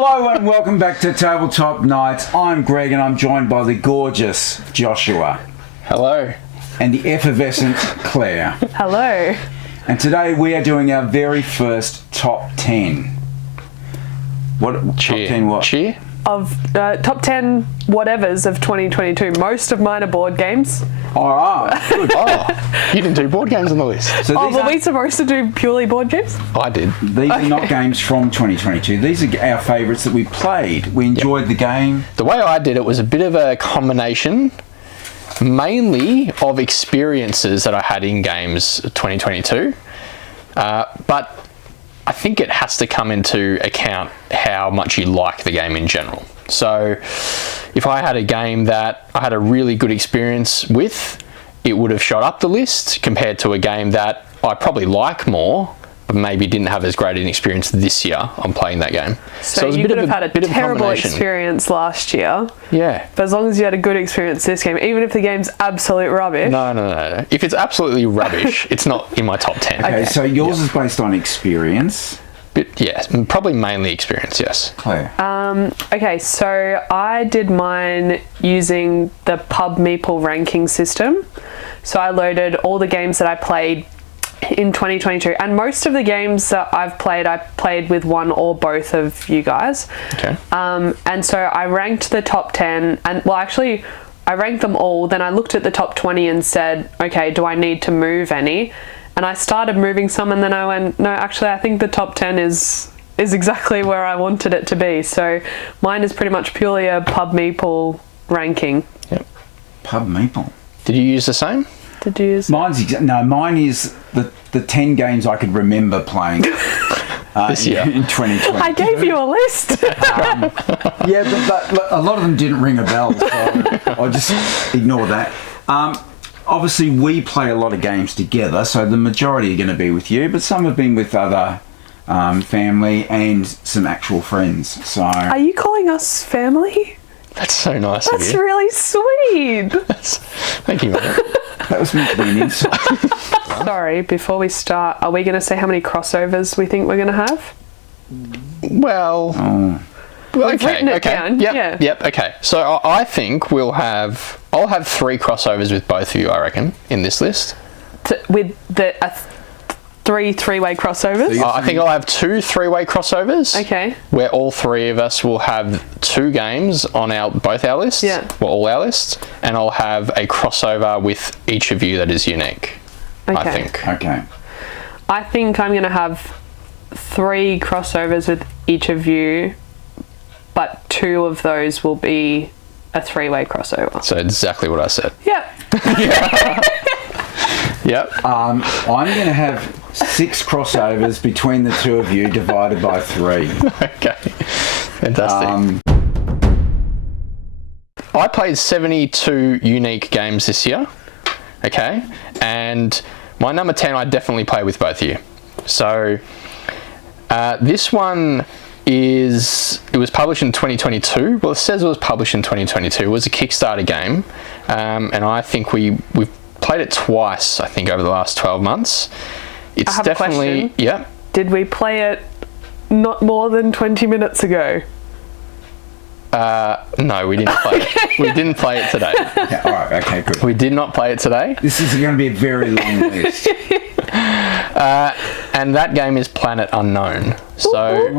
Hello and welcome back to Tabletop Nights. I'm Greg and I'm joined by the gorgeous Joshua. Hello. And the effervescent Claire. Hello. And today we are doing our very first top 10. Cheer. Top 10 what? Cheer? Of top 10 whatevers of 2022. Most of mine are board games. Alright, good. Oh, you didn't do board games on the list. So Oh, these were aren't- we supposed to do purely board games? I did. These are not games from 2022. These are our favourites that we played. We enjoyed the game. The way I did it was a bit of a combination, mainly of experiences that I had in games 2022. But I think it has to come into account how much you like the game in general. So if I had a game that I had a really good experience with, it would have shot up the list compared to a game that I probably like more, but maybe didn't have as great an experience this year on playing that game. So it was you could have had a bit of terrible combination. experience last year. Yeah. But as long as you had a good experience this game, even if the game's absolute rubbish. No. If it's absolutely rubbish, it's not in my top 10. Okay, Okay. so yours is based on experience. But yes, probably mainly experience, yes. Claire. Okay, so I did mine using the Pub Meeple ranking system. So I loaded all the games that I played in 2022, and most of the games that I played with one or both of you guys. Okay. And so I ranked the top 10, and well, actually, I ranked them all. Then I looked at the top 20 and said, okay, do I need to move any? And I started moving some, and then I went, no, actually, I think the top 10 is exactly where I wanted it to be. So mine is pretty much purely a Pub Meeple ranking. Yep. Pub Meeple. Did you use the same? Did you use? Mine is the 10 games I could remember playing This year. in 2020. I gave you a list. Yeah, but a lot of them didn't ring a bell, so I just ignore that. Obviously, we play a lot of games together, so the majority are going to be with you, but some have been with other family and some actual friends. So Are you calling us family? That's so nice of That's you. really sweet. Thank you, mate. that was meant to be an insult. Sorry, before we start, are we going to say how many crossovers we think we're going to have? Well, We've written it down, Yep, yeah. Yep, okay. So I think I'll have 3 crossovers with both of you, I reckon, in this list. With the three-way crossovers? So I think I'll have 2 3-way crossovers. Okay. Where all 3 of us will have 2 games on both our lists. Yeah. Well, all our lists. And I'll have a crossover with each of you that is unique. I Okay. think. Okay. I think I'm going to have 3 crossovers with each of you, but 2 of those will be a 3-way crossover. So exactly what I said. Yep. Yep. I'm going to have 6 crossovers between the 2 of you divided by 3. Okay. Fantastic. I played 72 unique games this year. Okay. And my number 10, I definitely play with both of you. So this one it was published in 2022. Well, it says it was published in 2022. It was a Kickstarter game. And I think we've played it twice, I think, over the last 12 months. It's I have definitely, a question. yeah. Did we play it not more than 20 minutes ago? No, we didn't play it. We didn't play it today. Yeah, all right, okay, good. We did not play it today. This is going to be a very long list. And that game is Planet Unknown. So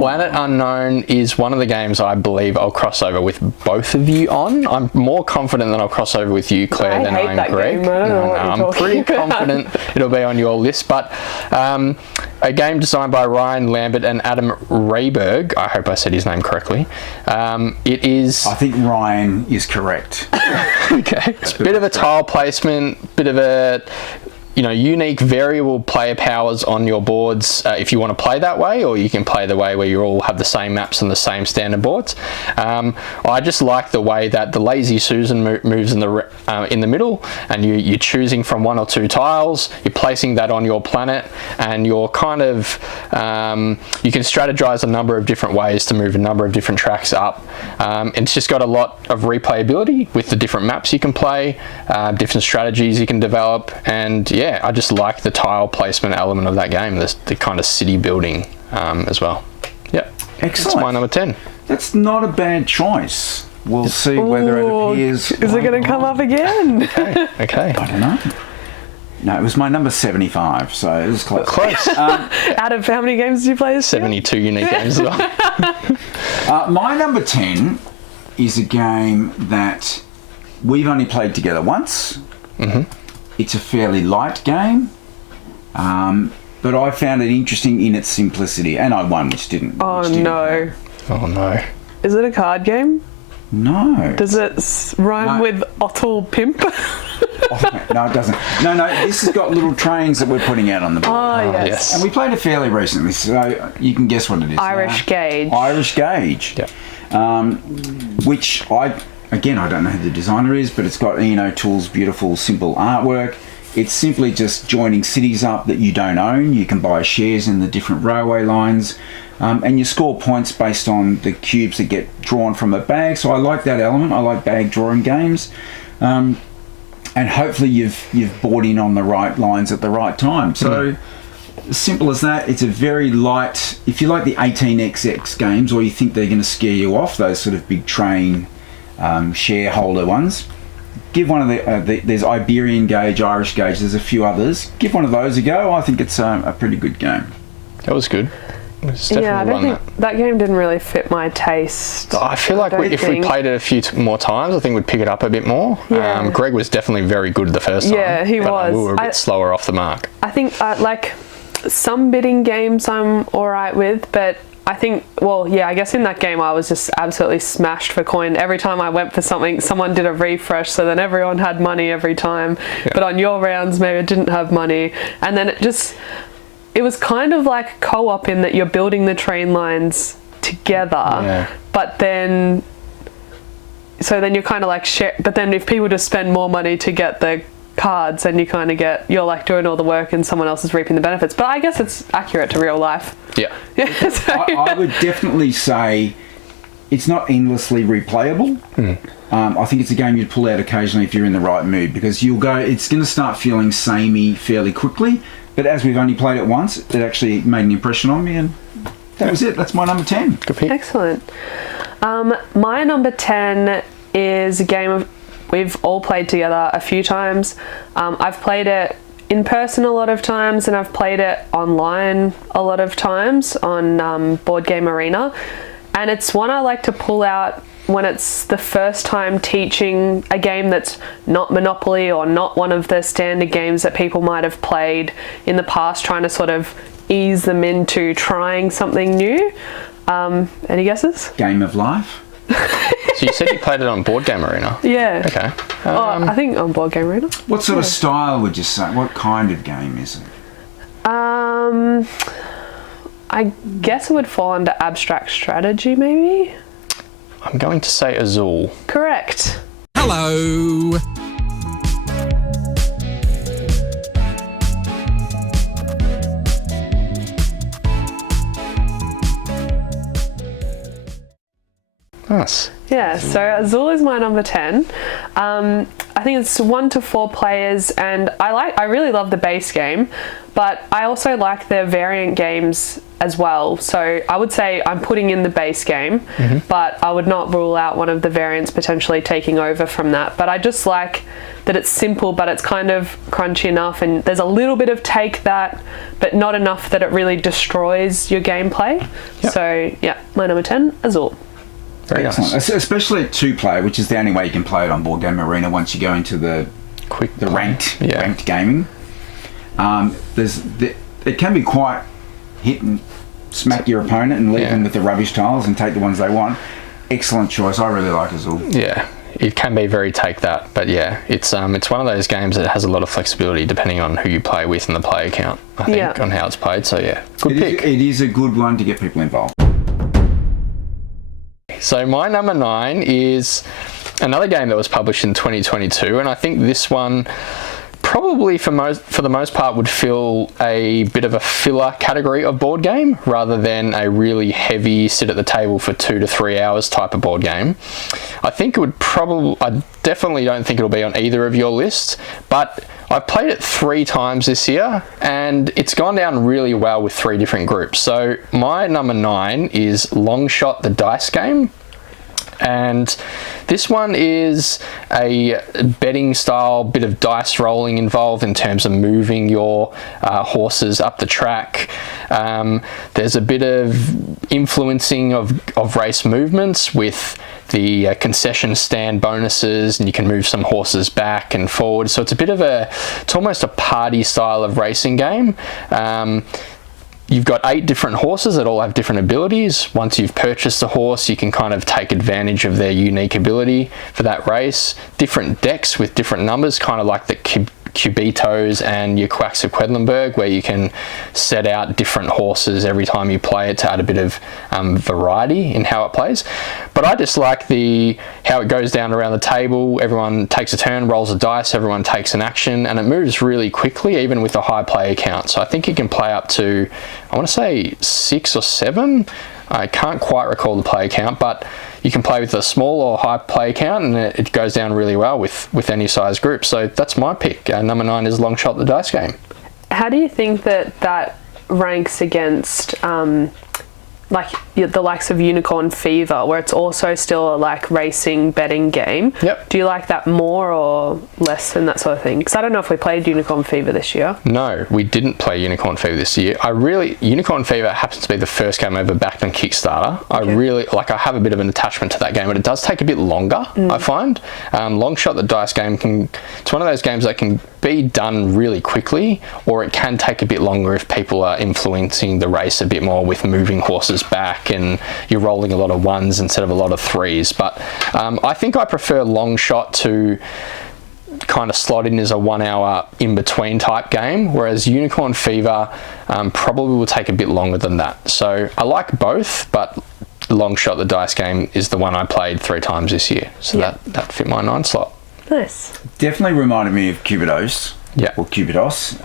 Planet Unknown is one of the games I believe I'll cross over with both of you on. I'm more confident that I'll cross over with you, Claire, I than hate I'm that Greg. game. I don't know what you're I'm talking pretty about. confident it'll be on your list. But a game designed by Ryan Lambert and Adam Rayberg. I hope I said his name correctly. It is... I think Ryan is correct. Okay. It's a bit of a tile placement, bit of a unique variable player powers on your boards if you want to play that way, or you can play the way where you all have the same maps and the same standard boards. I just like the way that the Lazy Susan moves in the middle, and you're choosing from 1 or 2 tiles, you're placing that on your planet, and you're kind of you can strategize a number of different ways to move a number of different tracks up. It's just got a lot of replayability with the different maps you can play, different strategies you can develop, and yeah, I just like the tile placement element of that game, the kind of city building as well. Yep. Excellent. That's my number 10. That's not a bad choice. We'll see whether it Ooh, appears. Is it going to come up again? Okay. I don't know. No, it was my number 75, so it was close. Close. Out of how many games did you play this year? 72 unique games as well. My number 10 is a game that we've only played together once. Mm-hmm. It's a fairly light game, but I found it interesting in its simplicity, and I won, which didn't. Oh, which didn't no. Oh, no. Is it a card game? No. Does it rhyme No. with Ottel Pimp? No, it doesn't. No, this has got little trains that we're putting out on the board. Oh, yes. yes. And we played it fairly recently, so you can guess what it is. Irish Gauge. Irish Gauge. Yeah. Which I don't know who the designer is, but it's got Ian O'Toole's beautiful, simple artwork. It's simply just joining cities up that you don't own. You can buy shares in the different railway lines, and you score points based on the cubes that get drawn from a bag. So I like that element. I like bag drawing games. And hopefully you've bought in on the right lines at the right time. So simple as that. It's a very light. If you like the 18xx games, or you think they're going to scare you off, those sort of big train shareholder ones, give one of there's Iberian Gauge, Irish Gauge. There's a few others. Give one of those a go. I think it's a pretty good game. That was good. It's Yeah, I definitely don't one think that game didn't really fit my taste. I feel like don't if we think- played it a few more times, I think we'd pick it up a bit more. Yeah. Greg was definitely very good the first time. Yeah, he but, was. We were a bit slower off the mark. I think like some bidding games I'm alright with, but I think, well, yeah, I guess in that game I was just absolutely smashed for coin. Every time I went for something, someone did a refresh, so then everyone had money every time. Yeah. But on your rounds, maybe it didn't have money. And then it was kind of like co-op in that you're building the train lines together, Yeah. but then, so then you're kind of like share, but then if people just spend more money to get the cards, and you're like doing all the work and someone else is reaping the benefits. But I guess it's accurate to real life. Yeah. Yeah, so, I would definitely say it's not endlessly replayable. I think it's a game you'd pull out occasionally if you're in the right mood, because it's going to start feeling samey fairly quickly. But as we've only played it once, it actually made an impression on me, and that was it. That's my number 10. Good pick. excellent. My number 10 is a game we've all played together a few times. I've played it in person a lot of times, and I've played it online a lot of times on Board Game Arena. And it's one I like to pull out when it's the first time teaching a game that's not Monopoly or not one of the standard games that people might have played in the past, trying to sort of ease them into trying something new. Any guesses? Game of Life. So you said you played it on Board Game Arena. Yeah. Okay. I think on Board Game Arena. What sort of style would you say? What kind of game is it? I guess it would fall under abstract strategy, maybe? I'm going to say Azul. Correct. Hello. Nice. Yeah, so Azul is my number 10. I think it's 1 to 4 players, and I really love the base game, but I also like the variant games as well. So I would say I'm putting in the base game, but I would not rule out one of the variants potentially taking over from that. But I just like that it's simple, but it's kind of crunchy enough, and there's a little bit of take that, but not enough that it really destroys your gameplay. Yep. So yeah, my number 10, Azul. Very Excellent. nice. Especially at 2-player, which is the only way you can play it on Board Game Arena once you go into the Quick. ranked Yeah. ranked gaming. It can be quite hit and smack your opponent and leave Yeah. them with the rubbish tiles and take the ones they want. Excellent choice. I really like Azul. Yeah. It can be very take that, but yeah, it's one of those games that has a lot of flexibility depending on who you play with and the player count, I think, Yeah. on how it's played. So yeah, good pick. It is a good one to get people involved. So my number 9 is another game that was published in 2022, and I think this one probably for the most part would fill a bit of a filler category of board game rather than a really heavy sit at the table for 2 to 3 hours type of board game. I think it would I definitely don't think it'll be on either of your lists, but I've played it 3 times this year and it's gone down really well with 3 different groups. So my number 9 is Long Shot the Dice Game. And this one is a betting style, bit of dice rolling involved in terms of moving your horses up the track. There's a bit of influencing of race movements with the concession stand bonuses, and you can move some horses back and forward. So it's almost a party style of racing game. You've got 8 different horses that all have different abilities. Once you've purchased a horse, you can kind of take advantage of their unique ability for that race. Different decks with different numbers, kind of like the Cubitos and your Quacks of Quedlinburg, where you can set out different horses every time you play it to add a bit of variety in how it plays. But I just like how it goes down around the table. Everyone takes a turn, rolls a dice, everyone takes an action, and it moves really quickly, even with a high player count. So I think you can play up to, I want to say 6 or 7. I can't quite recall the player count, but you can play with a small or high player count, and it goes down really well with any size group. So that's my pick. Number 9 is Long Shot the Dice Game. How do you think that ranks against the likes of Unicorn Fever, where it's also still a racing betting game? Yep. Do you like that more or less than that sort of thing? Because I don't know if we played Unicorn Fever this year. No, we didn't play Unicorn Fever this year. Unicorn Fever happens to be the first game I ever backed on Kickstarter. I have a bit of an attachment to that game, but it does take a bit longer, I find. Long Shot the Dice Game it's one of those games that can be done really quickly, or it can take a bit longer if people are influencing the race a bit more with moving horses back and you're rolling a lot of 1s instead of a lot of 3s. But I think I prefer Long Shot to kind of slot in as a 1 hour in between type game, whereas Unicorn Fever probably will take a bit longer than that. So I like both, but Long Shot the Dice Game is the one I played 3 times this year. So that fit my 9 slot. Nice. Definitely reminded me of Cubitos. Yeah. Or Cubitos.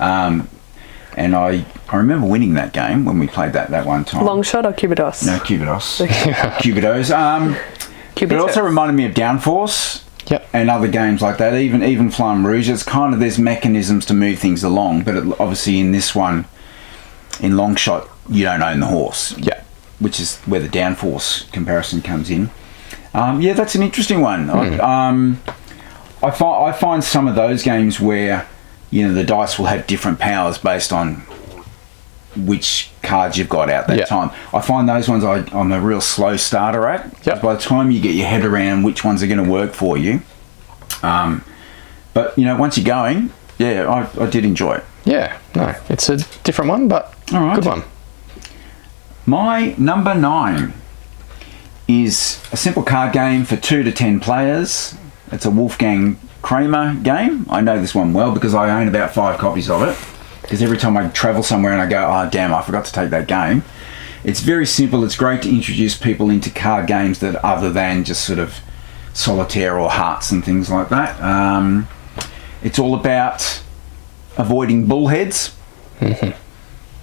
And I remember winning that game when we played that one time. Long Shot or Cubitos? No, Cubitos. Cubitos. But it also reminded me of Downforce. Yep. And other games like that. Even Flamme Rouge. It's kind of, there's mechanisms to move things along, but obviously in this one, in Long Shot, you don't own the horse. Yeah. Which is where the Downforce comparison comes in. That's an interesting one. I find some of those games where, the dice will have different powers based on which cards you've got out that time. I find those ones I'm a real slow starter at. Yep. By the time you get your head around which ones are going to work for you. But, once you're going, I did enjoy it. Yeah, no, it's a different one, but good one. My number 9 is a simple card game for 2 to 10 players. It's a Wolfgang Kramer game. I know this one well because I own about 5 copies of it. Because every time I travel somewhere and I go, oh damn, I forgot to take that game. It's very simple. It's great to introduce people into card games that other than just sort of solitaire or hearts and things like that. It's all about avoiding bullheads. Mm-hmm.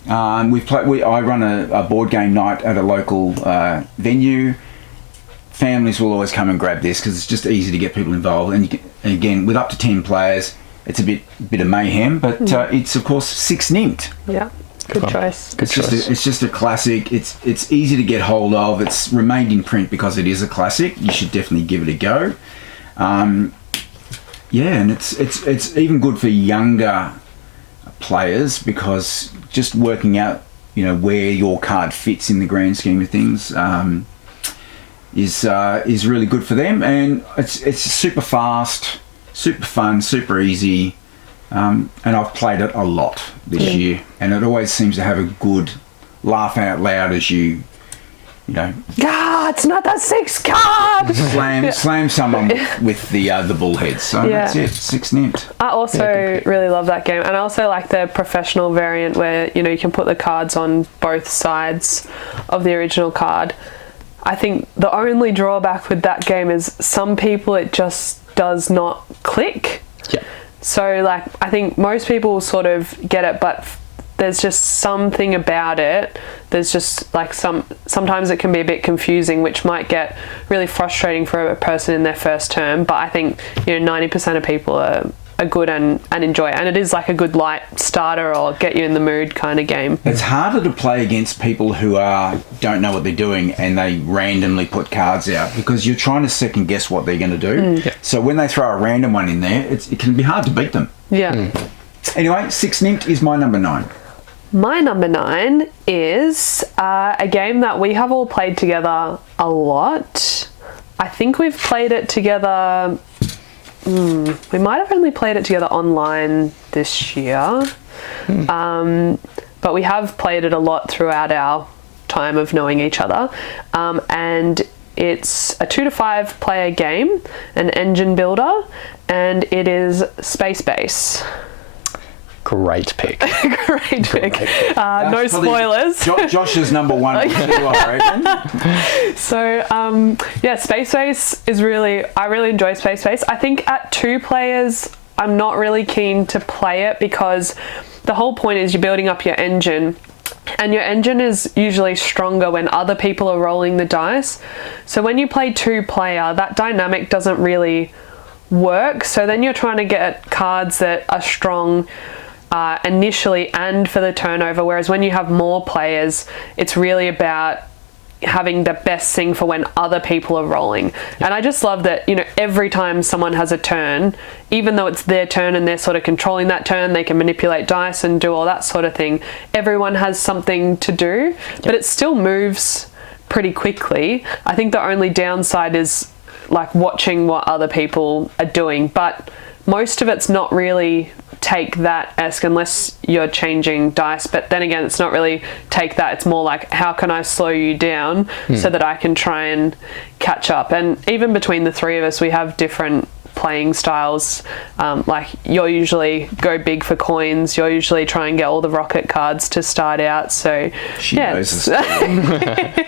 I run a board game night at a local venue. Families will always come and grab this because it's just easy to get people involved. And again, with up to 10 players, it's a bit of mayhem, but it's of course 6 Nimt. Yeah, good choice. It's just a classic. It's easy to get hold of. It's remained in print because it is a classic. You should definitely give it a go. And it's even good for younger players because just working out where your card fits in the grand scheme of things is really good for them, and it's super fast, super fun, super easy, and I've played it a lot this year, and it always seems to have a good laugh out loud as you it's not that 6 card. slam someone with the bullheads. So that's it. 6 Nimt. I also really love that game, and I also like the professional variant where you can put the cards on both sides of the original card. I think the only drawback with that game is some people it just does not click. Yeah. So like I think most people sort of get it, but there's just something about it. There's just like sometimes it can be a bit confusing, which might get really frustrating for a person in their first term. But I think 90% of people are good and enjoy it, and it is like a good light starter or get you in the mood kind of game. It's harder to play against people who don't know what they're doing and they randomly put cards out, because you're trying to second guess what they're going to do. So when they throw a random one in there, it can be hard to beat them. Yeah. Anyway, Six Nimmt is my number 9. My number 9 is a game that we have all played together a lot. I think we've played it together. We might have only played it together online this year, but we have played it a lot throughout our time of knowing each other. And it's a 2 to 5 player game, an engine builder, and it is Space Base. Great pick. Great pick. No spoilers. Josh's number 1 or 2, I reckon. So, Space Base is I really enjoy Space Base. I think at 2 players, I'm not really keen to play it, because the whole point is you're building up your engine, and your engine is usually stronger when other people are rolling the dice. So when you play 2 player, that dynamic doesn't really work. So then you're trying to get cards that are strong initially and for the turnover, whereas when you have more players, it's really about having the best thing for when other people are rolling. And I just love that, every time someone has a turn, even though it's their turn and they're sort of controlling that turn, they can manipulate dice and do all that sort of thing. Everyone has something to do, but it still moves pretty quickly. I think the only downside is like watching what other people are doing, but most of it's not really take that-esque unless you're changing dice. But then again, it's not really take that. It's more like, how can I slow you down so that I can try and catch up? And even between the 3 of us, we have different playing styles. Like you're usually go big for coins. You're usually try and get all the rocket cards to start out. So she knows the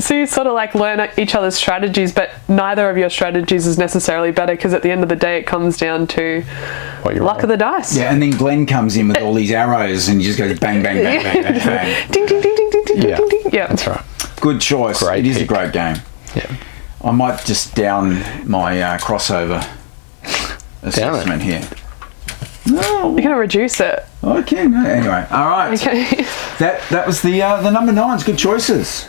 so you sort of like learn each other's strategies, but neither of your strategies is necessarily better, because at the end of the day, it comes down to luck of the dice. Yeah, and then Glenn comes in with all these arrows and he just goes bang, bang, bang, bang, bang, bang. Ding, ding, ding, ding, ding, ding, Yeah. ding, ding. Yeah, That's right. Good choice. Great it is a pick. great game. Yeah. I might just down my crossover assessment here. No, You're gonna reduce it. I can. Anyway, all right. Okay. That was the number 9s. Good choices.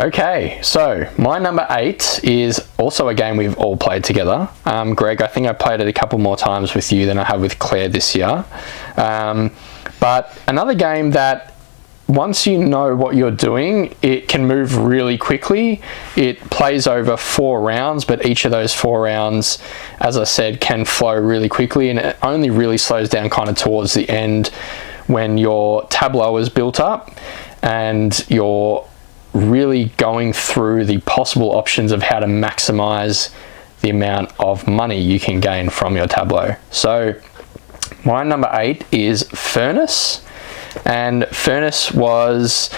Okay, so my number 8 is also a game we've all played together. Greg, I think I played it a couple more times with you than I have with Claire this year. But another game that, once you know what you're doing, it can move really quickly. It plays over 4 rounds, but each of those 4 rounds, as I said, can flow really quickly, and it only really slows down kind of towards the end when your tableau is built up and you're really going through the possible options of how to maximize the amount of money you can gain from your tableau. So my number 8 is Furnace, and Furnace was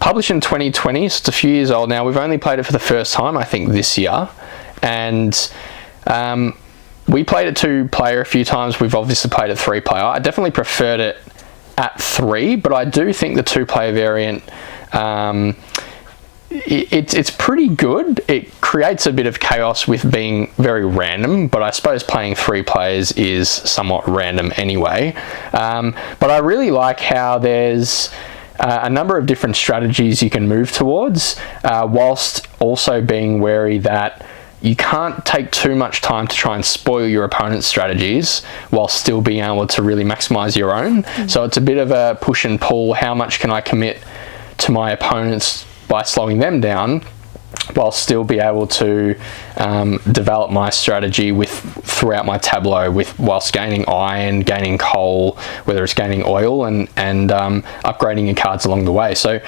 published in 2020, so it's a few years old now. We've only played it for the first time, I think, this year, and we played it 2 player a few times. We've obviously played it 3 player. I definitely preferred it at 3, but I do think the 2 player variant, it's pretty good. It creates a bit of chaos with being very random, but I suppose playing 3 players is somewhat random anyway. But I really like how there's a number of different strategies you can move towards, whilst also being wary that you can't take too much time to try and spoil your opponent's strategies while still being able to really maximize your own. So it's a bit of a push and pull. How much can I commit to my opponents by slowing them down, while still be able to develop my strategy throughout my tableau, whilst gaining iron, gaining coal, whether it's gaining oil, and upgrading your cards along the way. So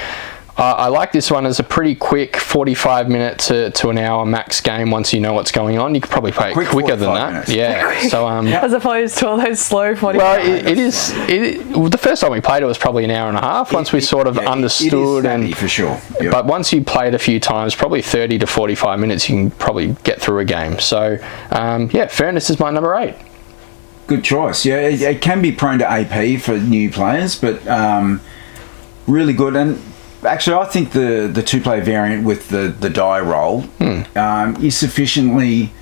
I like this one as a pretty quick 45-minute to an hour max game. Once you know what's going on, you could probably play it Quick quicker than 45 that. minutes. Yeah. So As opposed to all those slow 45 well, minutes. the first time we played it was probably an hour and a half. Once we sort of understood, it is fatty, for sure. Yep. But once you play it a few times, probably 30 to 45 minutes, you can probably get through a game. So Fairness is my number 8. Good choice. Yeah, it can be prone to AP for new players, but really good. And actually, I think the 2-player variant with the die roll is sufficiently.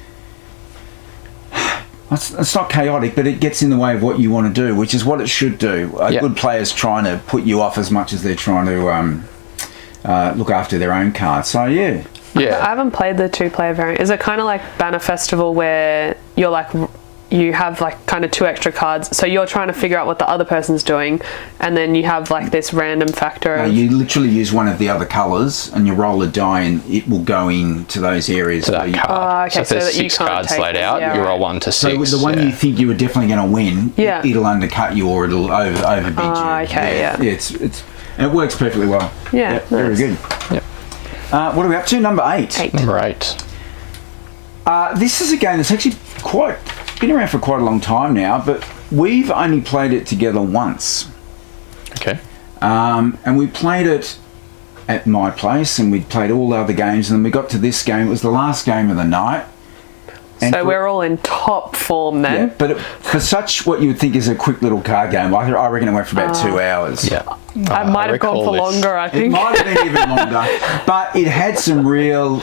It's not chaotic, but it gets in the way of what you want to do, which is what it should do. A good player's trying to put you off as much as they're trying to look after their own cards. So yeah. I haven't played the 2-player variant. Is it kind of like Banner Festival where you're like, you have like kind of 2 extra cards, so you're trying to figure out what the other person's doing, and then you have like this random factor of... you literally use one of the other colours and you roll a die and it will go into those areas. To that card. okay, so if there's that you 6 can't cards take laid them. out, Yeah, you right. roll 1 to 6. So the one you think you were definitely going to win, it'll undercut you or it'll overbid you. Okay, yeah. It's and it works perfectly well. Yeah, very nice. good. Yep. What are we up to? Number 8. Number 8. This is a game that's actually been around for quite a long time now, but we've only played it together once. Okay. And we played it at my place, and we'd played all the other games, and then we got to this game. It was the last game of the night. And So we're all in top form then. Yeah, but for such what you would think is a quick little card game, I reckon it went for about 2 hours. Yeah. I might have gone recall for this. longer, I It think. might have been even longer, but it had some real,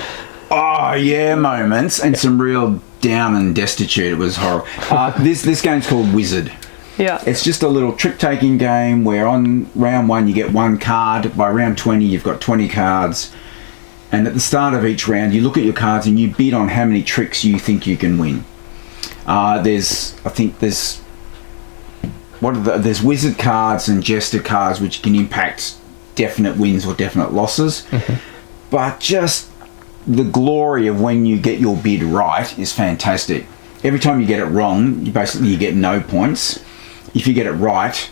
moments and some real down and destitute. It was horrible. This game's called Wizard. Yeah. It's just a little trick-taking game where on round 1 you get 1 card. By round 20 you've got 20 cards. And at the start of each round you look at your cards and you bid on how many tricks you think you can win. There's wizard cards and jester cards which can impact definite wins or definite losses. But just the glory of when you get your bid right is fantastic. Every time you get it wrong, you get no points. If you get it right,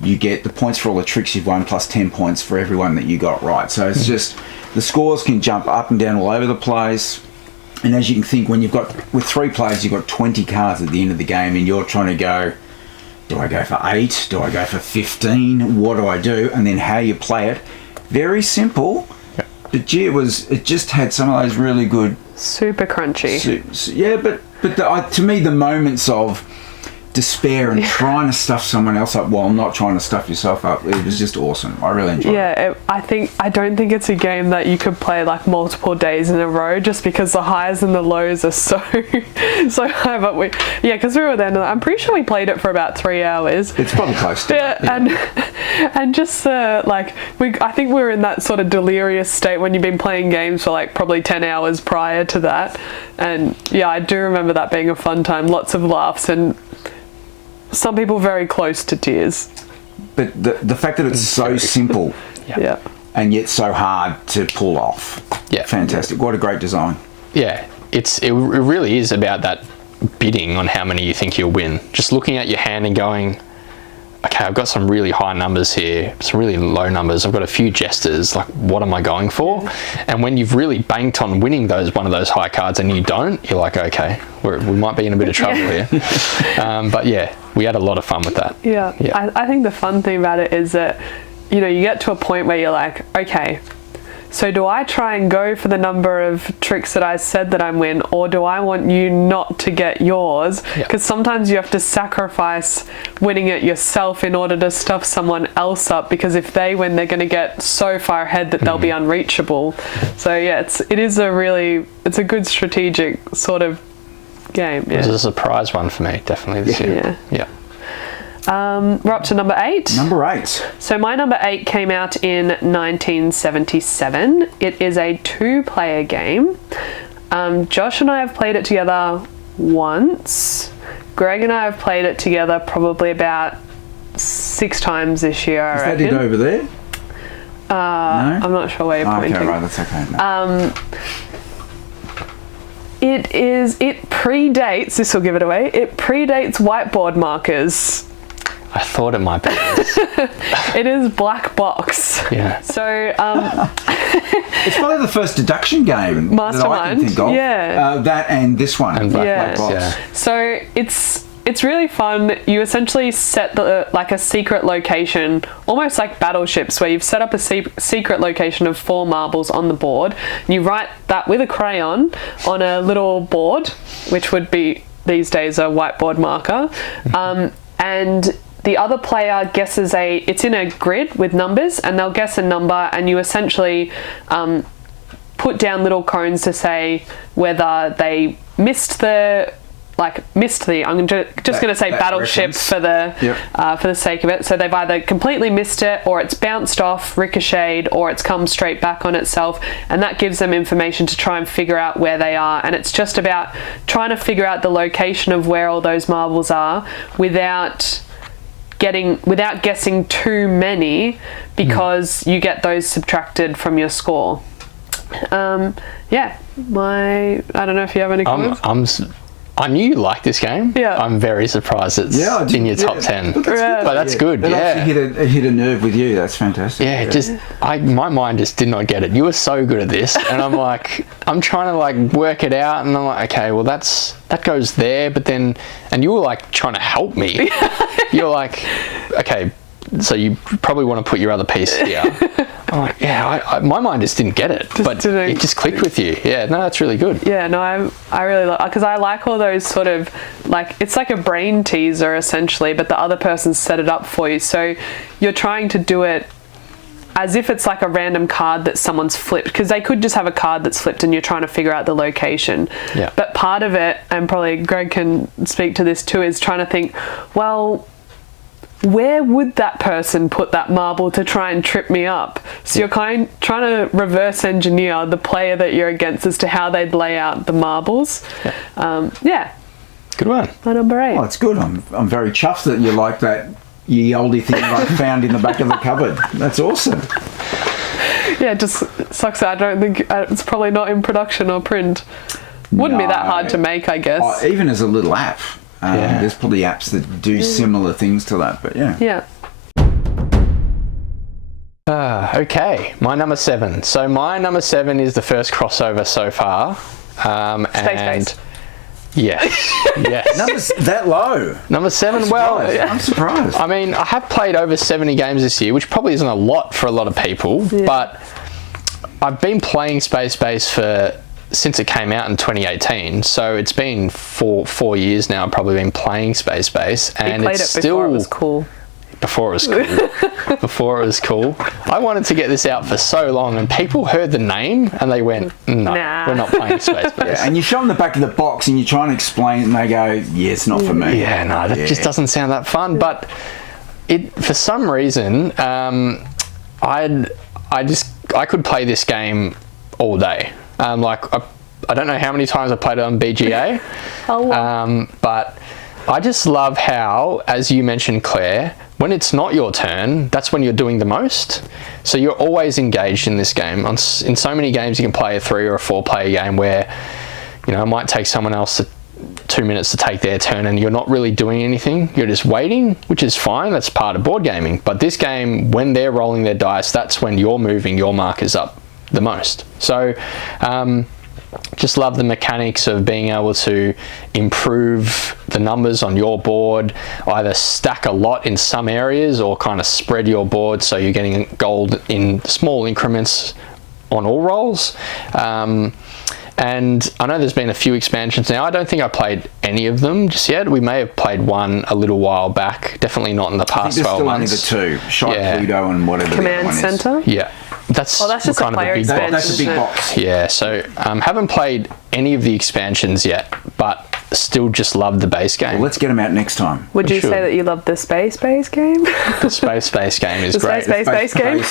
you get the points for all the tricks you've won plus 10 points for everyone that you got right. So it's just, the scores can jump up and down all over the place. And as you can think, with 3 players, you've got 20 cards at the end of the game and you're trying to go, do I go for 8? Do I go for 15? What do I do? And then how you play it. Very simple. But gee, it just had some of those really good... Super crunchy. To me, the moments of despair and trying to stuff someone else up while not trying to stuff yourself up, it was just awesome. I really enjoyed it. I don't think it's a game that you could play like multiple days in a row, just because the highs and the lows are so high. But because we were there, and I'm pretty sure we played it for about 3 hours. It's probably close to it. And just I think we were in that sort of delirious state when you've been playing games for like probably 10 hours prior to that. And I do remember that being a fun time, lots of laughs and some people very close to tears. But the fact that it's so simple and yet so hard to pull off. Yeah. Fantastic. What a great design. Yeah. It really is about that bidding on how many you think you'll win. Just looking at your hand and going, okay, I've got some really high numbers here, some really low numbers. I've got a few jesters. Like, what am I going for? And when you've really banked on winning one of those high cards and you don't, you're like, okay, we might be in a bit of trouble here. But we had a lot of fun with that. Yeah. I think the fun thing about it is that, you get to a point where you're like, okay, so do I try and go for the number of tricks that I said that I'm win, or do I want you not to get yours? Because sometimes you have to sacrifice winning it yourself in order to stuff someone else up, because if they win, they're going to get so far ahead that they'll be unreachable. So it's a good strategic sort of game. It was a surprise one for me, definitely this year. Yeah. We're up to number 8. Number 8. So my number 8 came out in 1977. It is a 2-player game. Josh and I have played it together once. Greg and I have played it together probably about 6 times this year, I reckon. Is that it over there? No? I'm not sure where you're pointing. Okay, right, that's okay. No. It predates, this will give it away, it predates whiteboard markers. I thought it might be. It is Black Box. Yeah. So It's probably the first deduction game that I can Mastermind, think of. yeah. That and this one. And Black Yeah. Black Box. Yeah. So it's really fun. You essentially set a secret location, almost like battleships, where you've set up a secret location of 4 marbles on the board. And you write that with a crayon on a little board, which would be these days a whiteboard marker. And the other player guesses it's in a grid with numbers, and they'll guess a number, and you essentially put down little cones to say whether they missed the I'm just going to say battleship reference. for the sake of it. So they've either completely missed it, or it's bounced off, ricocheted, or it's come straight back on itself, and that gives them information to try and figure out where they are. And it's just about trying to figure out the location of where all those marbles are without guessing too many, because you get those subtracted from your score. I don't know if you have any comments. I knew you liked this game. Yeah. I'm very surprised it's in your top 10. But that's good. That Yeah. obviously hit a nerve with you. That's fantastic. Yeah, my mind just did not get it. You were so good at this, and I'm like, I'm trying to like work it out, and I'm like, okay, well that goes there, but then, and you were like trying to help me. You're like, okay, so you probably want to put your other piece here. I'm like, yeah, my mind just didn't get it, but it just clicked with you. Yeah, no, that's really good. Yeah, no, I really like, because I like all those sort of, like, it's like a brain teaser essentially, but the other person set it up for you. So you're trying to do it as if it's like a random card that someone's flipped, because they could just have a card that's flipped and you're trying to figure out the location. Yeah. But part of it, and probably Greg can speak to this too, is trying to think, well, where would that person put that marble to try and trip me up? So you're trying to reverse engineer the player that you're against as to how they'd lay out the marbles. Good one. My number 8. Oh, it's good. I'm very chuffed that you like that ye oldie thing that I found in the back of the cupboard. That's awesome. Yeah, it just sucks that I don't think it's probably not in production or print. Wouldn't be that hard to make, I guess. Even as a little app. There's probably apps that do similar things to that, but yeah. Yeah. Okay, my number 7. So my number 7 is the first crossover so far. Space. Yes. Yes. Numbers that low. Number 7, well, I'm surprised. I mean, I have played over 70 games this year, which probably isn't a lot for a lot of people, but I've been playing Space Base since it came out in 2018, so it's been 4 years now. I've probably been playing Space Base, and played it's it still before it was cool. Before it was cool. Before it was cool. I wanted to get this out for so long, and people heard the name and they went, "No, we're not playing Space Base." And you show them the back of the box, and you try and explain it, and they go, "Yeah, it's not for me." Yeah, no, that just doesn't sound that fun. But for some reason, I could play this game all day. I don't know how many times I played it on BGA, but I just love how, as you mentioned, Claire, when it's not your turn, that's when you're doing the most. So you're always engaged in this game. In so many games, you can play a 3 or a 4 player game where, it might take someone else 2 minutes to take their turn, and you're not really doing anything. You're just waiting, which is fine. That's part of board gaming. But this game, when they're rolling their dice, that's when you're moving your markers up the most. So just love the mechanics of being able to improve the numbers on your board, either stack a lot in some areas or kind of spread your board so you're getting gold in small increments on all rolls. And I know there's been a few expansions now. I don't think I played any of them just yet. We may have played one a little while back. Definitely not in the past 12 months. Still only the 2, Shot Pluto and whatever Command the other one Center? Yeah. That's just kind a player of the big expansion. box. That's a big box. Yeah, so haven't played any of the expansions yet, but still just love the base game. Well, let's get them out next time. Would you Sure. say that you love the Space Base game? The Space game is The great. Space Base game?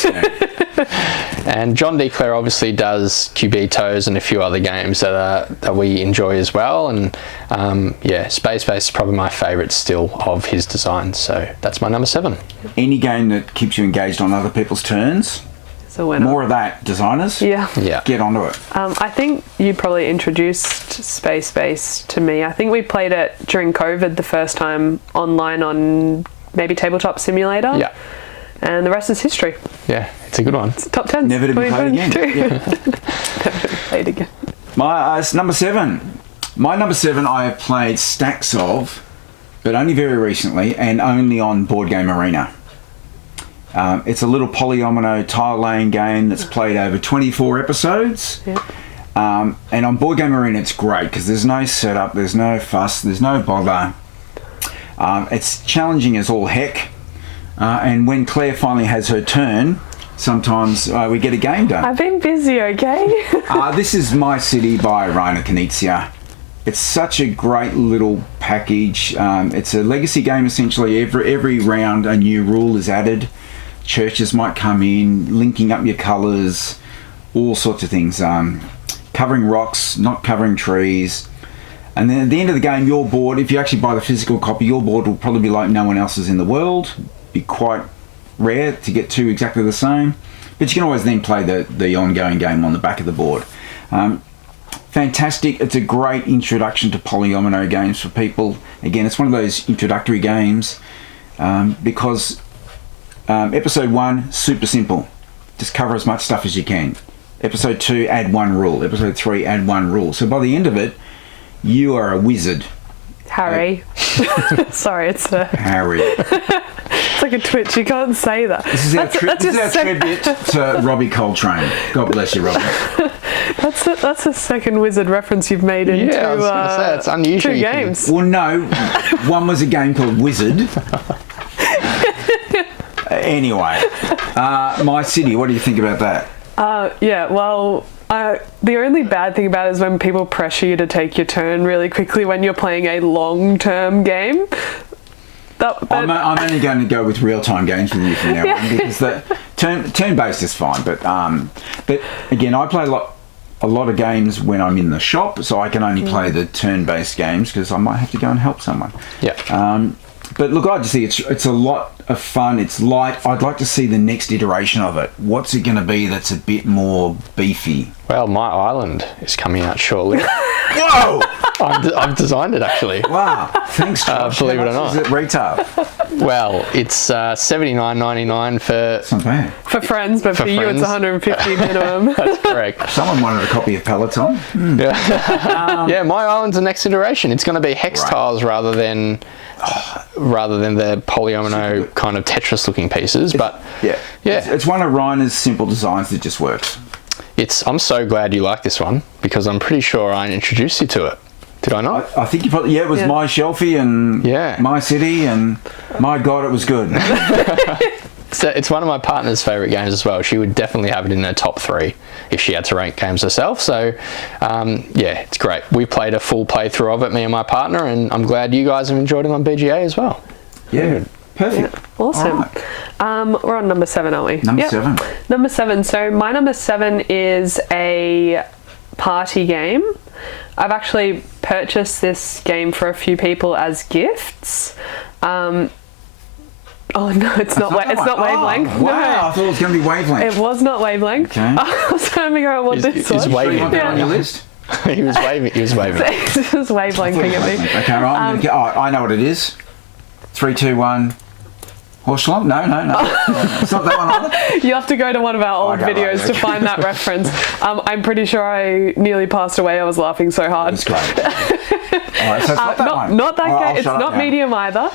And John D. Clare obviously does Cubitos and a few other games that we enjoy as well. And Space Base is probably my favourite still of his designs. So that's my number 7. Any game that keeps you engaged on other people's turns. It's a winner. More of that, designers. Yeah. Get onto it. I think you probably introduced Space Base to me. I think we played it during COVID the first time online on maybe Tabletop Simulator. Yeah. And the rest is history. Yeah, it's a good one. Top 10. Never to be played again. Never played again. My it's number 7. My number 7 I have played stacks of, but only very recently and only on Board Game Arena. It's a little polyomino tile laying game that's played over 24 episodes. Yeah. And on Board Game Arena it's great because there's no setup, there's no fuss, there's no bother. It's challenging as all heck. And when Claire finally has her turn, sometimes we get a game done. I've been busy, okay? This is My City by Rainer Knizia. It's such a great little package. It's a legacy game essentially. Every round a new rule is added. Churches might come in, linking up your colours, all sorts of things. Covering rocks, not covering trees. And then at the end of the game, your board, if you actually buy the physical copy, your board will probably be like no one else's in the world. Be quite rare to get two exactly the same. But you can always then play the ongoing game on the back of the board. Fantastic. It's a great introduction to polyomino games for people. Again, it's one of those introductory games because episode 1, super simple. Just cover as much stuff as you can. Episode 2, add 1 rule. Episode 3, add 1 rule. So by the end of it, you are a wizard. Harry. Sorry, it's Harry. it's like a twitch. You can't say that. This is our tribute to Robbie Coltrane. God bless you, Robbie. That's the second wizard reference you've made in Yeah, I was going to say, it's unusual. 2 games. Well, no. One was a game called Wizard. Anyway, My City, what do you think about that? Yeah, well, the only bad thing about it is when people pressure you to take your turn really quickly when you're playing a long-term game. I'm only going to go with real-time games with you from now on because the turn-based is fine. But again, I play a lot of games when I'm in the shop, so I can only play the turn-based games because I might have to go and help someone. Yeah. But look, I just think it's a lot of fun. It's light. I'd like to see the next iteration of it. What's it going to be that's a bit more beefy? Well, My Island is coming out shortly. Whoa! I've designed it actually. Wow! Thanks, Josh. Believe it or How much not. is it retail? Well, it's $79.99 for. It's not bad. For friends, but for you friends. it's 150 minimum. That's correct. Someone wanted a copy of Peloton. Yeah, My Island's the next iteration. It's going to be hex tiles rather than the polyomino kind of Tetris-looking pieces. But Yeah. yeah, It's one of Reiner's simple designs that just works. I'm so glad you like this one because I'm pretty sure I introduced you to it. Did I not? I think you probably, it was Yeah. My Shelfie and Yeah. My City, and my God, it was good. It's one of my partner's favourite games as well. She would definitely have it in her top 3 if she had to rank games herself. So, yeah, it's great. We played a full playthrough of it, me and my partner, and I'm glad you guys have enjoyed it on BGA as well. Yeah, perfect. Awesome. All right. We're on number 7, aren't we? Number Yep. 7. Number 7. So my number 7 is a party game. I've actually purchased this game for a few people as gifts. Oh no, it's not. It's not Wavelength. Oh, wow, I thought it was going to be No, Wavelength. it was not Wavelength. Okay. I was trying to figure out what Is- this is was. Wavelength- Do you want that on your Yeah. list? He was waving. This is wavelengthing at me. Okay, right. I know what it is. 3, 2, 1. Horse Schlong? No. It's not that one either. You have to go to one of our old Okay, videos right, to okay. find that reference. I'm pretty sure I nearly passed away. I was laughing so hard. That's great. All right, so it's not that one. Not that All right, game. I'll It's shut up not now. medium either.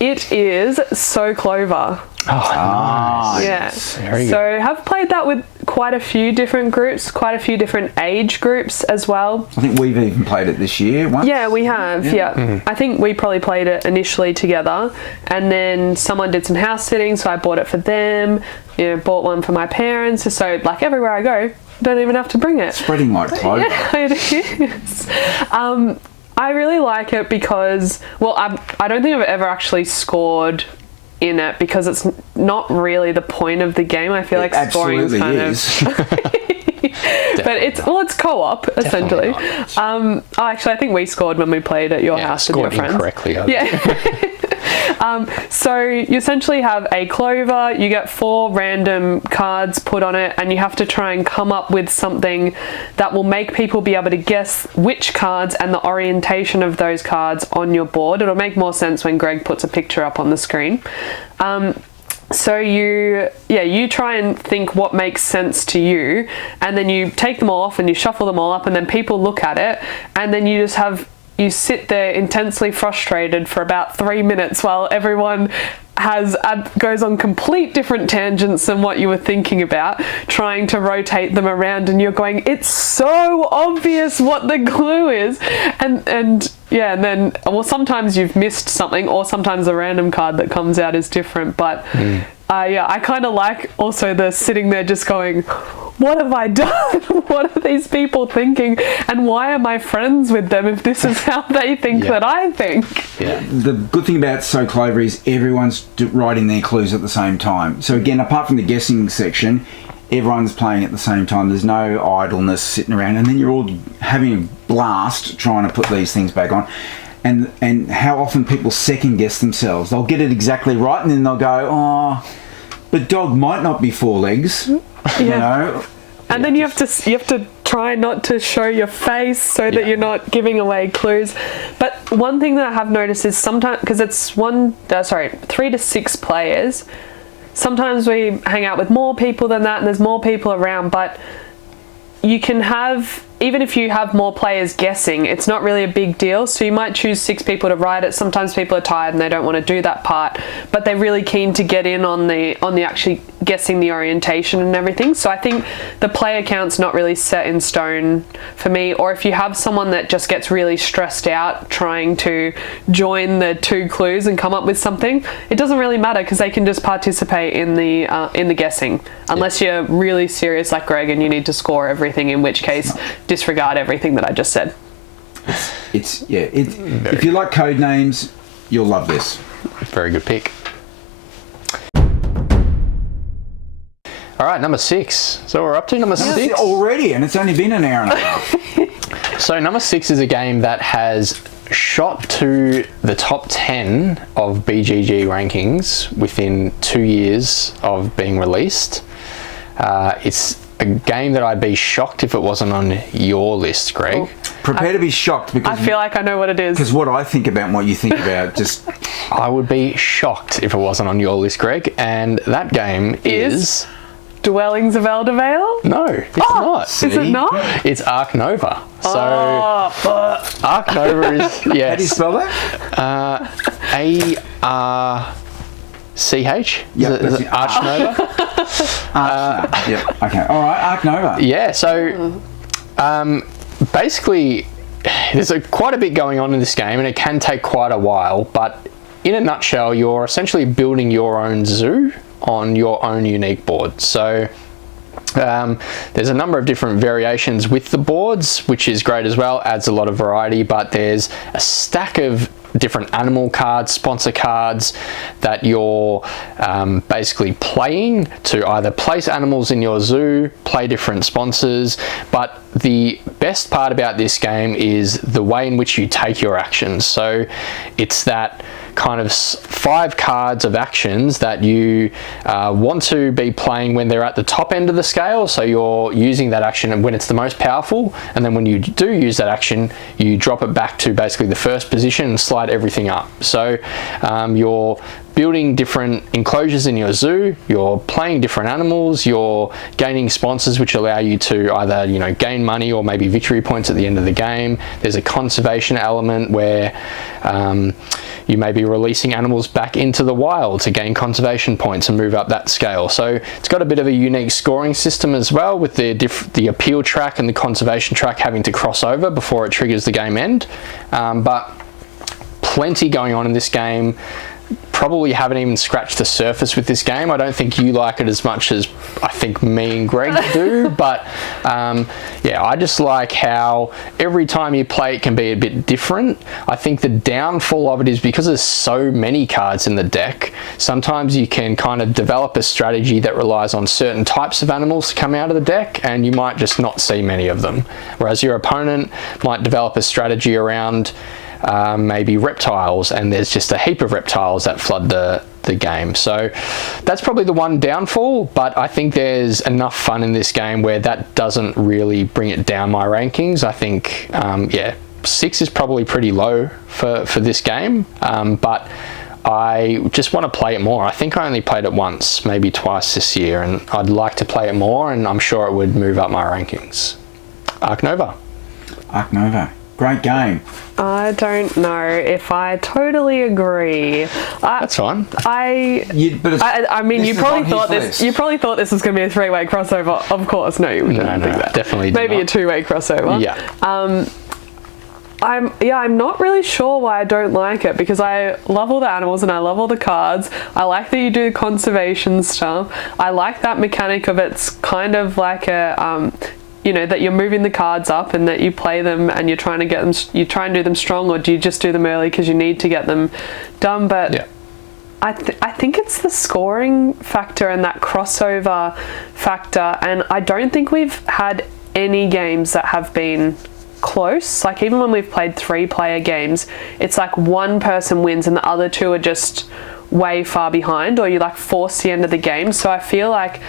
It is So Clover. Ah, Yeah. yes. Very So have played that with quite a few different groups, quite a few different age groups as well. I think we've even played it this year once. Yeah, we have. Yeah. I think we probably played it initially together, and then someone did some house sitting, so I bought it for them. Bought one for my parents. So like everywhere I go, don't even have to bring it. Spreading like clover. Yeah, it is. I really like it because, well, I don't think I've ever actually scored in it because it's not really the point of the game. I feel like scoring is absolutely kind is. of, but it's co-op essentially. Definitely Actually, I think we scored when we played at your Yeah, house with your scored friends. incorrectly. Yeah. So you essentially have a clover, you get 4 random cards put on it, and you have to try and come up with something that will make people be able to guess which cards and the orientation of those cards on your board. It'll make more sense when Greg puts a picture up on the screen. So you try and think what makes sense to you, and then you take them all off and you shuffle them all up, and then people look at it, and then you sit there intensely frustrated for about 3 minutes while everyone goes on complete different tangents than what you were thinking about, trying to rotate them around, and you're going, it's so obvious what the clue is, and then sometimes you've missed something, or sometimes a random card that comes out is different, but I kind of like also the sitting there just going, what have I done? What are these people thinking? And why am I friends with them if this is how they think that I think? Yeah. The good thing about So Clover is everyone's writing their clues at the same time. So again, apart from the guessing section, everyone's playing at the same time. There's no idleness sitting around, and then you're all having a blast trying to put these things back on. And how often people second guess themselves. They'll get it exactly right, and then they'll go, oh, but dog might not be 4 legs. You know. And then you have to try not to show your face so that you're not giving away clues. But one thing that I have noticed is sometimes, because it's 3 to 6 players, sometimes we hang out with more people than that, and there's more people around, but you can have, even if you have more players guessing, it's not really a big deal. So you might choose 6 people to write it. Sometimes people are tired and they don't want to do that part, but they're really keen to get in on the actually guessing the orientation and everything. So I think the player count's not really set in stone for me. Or if you have someone that just gets really stressed out trying to join the 2 clues and come up with something, it doesn't really matter because they can just participate in the guessing, unless you're really serious like Greg and you need to score everything, in which case disregard everything that I just said. If you like code names, you'll love this. Very good pick. All right, number 6. So we're up to number 6 already, and it's only been an hour and a half. So number 6 is a game that has shot to the top 10 of BGG rankings within 2 years of being released. It's a game that I'd be shocked if it wasn't on your list, Greg. Oh. Prepare to be shocked, because I feel like I know what it is. Because what I think about and what you think about, just... I would be shocked if it wasn't on your list, Greg. And that game is... Dwellings of Eldervale? No, it's not. Is it not? It's Ark Nova. So Ark Nova is... Yes. How do you spell that? ARCH? Yep, is it Arch Nova? Yep. Okay. All right. Ark Nova. Yeah. So basically, there's quite a bit going on in this game, and it can take quite a while. But in a nutshell, you're essentially building your own zoo on your own unique board. So there's a number of different variations with the boards, which is great as well, adds a lot of variety, but there's a stack of different animal cards, sponsor cards that you're basically playing to either place animals in your zoo, play different sponsors, but the best part about this game is the way in which you take your actions. So it's that kind of 5 cards of actions that you want to be playing when they're at the top end of the scale, so you're using that action when it's the most powerful, and then when you do use that action you drop it back to basically the first position and slide everything up. So you're building different enclosures in your zoo, you're playing different animals, you're gaining sponsors which allow you to either, you know, gain money or maybe victory points at the end of the game. There's a conservation element where you may be releasing animals back into the wild to gain conservation points and move up that scale. So it's got a bit of a unique scoring system as well, with the appeal track and the conservation track having to cross over before it triggers the game end. But plenty going on in this game. Probably haven't even scratched the surface with this game. I don't think you like it as much as I think me and Greg do, but yeah, I just like how every time you play it can be a bit different. I think the downfall of it is because there's so many cards in the deck, sometimes you can kind of develop a strategy that relies on certain types of animals to come out of the deck, and you might just not see many of them. Whereas your opponent might develop a strategy around maybe reptiles, and there's just a heap of reptiles that flood the game. So that's probably the one downfall, but I think there's enough fun in this game where that doesn't really bring it down my rankings. I think, 6 is probably pretty low for this game, but I just want to play it more. I think I only played it once, maybe twice this year, and I'd like to play it more, and I'm sure it would move up my rankings. Ark Nova. Ark Nova. Great game. I don't know if I totally agree. That's fine. I mean, this you is probably on his thought this. list. You probably thought this was going to be a 3-way crossover. Of course, no, you didn't think that. Definitely did Maybe not. a 2-way crossover. Yeah. I'm not really sure why I don't like it, because I love all the animals and I love all the cards. I like that you do conservation stuff. I like that mechanic of it's kind of like a that you're moving the cards up and that you play them and you're trying to get them. You try and do them strong, or do you just do them early because you need to get them done? But Yeah. I think it's the scoring factor and that crossover factor, and I don't think we've had any games that have been close. Like, even when we've played 3-player games, it's like one person wins and the other two are just way far behind, or you like force the end of the game. So I feel like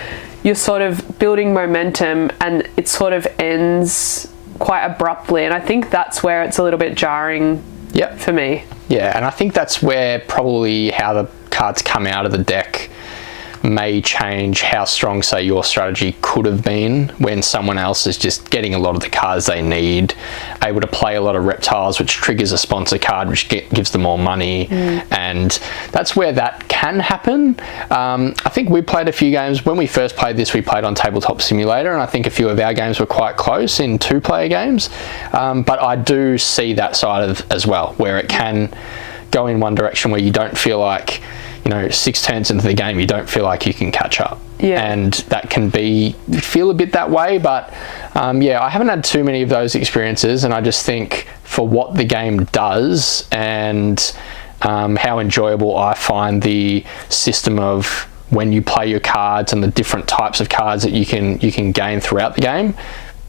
you're sort of building momentum and it sort of ends quite abruptly, and I think that's where it's a little bit jarring Yep. for me. Yeah, and I think that's where probably how the cards come out of the deck may change how strong, say, your strategy could have been when someone else is just getting a lot of the cards they need, able to play a lot of reptiles, which triggers a sponsor card, which gives them more money, and that's where that can happen. I think we played a few games. When we first played this, we played on Tabletop Simulator, and I think a few of our games were quite close in 2-player games, but I do see that side of as well, where it can go in one direction where you don't feel like, 6 turns into the game, you don't feel like you can catch up. Yeah. And that can feel a bit that way, but I haven't had too many of those experiences, and I just think for what the game does and how enjoyable I find the system of when you play your cards and the different types of cards that you can gain throughout the game,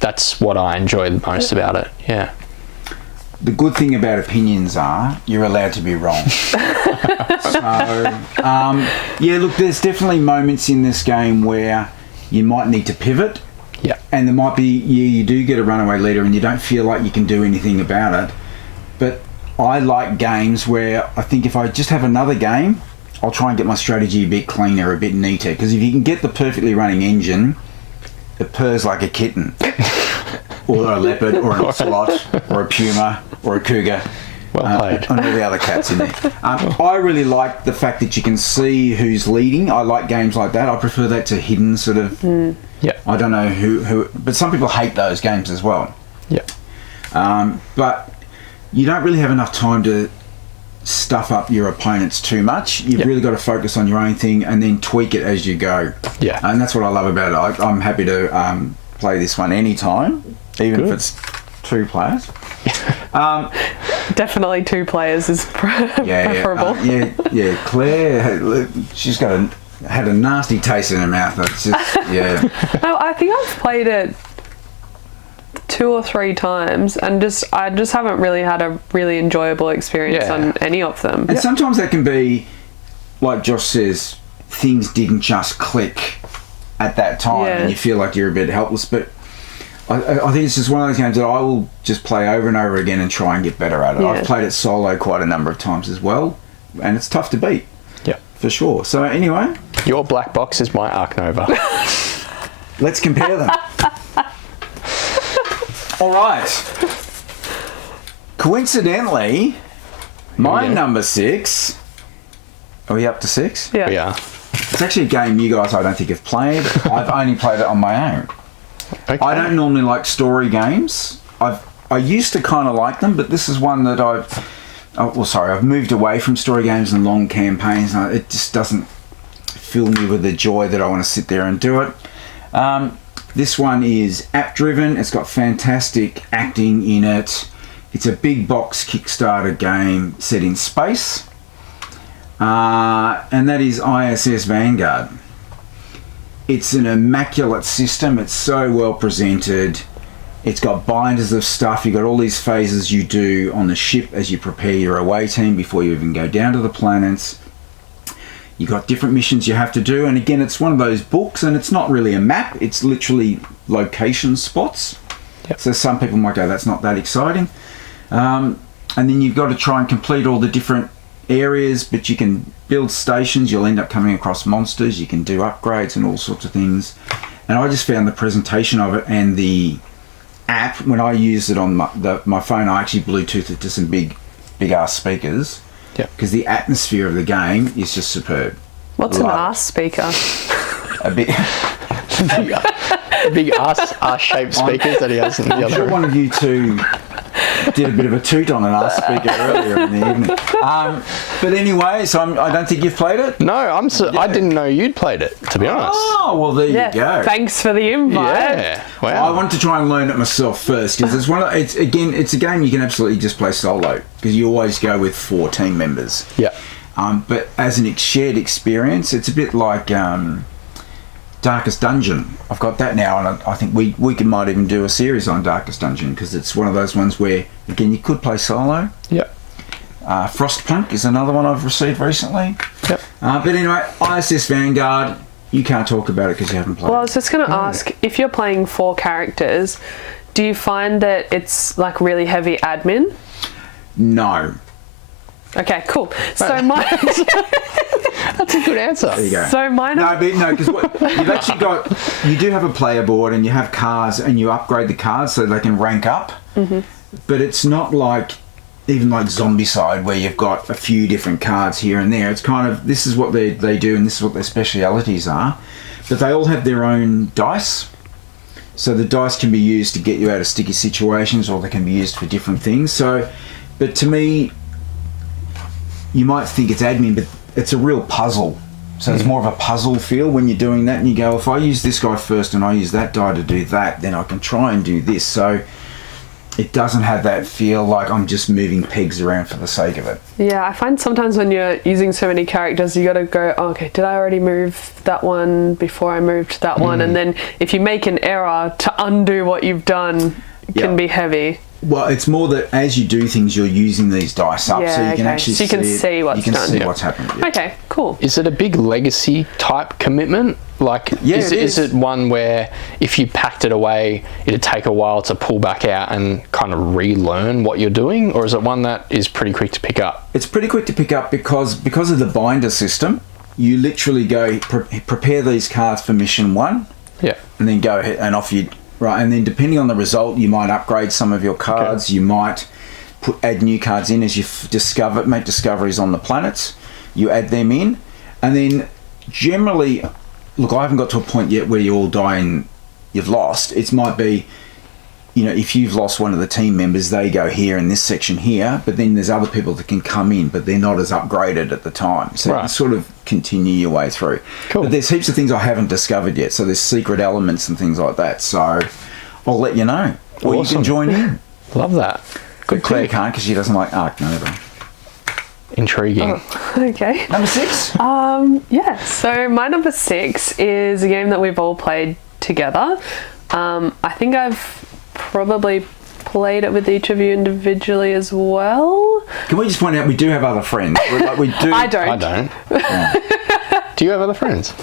that's what I enjoy the most about it. Yeah. The good thing about opinions are you're allowed to be wrong. Look, there's definitely moments in this game where you might need to pivot. Yeah. And there might be, you do get a runaway leader and you don't feel like you can do anything about it. But I like games where I think if I just have another game, I'll try and get my strategy a bit cleaner, a bit neater. Because if you can get the perfectly running engine, it purrs like a kitten. Or a leopard, or an ocelot, or a puma, or a cougar. Well played. And all the other cats in there. I really like the fact that you can see who's leading. I like games like that. I prefer that to hidden sort of... Yeah. I don't know who... But some people hate those games as well. Yeah. But you don't really have enough time to stuff up your opponents too much. You've really got to focus on your own thing and then tweak it as you go. Yeah. And that's what I love about it. I'm happy to play this one anytime, even if it's 2 players. Definitely 2 players is preferable. Claire, she's had a nasty taste in her mouth. It's just, No, I think I've played it 2 or 3 times, and I just haven't really had a really enjoyable experience on any of them. And sometimes that can be, like Josh says, things didn't just click at that time, and you feel like you're a bit helpless. But I think it's just one of those games that I will just play over and over again and try and get better at it. Yeah. I've played it solo quite a number of times as well, and it's tough to beat. Yeah. For sure. So anyway, Your black box is my Ark Nova. let's compare them. All right. Coincidentally, my number 6... Are we up to 6? Yeah. Yeah. It's actually a game you guys I don't think have played. I've only played it on my own. Okay. I don't normally like story games. I used to kind of like them, but this is one that I've moved away from story games and long campaigns, and it just doesn't fill me with the joy that I want to sit there and do it. This one is app driven. It's got fantastic acting in it. It's a big box Kickstarter game set in space. And that is ISS Vanguard. It's an immaculate system. It's so well presented. It's got binders of stuff. You've got all these phases you do on the ship as you prepare your away team before you even go down to the planets. You've got different missions you have to do. And again, it's one of those books, and it's not really a map. It's literally location spots. Yep. So some people might go, that's not that exciting. And then you've got to try and complete all the different areas, but you can build stations. You'll end up coming across monsters. You can do upgrades and all sorts of things. And I just found the presentation of it and the app, when I used it on my phone, I actually Bluetoothed it to some big ass speakers. Yeah. Because the atmosphere of the game is just superb. What's an Love it. arse speaker? A bit. Big ass-shaped speakers that he has in the I'm other sure room. one of you two did a bit of a toot on an ass speaker earlier in the evening. But anyway, so I don't think you've played it. No, I didn't know you'd played it, to be honest. Oh well, there Yeah. you go. Thanks for the invite. Yeah. I Wow. wanted to try and learn it myself first because it's a game you can absolutely just play solo because you always go with 4 team members. Yeah. But as an shared experience, it's a bit like Darkest Dungeon. I've got that now, and I think we might even do a series on Darkest Dungeon because it's one of those ones where, again, you could play solo. Yeah. Frostpunk is another one I've received recently. Yep. But anyway, ISS Vanguard, you can't talk about it because you haven't played Well, I it. was just going to ask, if you're playing 4 characters, do you find that it's like really heavy admin? No. Okay, cool. So my That's a good answer. There you go. so mine No, are, because you've actually got, you do have a player board and you have cards and you upgrade the cards so they can rank up. Mm-hmm. But it's not like, even like Zombicide where you've got a few different cards here and there. It's kind of, this is what they do and this is what their specialities are. But they all have their own dice. So the dice can be used to get you out of sticky situations or they can be used for different things. So, but to me, you might think it's admin, but it's a real puzzle. So it's more of a puzzle feel when you're doing that and you go, if I use this guy first and I use that die to do that, then I can try and do this. So it doesn't have that feel like I'm just moving pegs around for the sake of it. yeah, I find sometimes when you're using so many characters, you got to go, oh, okay, did I already move that one before I moved that one? And then if you make an error, to undo what you've done can Yeah. be heavy. Well, it's more that as you do things, you're using these dice up, Yeah, so you can okay. actually So you can it. see what's you can done. see Yeah. what's happened. Yeah. Okay, cool. Is it a big legacy type commitment? Like, Yeah, is it is is. it one where if you packed it away, it'd take a while to pull back out and kind of relearn what you're doing? Or is it one that is pretty quick to pick up? It's pretty quick to pick up because of the binder system. You literally go prepare these cards for mission 1, Yeah. and then go ahead and off you. Right, and then depending on the result, you might upgrade some of your cards. You might add new cards in as you make discoveries on the planets. You add them in, and then generally, look, I haven't got to a point yet where you all die and you've lost. It might be, if you've lost one of the team members, they go here in this section here, but then there's other people that can come in, but they're not as upgraded at the time. So you Right. can sort of continue your way through. Cool. But there's heaps of things I haven't discovered yet. So there's secret elements and things like that. So I'll let you know. Or you Awesome. can join in. Love that. Good Claire tip. can't because she doesn't like Ark Nova. Intriguing. Okay. Number 6? Yeah, so my number 6 is a game that we've all played together. I think I've probably played it with each of you individually as well. Can we just point out we do have other friends? We do. I don't. I don't. Do you have other friends?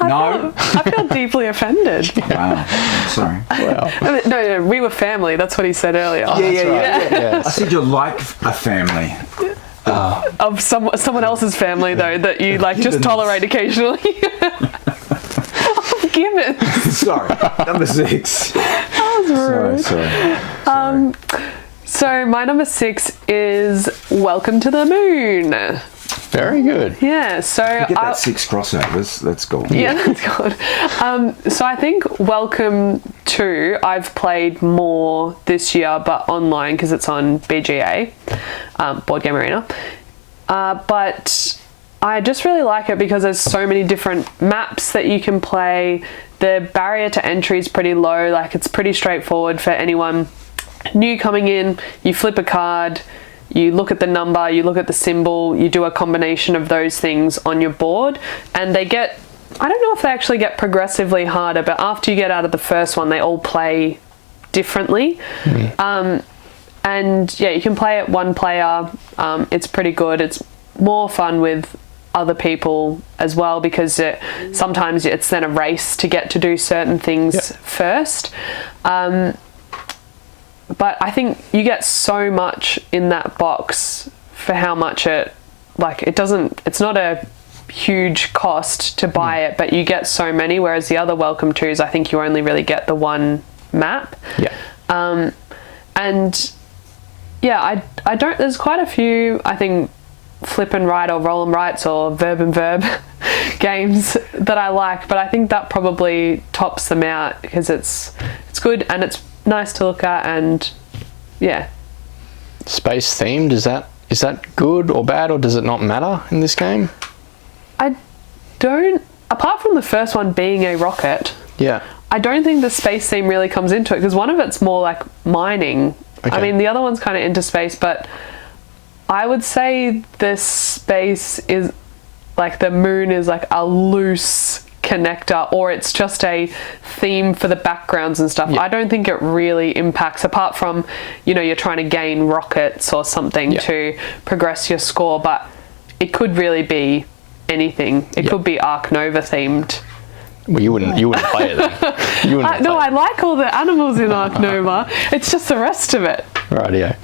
No. I feel deeply offended. Wow. Sorry. Well, No, we were family. That's what he said earlier. Yeah. I yes. said you're like a family. Of someone else's family though that you like just Gibbons. tolerate occasionally. Of Gibbons. Sorry. Number 6. That was rude. Sorry. So my number 6 is Welcome to the Moon. Very good. Yeah. So Get that 6 crossovers. That's cool. yeah, that's good. So I think Welcome to I've played more this year, but online because it's on BGA, Board Game Arena. But I just really like it because there's so many different maps that you can play. The barrier to entry is pretty low. Like it's pretty straightforward for anyone new coming in. You flip a card. You look at the number, you look at the symbol, you do a combination of those things on your board, and they get, I don't know if they actually get progressively harder, but after you get out of the first one, they all play differently. And yeah, you can play it one player. It's pretty good. It's more fun with other people as well, because sometimes it's then a race to get to do certain things first. But I think you get so much in that box for how much it's not a huge cost to buy it, but you get so many, whereas the other Welcome Twos, I think you only really get the one map. And yeah, I don't, there's quite a few, I think, flip and write or roll and writes or verb and verb games that I like, but I think that probably tops them out because it's good and it's nice to look at. And yeah, Space themed, is that good or bad, or does it not matter in this game? I don't, apart from the first one being a rocket, I don't think the space theme really comes into it, because one of it's more like mining. I mean, the other one's kind of into space, but I would say the space is like, the moon is like a loose connector, or it's just a theme for the backgrounds and stuff. I don't think it really impacts, apart from, you're trying to gain rockets or something to progress your score, but it could really be anything. It could be Ark Nova themed. Well, you wouldn't play it then. I like all the animals in Ark Nova. It's just the rest of it. Rightio.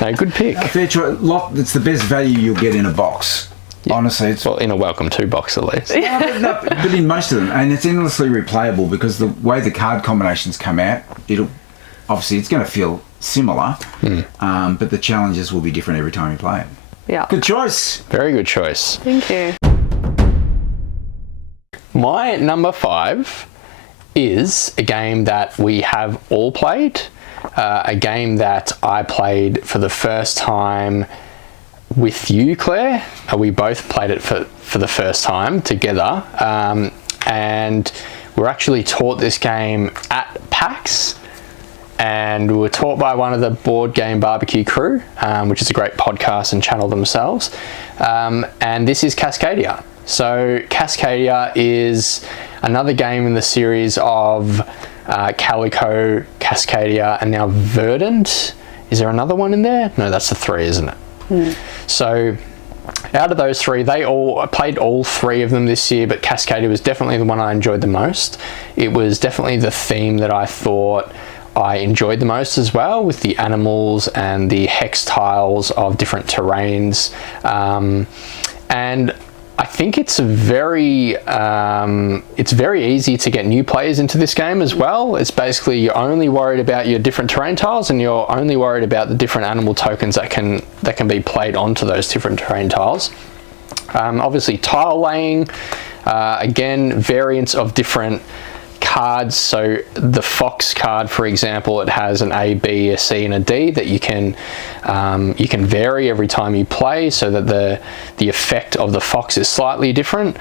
No, good pick. Fair choice. It's the best value you'll get in a box. Honestly, it's in a Welcome To box at least. but in most of them, and it's endlessly replayable, because the way the card combinations come out, it's going to feel similar, but the challenges will be different every time you play it. Yeah. Good choice. Very good choice. Thank you. My number 5 is a game that we have all played, a game that I played for the first time with you, Claire. We both played it for the first time together, and we're actually taught this game at PAX, and we were taught by one of the Board Game Barbecue crew, which is a great podcast and channel themselves, and this is Cascadia. So Cascadia is another game in the series of Calico, Cascadia, and now Verdant. Is there another one in there? No, that's the 3, isn't it? So out of those 3, I played all 3 of them this year, but Cascadia was definitely the one I enjoyed the most. It was definitely the theme that I thought I enjoyed the most as well, with the animals and the hex tiles of different terrains. And I think it's very easy to get new players into this game as well. It's basically, you're only worried about your different terrain tiles, and you're only worried about the different animal tokens that can be played onto those different terrain tiles. Obviously, tile laying, again, variants of different cards. So the Fox card, for example, it has an A, B, a C, and a D that you can vary every time you play, so that the effect of the Fox is slightly different.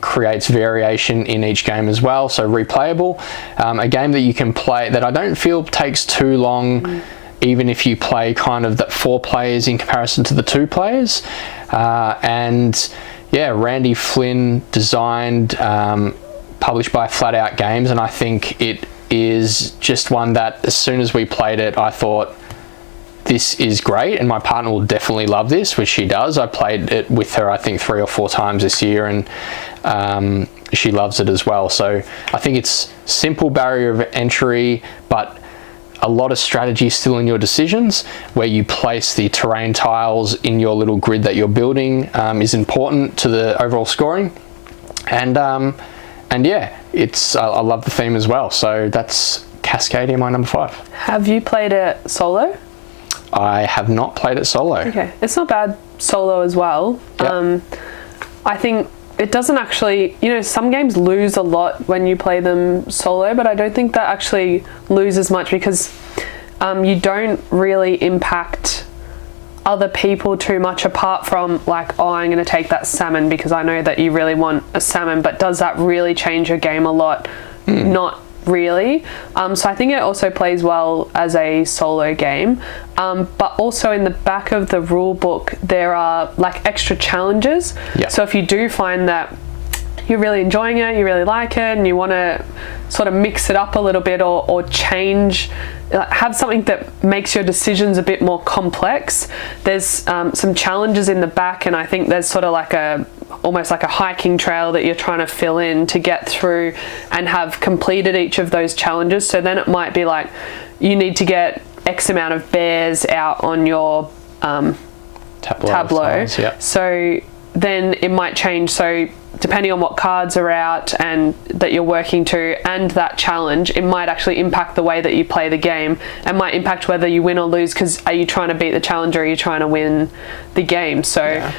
Creates variation in each game as well, so replayable. A game that you can play that I don't feel takes too long, even if you play kind of that 4 players in comparison to the 2 players. And yeah, Randy Flynn designed, published by Flat Out Games, and I think it is just one that, as soon as we played it, I thought, this is great, and my partner will definitely love this, which she does. I played it with her, I think, 3 or 4 times this year, and she loves it as well. So I think it's simple barrier of entry, but a lot of strategy still in your decisions. Where you place the terrain tiles in your little grid that you're building is important to the overall scoring. And yeah, I love the theme as well. So that's Cascadia, my number 5. Have you played it solo? I have not played it solo. Okay, it's not bad solo as well. Yep. I think it doesn't actually, some games lose a lot when you play them solo, but I don't think that actually loses much, because you don't really impact other people too much, apart from like, I'm going to take that salmon because I know that you really want a salmon, but does that really change your game a lot? Not really. So I think it also plays well as a solo game, but also in the back of the rule book there are like extra challenges. So if you do find that you're really enjoying it, you really like it, and you want to sort of mix it up a little bit or change, have something that makes your decisions a bit more complex, there's some challenges in the back, and I think there's sort of like almost like a hiking trail that you're trying to fill in to get through and have completed each of those challenges. So then it might be like you need to get X amount of bears out on your tableau. Tiles, yeah. So then it might change. So depending on what cards are out and that you're working to and that challenge, it might actually impact the way that you play the game and might impact whether you win or lose, because are you trying to beat the challenge or are you trying to win the game? So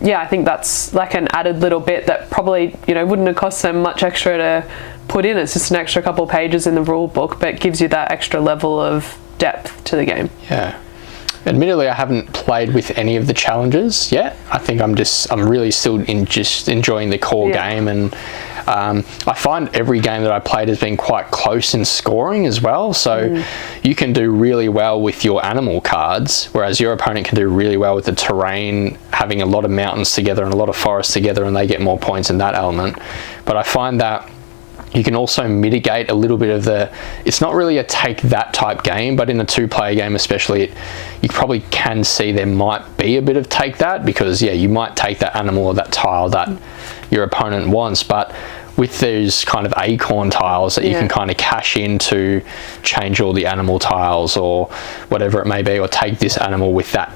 I think that's like an added little bit that probably, wouldn't have cost them much extra to put in. It's just an extra couple of pages in the rule book, but it gives you that extra level of depth to the game. Yeah. Admittedly, I haven't played with any of the challenges yet. I think I'm really still just enjoying the core game, and I find every game that I played has been quite close in scoring as well. So you can do really well with your animal cards, whereas your opponent can do really well with the terrain, having a lot of mountains together and a lot of forests together, and they get more points in that element. But I find that you can also mitigate a little bit of it's not really a take that type game, but in a 2-player game especially, you probably can see there might be a bit of take that, because you might take that animal or that tile that your opponent wants, but with those kind of acorn tiles that you can kind of cash in to change all the animal tiles or whatever it may be, or take this animal with that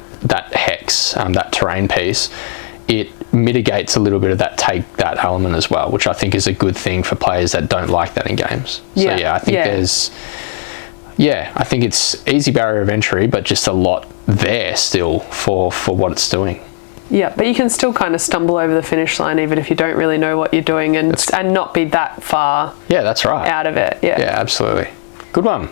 hex, that terrain piece, it mitigates a little bit of that take that element as well, which I think is a good thing for players that don't like that in games. So I think I think it's easy barrier of entry, but just a lot there still for what it's doing. Yeah, but you can still kind of stumble over the finish line even if you don't really know what you're doing, and not be that far that's right. out of it. Yeah, absolutely. Good one.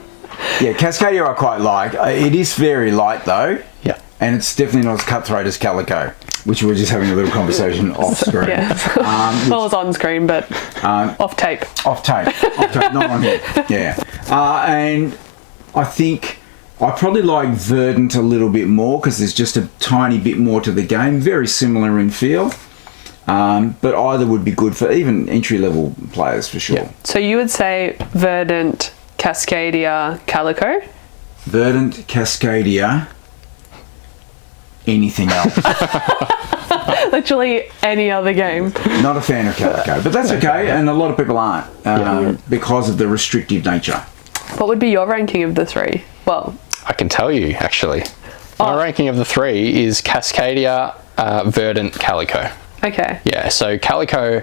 Yeah, Cascadia I quite like. It is very light though. Yeah. And it's definitely not as cutthroat as Calico, which we were just having a little conversation off screen. Well, it's on screen, but off tape. Off tape, not on here. Yeah. And I think I probably like Verdant a little bit more because there's just a tiny bit more to the game. Very similar in feel. But either would be good for even entry-level players for sure. Yeah. So you would say Verdant, Cascadia, Calico? Verdant, Cascadia, anything else. Literally any other game. Not a fan of Calico, but that's okay, and a lot of people aren't because of the restrictive nature. What would be your ranking of the three? Well, I can tell you, actually. My ranking of the three is Cascadia, Verdant, Calico. Okay. Yeah, so Calico,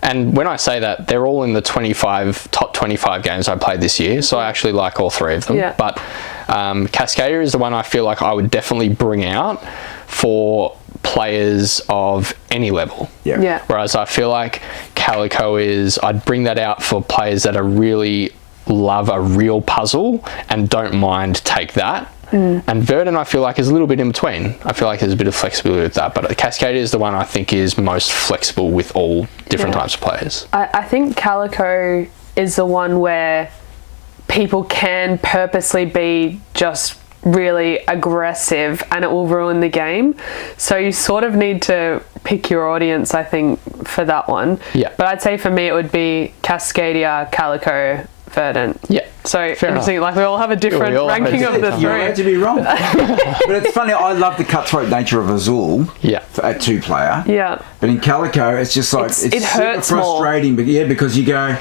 and when I say that, they're all in the top 25 games I played this year, so I actually like all three of them. Yeah. But Cascadia is the one I feel like I would definitely bring out for players of any level. Yeah. Whereas I feel like Calico I'd bring that out for players that are really love a real puzzle and don't mind take that. And Verdant I feel like is a little bit in between. I feel like there's a bit of flexibility with that, but Cascadia is the one I think is most flexible with all different types of players. I think Calico is the one where people can purposely be just really aggressive and it will ruin the game. So you sort of need to pick your audience, I think, for that one. Yeah. But I'd say for me it would be Cascadia, Calico, Verdant. Yeah. So interesting, like we all have a different ranking of the three. You're allowed to be wrong. But it's funny, I love the cutthroat nature of Azul at 2-player. Yeah. But in Calico, it's just like, it's hurts super frustrating, but because you go,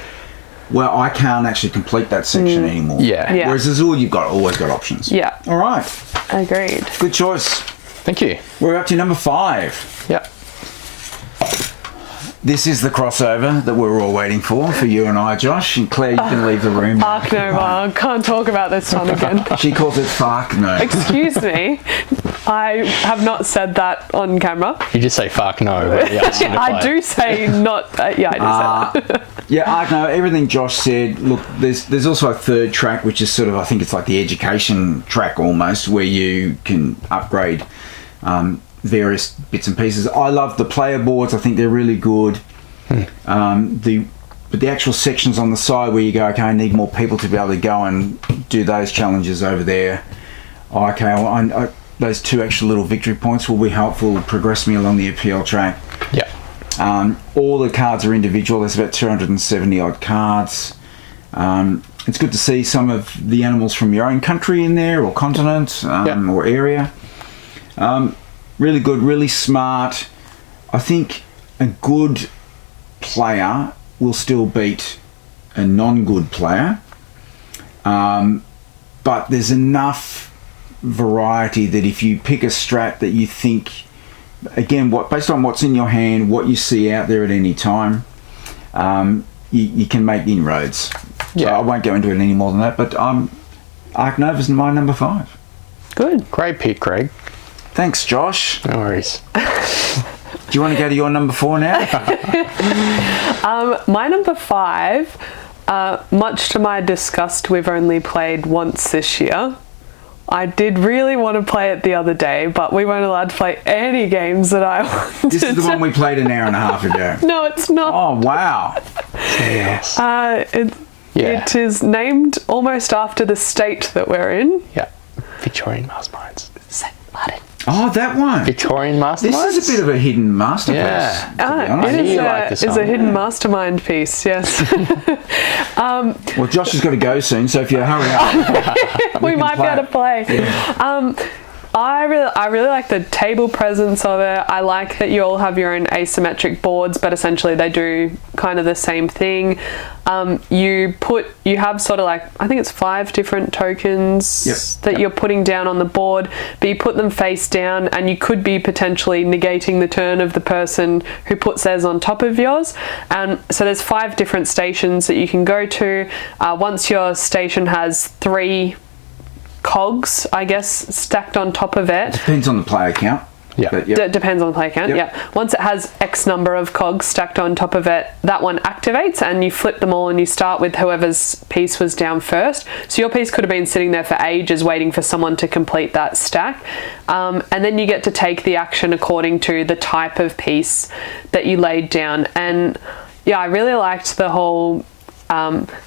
well, I can't actually complete that section anymore. Yeah. Whereas Azul, you've always got options. Yeah. All right. Agreed. Good choice. Thank you. We're up to number 5. Yeah. This is the crossover that we're all waiting for you and I, Josh. And Claire, you can leave the room. Ark Nova. Can't talk about this one again. She calls it Fark No. Excuse me. I have not said that on camera. You just say fuck no. But I do say not. I do say that. Yeah, Ark No, everything Josh said. Look, there's also a third track, which is sort of, I think it's like the education track almost, where you can upgrade various bits and pieces. I love the player boards. I think they're really good. But the actual sections on the side where you go, okay, I need more people to be able to go and do those challenges over there. Okay, well, those 2 extra little victory points will be helpful, progress me along the appeal track. Yeah. All the cards are individual. There's about 270 odd cards. It's good to see some of the animals from your own country in there, or continent, or area. Really good, really smart. I think a good player will still beat a non-good player. But there's enough variety that if you pick a strat that you think, again, based on what's in your hand, what you see out there at any time, you can make inroads. Yeah. So I won't go into it any more than that, but Ark Nova's my number 5. Good. Great pick, Greg. Thanks, Josh. No worries. Do you want to go to your number 4 now? My number 5, much to my disgust, we've only played once this year. I did really want to play it the other day, but we weren't allowed to play any games that I wanted. This is the one we played an hour and a half ago. No, it's not. Oh, wow. Yes. It is named almost after the state that we're in. Yeah. Victorian Masterminds. St. Martin. Oh, that one. Victorian Masterminds? This is a bit of a hidden masterpiece. Yeah. To be honest. It is you like this is a one. hidden mastermind piece, yes. Well, Josh has got to go soon, so if you hurry up, we can might be able to play. Yeah. I really like the table presence of it. I like that you all have your own asymmetric boards, but essentially they do kind of the same thing. You have sort of like, I think it's 5 different tokens that you're putting down on the board, but you put them face down, and you could be potentially negating the turn of the person who puts theirs on top of yours. And so there's 5 different stations that you can go to. Once your station has 3 cogs, I guess, stacked on top of it. Depends on the player count. Yeah. But, yep. Depends on the play count, Yep. yeah. Once it has X number of cogs stacked on top of it, that one activates, and you flip them all and you start with whoever's piece was down first. So your piece could have been sitting there for ages waiting for someone to complete that stack. And then you get to take the action according to the type of piece that you laid down. And yeah, I really liked the whole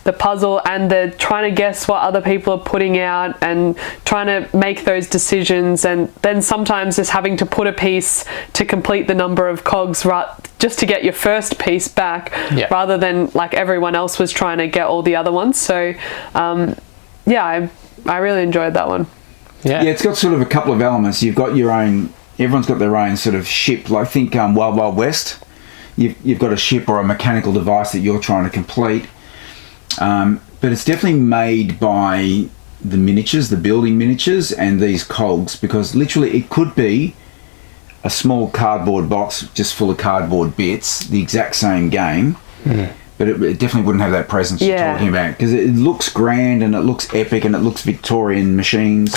the puzzle and the trying to guess what other people are putting out and trying to make those decisions, and then sometimes just having to put a piece to complete the number of cogs just to get your first piece back, rather than like everyone else was trying to get all the other ones. So I really enjoyed that one. Yeah, it's got sort of a couple of elements. You've got your own, everyone's got their own sort of ship. Like think Wild Wild West. You've got a ship or a mechanical device that you're trying to complete. But it's definitely made by the miniatures, the building miniatures, and these cogs, because literally it could be a small cardboard box just full of cardboard bits, the exact same game, but it definitely wouldn't have that presence you're talking about, because it looks grand and it looks epic and it looks Victorian machines.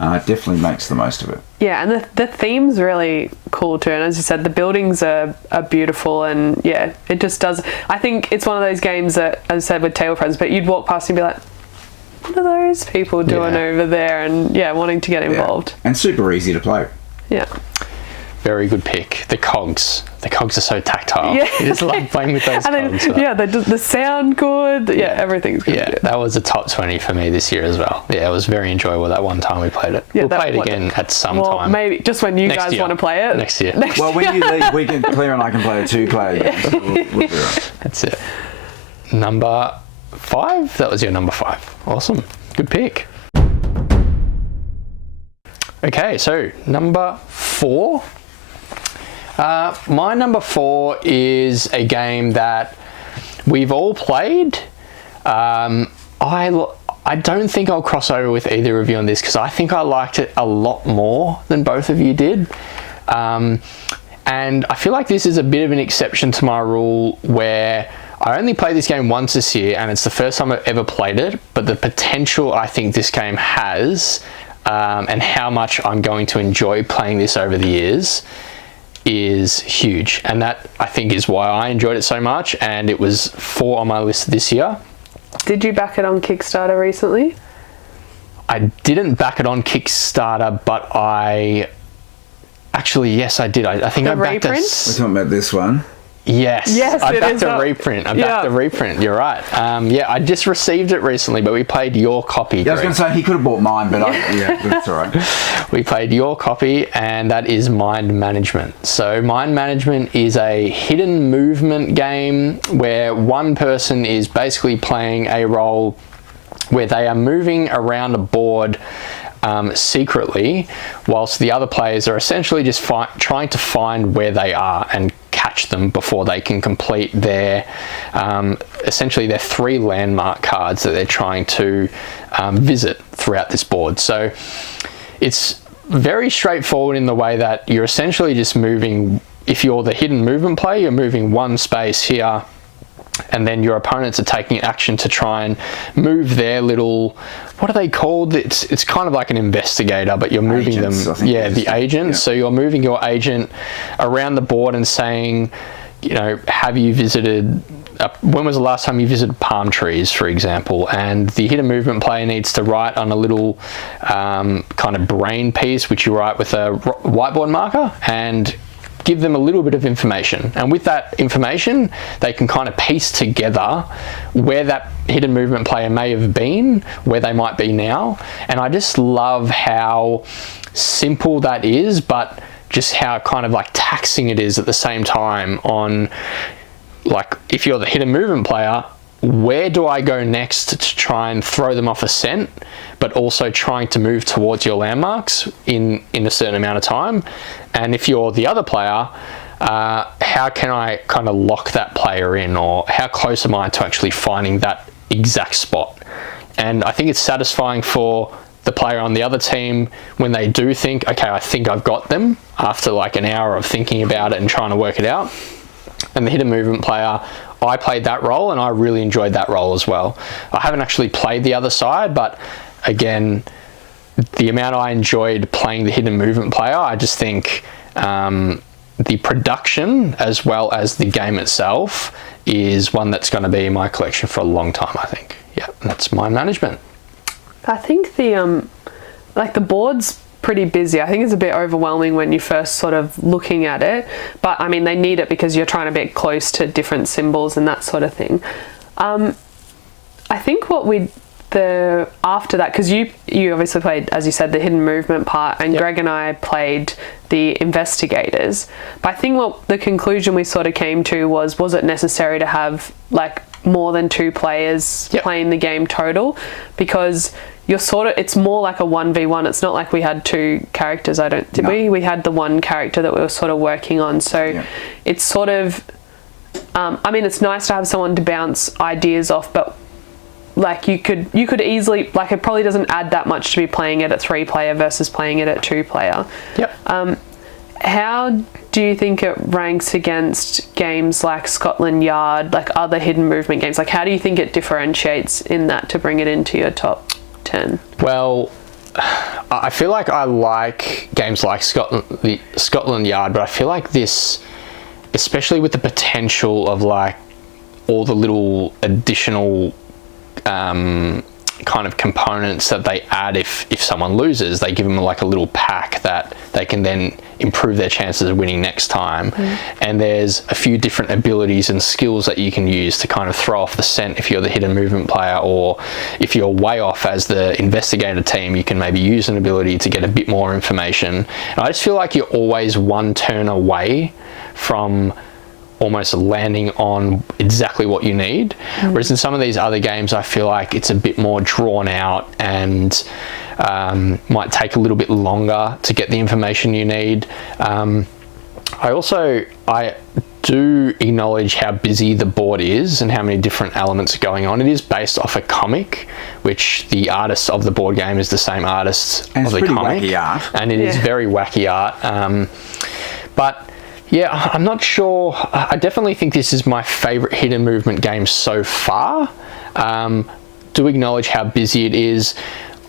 It definitely makes the most of it. Yeah, and the theme's really cool too. And as you said, the buildings are beautiful, and yeah, it just does. I think it's one of those games that, as I said, with table presence, but you'd walk past and be like, what are those people doing over there? And yeah, wanting to get involved. And super easy to play. Yeah. Very good pick. The cogs. The cogs are so tactile. Yeah. You just love playing with those and cogs. then, the sound good. Yeah, everything's good. Yeah, that was a top 20 for me this year as well. Yeah, it was very enjoyable that one time we played it. Yeah, we'll play it again at some time. Maybe just when you Next guys year. want to play it. Next year. Well, when you leave, Claire and I can play a 2-player game. So we'll do it. That's it. Number 5? That was your number 5. Awesome. Good pick. Okay, so number 4. My number 4 is a game that we've all played. I don't think I'll cross over with either of you on this, because I think I liked it a lot more than both of you did. And I feel like this is a bit of an exception to my rule, where I only played this game once this year and it's the first time I've ever played it, but the potential I think this game has, and how much I'm going to enjoy playing this over the years, is huge. And that, I think, is why I enjoyed it so much, and it was 4 on my list this year. Did you back it on Kickstarter recently? I didn't back it on Kickstarter, but yes, I did. I think The I backed reprint? We're talking about this one. Yes. Yes, I'm it back is to up. reprint. I'm Yeah. back to reprint. You're right. Yeah, I just received it recently, but we played your copy. Yeah, I was going Greg. to say he could have bought mine, but that's all right. We played your copy, and that is Mind Management. So Mind Management is a hidden movement game where one person is basically playing a role where they are moving around a board secretly, whilst the other players are essentially just trying to find where they are and catch them before they can complete their essentially their 3 landmark cards that they're trying to visit throughout this board. So it's very straightforward in the way that you're essentially just moving. If you're the hidden movement player, you're moving one space here, and then your opponents are taking action to try and move their little, what are they called? It's kind of like an investigator, but you're moving Agents, them. I think Yeah, it is. the agent. Yeah. So you're moving your agent around the board and saying, you know, have you visited, when was the last time you visited palm trees, for example? And the hidden movement player needs to write on a little kind of brain piece, which you write with a whiteboard marker, and give them a little bit of information. And with that information, they can kind of piece together where that hidden movement player may have been, where they might be now. And I just love how simple that is, but just how kind of like taxing it is at the same time on, like, if you're the hidden movement player, where do I go next to try and throw them off a scent, but also trying to move towards your landmarks in a certain amount of time? And if you're the other player, how can I kind of lock that player in, or how close am I to actually finding that exact spot? And I think it's satisfying for the player on the other team when they do think, okay, I think I've got them, after like an hour of thinking about it and trying to work it out. And the hidden movement player, I played that role and I really enjoyed that role as well. I haven't actually played the other side, but again, the amount I enjoyed playing the hidden movement player, I just think the production as well as the game itself is one that's going to be in my collection for a long time, I think. Yeah, that's Mind Management. I think the like the board's pretty busy. I think it's a bit overwhelming when you first sort of looking at it, but I mean they need it because you're trying to be close to different symbols and that sort of thing. I think after that, because you obviously played, as you said, the hidden movement part, and Yep. Greg and I played the investigators. But I think what the conclusion we sort of came to was it necessary to have like more than 2 players Yep. playing the game total? Because you're it's more like a 1v1. It's not like we had 2 characters. Did No. we? We had the one character that we were sort of working on. So Yeah. it's sort of, I mean, it's nice to have someone to bounce ideas off, but like you could easily, like, it probably doesn't add that much to be playing it at 3 player versus playing it at 2 player. Yep. How do you think it ranks against games like Scotland Yard, like other hidden movement games? Like, how do you think it differentiates in that to bring it into your top 10? Well, I feel like I like games like Scotland Yard, but I feel like this, especially with the potential of like all the little additional kind of components that they add if someone loses, they give them like a little pack that they can then improve their chances of winning next time. And there's a few different abilities and skills that you can use to kind of throw off the scent if you're the hidden movement player, or if you're way off as the investigator team, you can maybe use an ability to get a bit more information. And I just feel like you're always one turn away from almost landing on exactly what you need. Whereas in some of these other games, I feel like it's a bit more drawn out and might take a little bit longer to get the information you need. I do acknowledge how busy the board is and how many different elements are going on. It is based off a comic, which the artist of the board game is the same artist And of it's the pretty comic. wacky art. And it is Yeah. very wacky art. But yeah, I'm not sure. I definitely think this is my favourite hidden movement game so far. Do acknowledge how busy it is.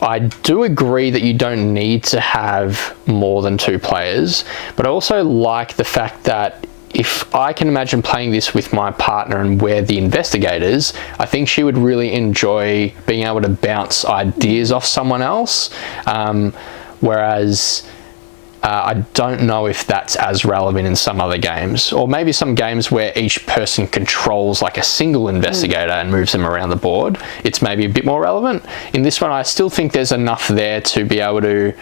I do agree that you don't need to have more than 2 players, but I also like the fact that if I can imagine playing this with my partner and we're the investigators, I think she would really enjoy being able to bounce ideas off someone else. Whereas I don't know if that's as relevant in some other games, or maybe some games where each person controls like a single investigator and moves them around the board. It's maybe a bit more relevant. In this one, I still think there's enough there to be able to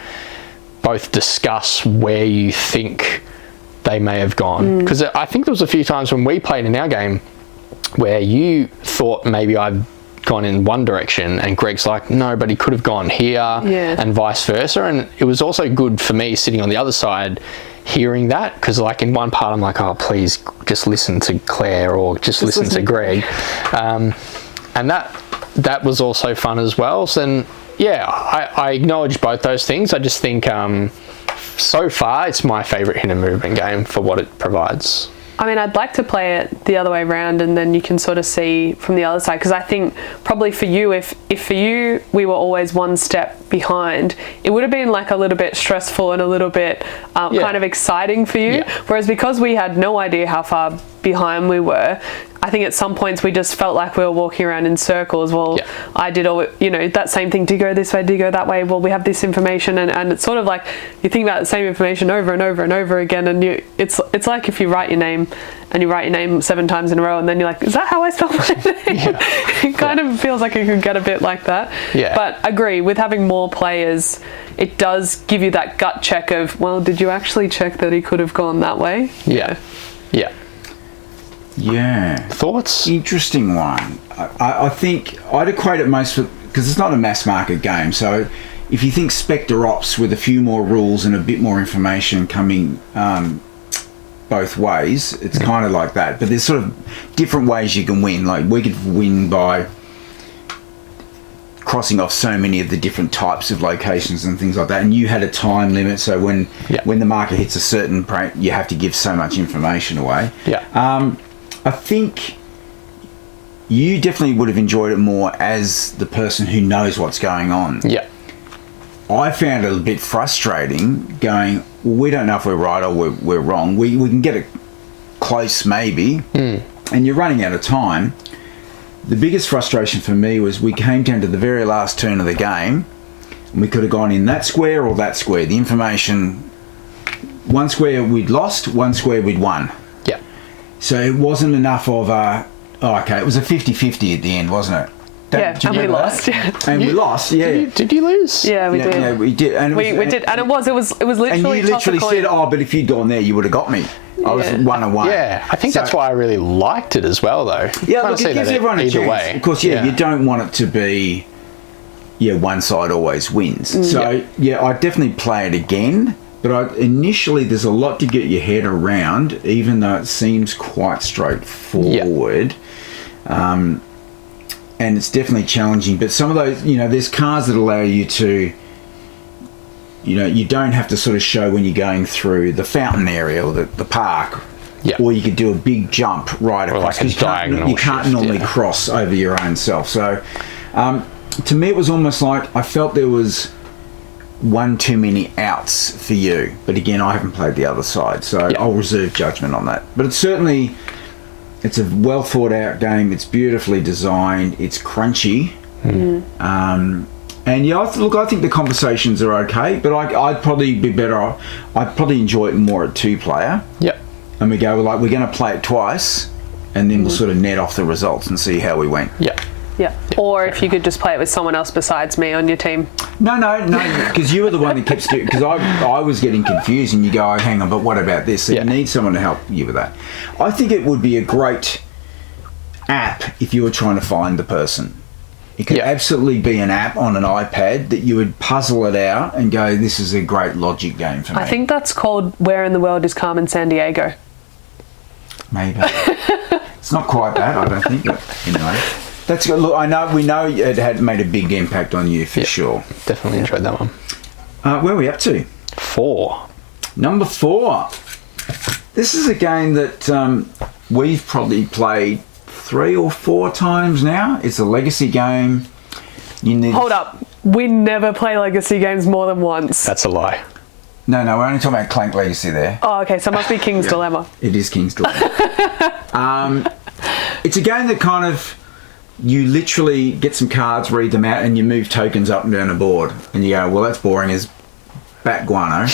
both discuss where you think they may have gone. Because I think there was a few times when we played in our game where you thought maybe I've gone in one direction and Greg's like, no, but he could have gone here, and vice versa. And it was also good for me sitting on the other side hearing that, because like in one part I'm like, oh, please just listen to Claire or just listen to Greg. And that was also fun as well. So then, yeah, I acknowledge both those things. I just think so far it's my favourite hidden movement game for what it provides. I mean, I'd like to play it the other way around, and then you can sort of see from the other side, because I think probably for you, if for you we were always one step behind, it would have been like a little bit stressful and a little bit kind of exciting for you. Whereas because we had no idea how far behind we were, I think at some points we just felt like we were walking around in circles. Well, I did all, that same thing. Do you go this way? Do you go that way? Well, we have this information, and it's sort of like you think about the same information over and over and over again, and it's like if you write your name and you write your name 7 times in a row, and then you're like, is that how I spell my name? It kind of feels like it could get a bit like that. But agree, with having more players, it does give you that gut check of, well, did you actually check that he could have gone that way? Yeah. Thoughts? Interesting one. I think I'd equate it most because it's not a mass market game. So if you think Spectre Ops with a few more rules and a bit more information coming both ways, it's kind of like that. But there's sort of different ways you can win. Like we could win by crossing off so many of the different types of locations and things like that, and you had a time limit, so when the marker hits a certain point you have to give so much information away. I think you definitely would have enjoyed it more as the person who knows what's going on. I found it a bit frustrating going, well, we don't know if we're right or we're wrong. We can get it close maybe, and you're running out of time. The biggest frustration for me was we came down to the very last turn of the game, and we could have gone in that square or that square. The information, one square we'd lost, one square we'd won. So it wasn't enough of a, it was a 50-50 at the end, wasn't it? And we lost. And we lost, Did you lose? Yeah, we did. Yeah, we did. And we did, and it was literally. And you literally said, but if you'd gone there, you would have got me. I was 1-1. Yeah, I think that's why I really liked it as well, though. Yeah, look, it gives everyone a chance. Way. Of course, you don't want it to be, one side always wins. So, I'd definitely play it again. But initially, there's a lot to get your head around, even though it seems quite straightforward. And it's definitely challenging. But some of those, there's cards that allow you to, you don't have to sort of show when you're going through the fountain area or the park. Or you could do a big jump right across. Like you can't normally cross over your own self. So, to me, it was almost like I felt there was one too many outs for you. But again, I haven't played the other side, so I'll reserve judgment on that. But it's a well thought out game. It's beautifully designed. It's crunchy. And I think the conversations are okay, but I'd probably be better off. I'd probably enjoy it more at 2-player. And we go, we're going to play it twice, and then we'll sort of net off the results and see how we went. Or if you could just play it with someone else besides me on your team. No, because you were the one that kept doing. Because I was getting confused, and you go, oh, hang on, but what about this? So you need someone to help you with that. I think it would be a great app if you were trying to find the person. It could absolutely be an app on an iPad that you would puzzle it out and go, this is a great logic game for me. I think that's called Where in the World is Carmen Sandiego? Maybe. It's not quite that, I don't think, but anyway. That's good. Look, we know it had made a big impact on you for sure. Definitely enjoyed that one. Where are we up to? 4. Number 4. This is a game that we've probably played 3 or 4 times now. It's a legacy game. Hold up. We never play legacy games more than once. That's a lie. No, we're only talking about Clank Legacy there. Oh, okay. So it must be King's Dilemma. It is King's Dilemma. It's a game that kind of... You literally get some cards, read them out, and you move tokens up and down the board. And you go, well, that's boring as bat guano.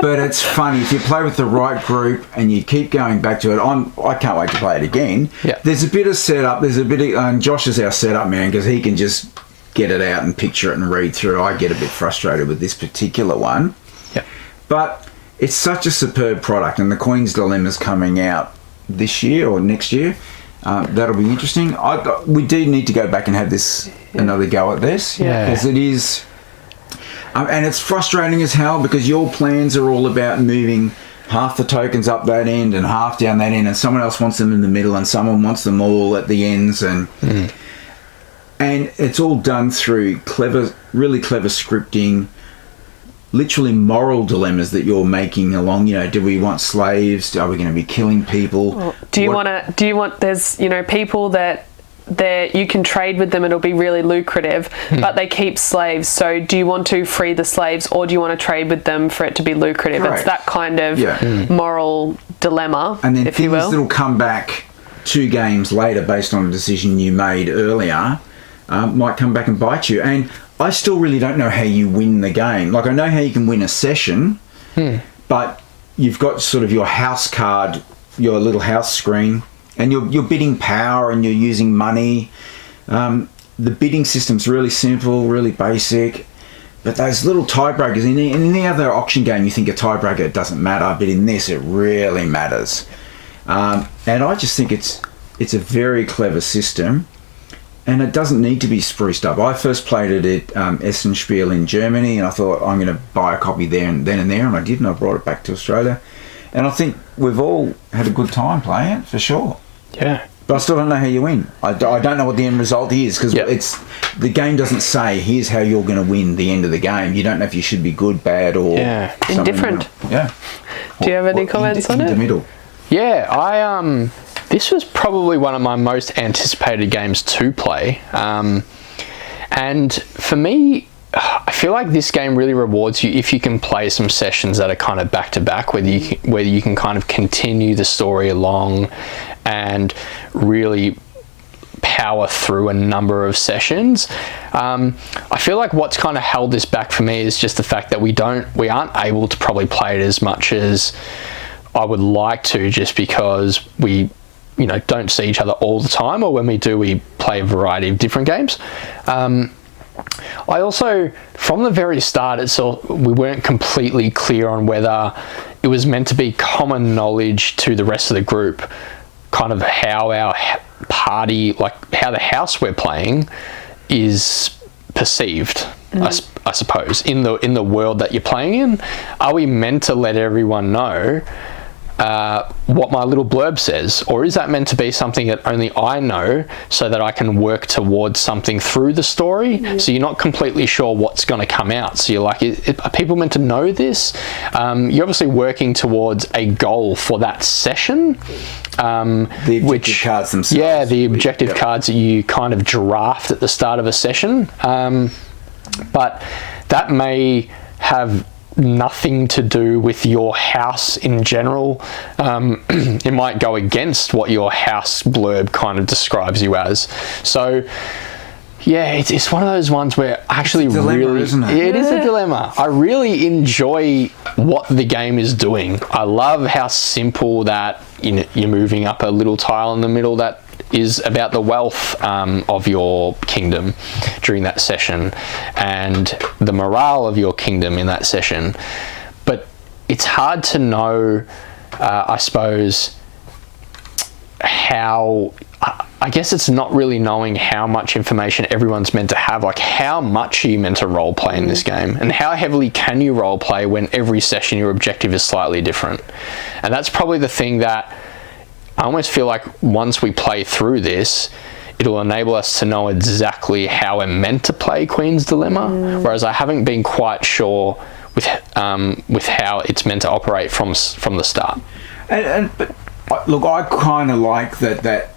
But it's funny if you play with the right group and you keep going back to it. I can't wait to play it again. Yeah. There's a bit of setup. There's a bit of, and Josh is our setup man because he can just get it out and picture it and read through. I get a bit frustrated with this particular one. Yeah. But it's such a superb product, and the Queen's Dilemma's coming out this year or next year. That'll be interesting. We do need to go back and have this another go at this. Yeah. Because it is. And it's frustrating as hell because your plans are all about moving half the tokens up that end and half down that end, and someone else wants them in the middle and someone wants them all at the ends, and it's all done through really clever scripting, literally moral dilemmas that you're making along. Do we want slaves? Are we going to be killing people? There's people that you can trade with them, it'll be really lucrative, but they keep slaves. So do you want to free the slaves, or do you want to trade with them for it to be lucrative? Correct. It's that kind of moral dilemma, and then if you will. That'll come back 2 games later based on a decision you made earlier, might come back and bite you. And I still really don't know how you win the game. Like, I know how you can win a session, but you've got sort of your house card, your little house screen, and you're bidding power and you're using money. The bidding system's really simple, really basic. But those little tiebreakers, in any other auction game you think a tiebreaker, it doesn't matter, but in this it really matters. And I just think it's a very clever system, and it doesn't need to be spruced up. I first played it at Essenspiel in Germany, and I thought I'm going to buy a copy there and then and there, and I did, and I brought it back to Australia. And I think we've all had a good time playing it, for sure. Yeah. But I still don't know how you win. I don't know what the end result is, because the game doesn't say, here's how you're going to win the end of the game. You don't know if you should be good, bad, or indifferent. Yeah. Do you have any comments on it? In the middle. Yeah, this was probably one of my most anticipated games to play. And for me, I feel like this game really rewards you if you can play some sessions that are kind of back to back, whether you can kind of continue the story along and really power through a number of sessions. I feel like what's kind of held this back for me is just the fact that we aren't able to probably play it as much as I would like to, just because we don't see each other all the time, or when we do, we play a variety of different games. I also, from the very start itself, we weren't completely clear on whether it was meant to be common knowledge to the rest of the group, kind of how our party, like how the house we're playing is perceived, I suppose, in the world that you're playing in. Are we meant to let everyone know what my little blurb says, or is that meant to be something that only I know so that I can work towards something through the story? So you're not completely sure what's going to come out, so you're like, are people meant to know this? You're obviously working towards a goal for that session, the objective cards themselves. Yeah, the objective cards that you kind of draft at the start of a session, but that may have nothing to do with your house in general. It might go against what your house blurb kind of describes you as. So yeah, it's one of those ones where actually it's a dilemma, really, isn't it? It is a dilemma. I really enjoy what the game is doing. I love how simple that you're moving up a little tile in the middle that is about the wealth of your kingdom during that session and the morale of your kingdom in that session. But it's hard to know, I suppose, how... I guess it's not really knowing how much information everyone's meant to have. Like, how much are you meant to role play in this game? And how heavily can you role play when every session your objective is slightly different? And that's probably the thing that I almost feel like once we play through this, it'll enable us to know exactly how we're meant to play Queen's Dilemma, whereas I haven't been quite sure with how it's meant to operate from the start. But look, I kind of like that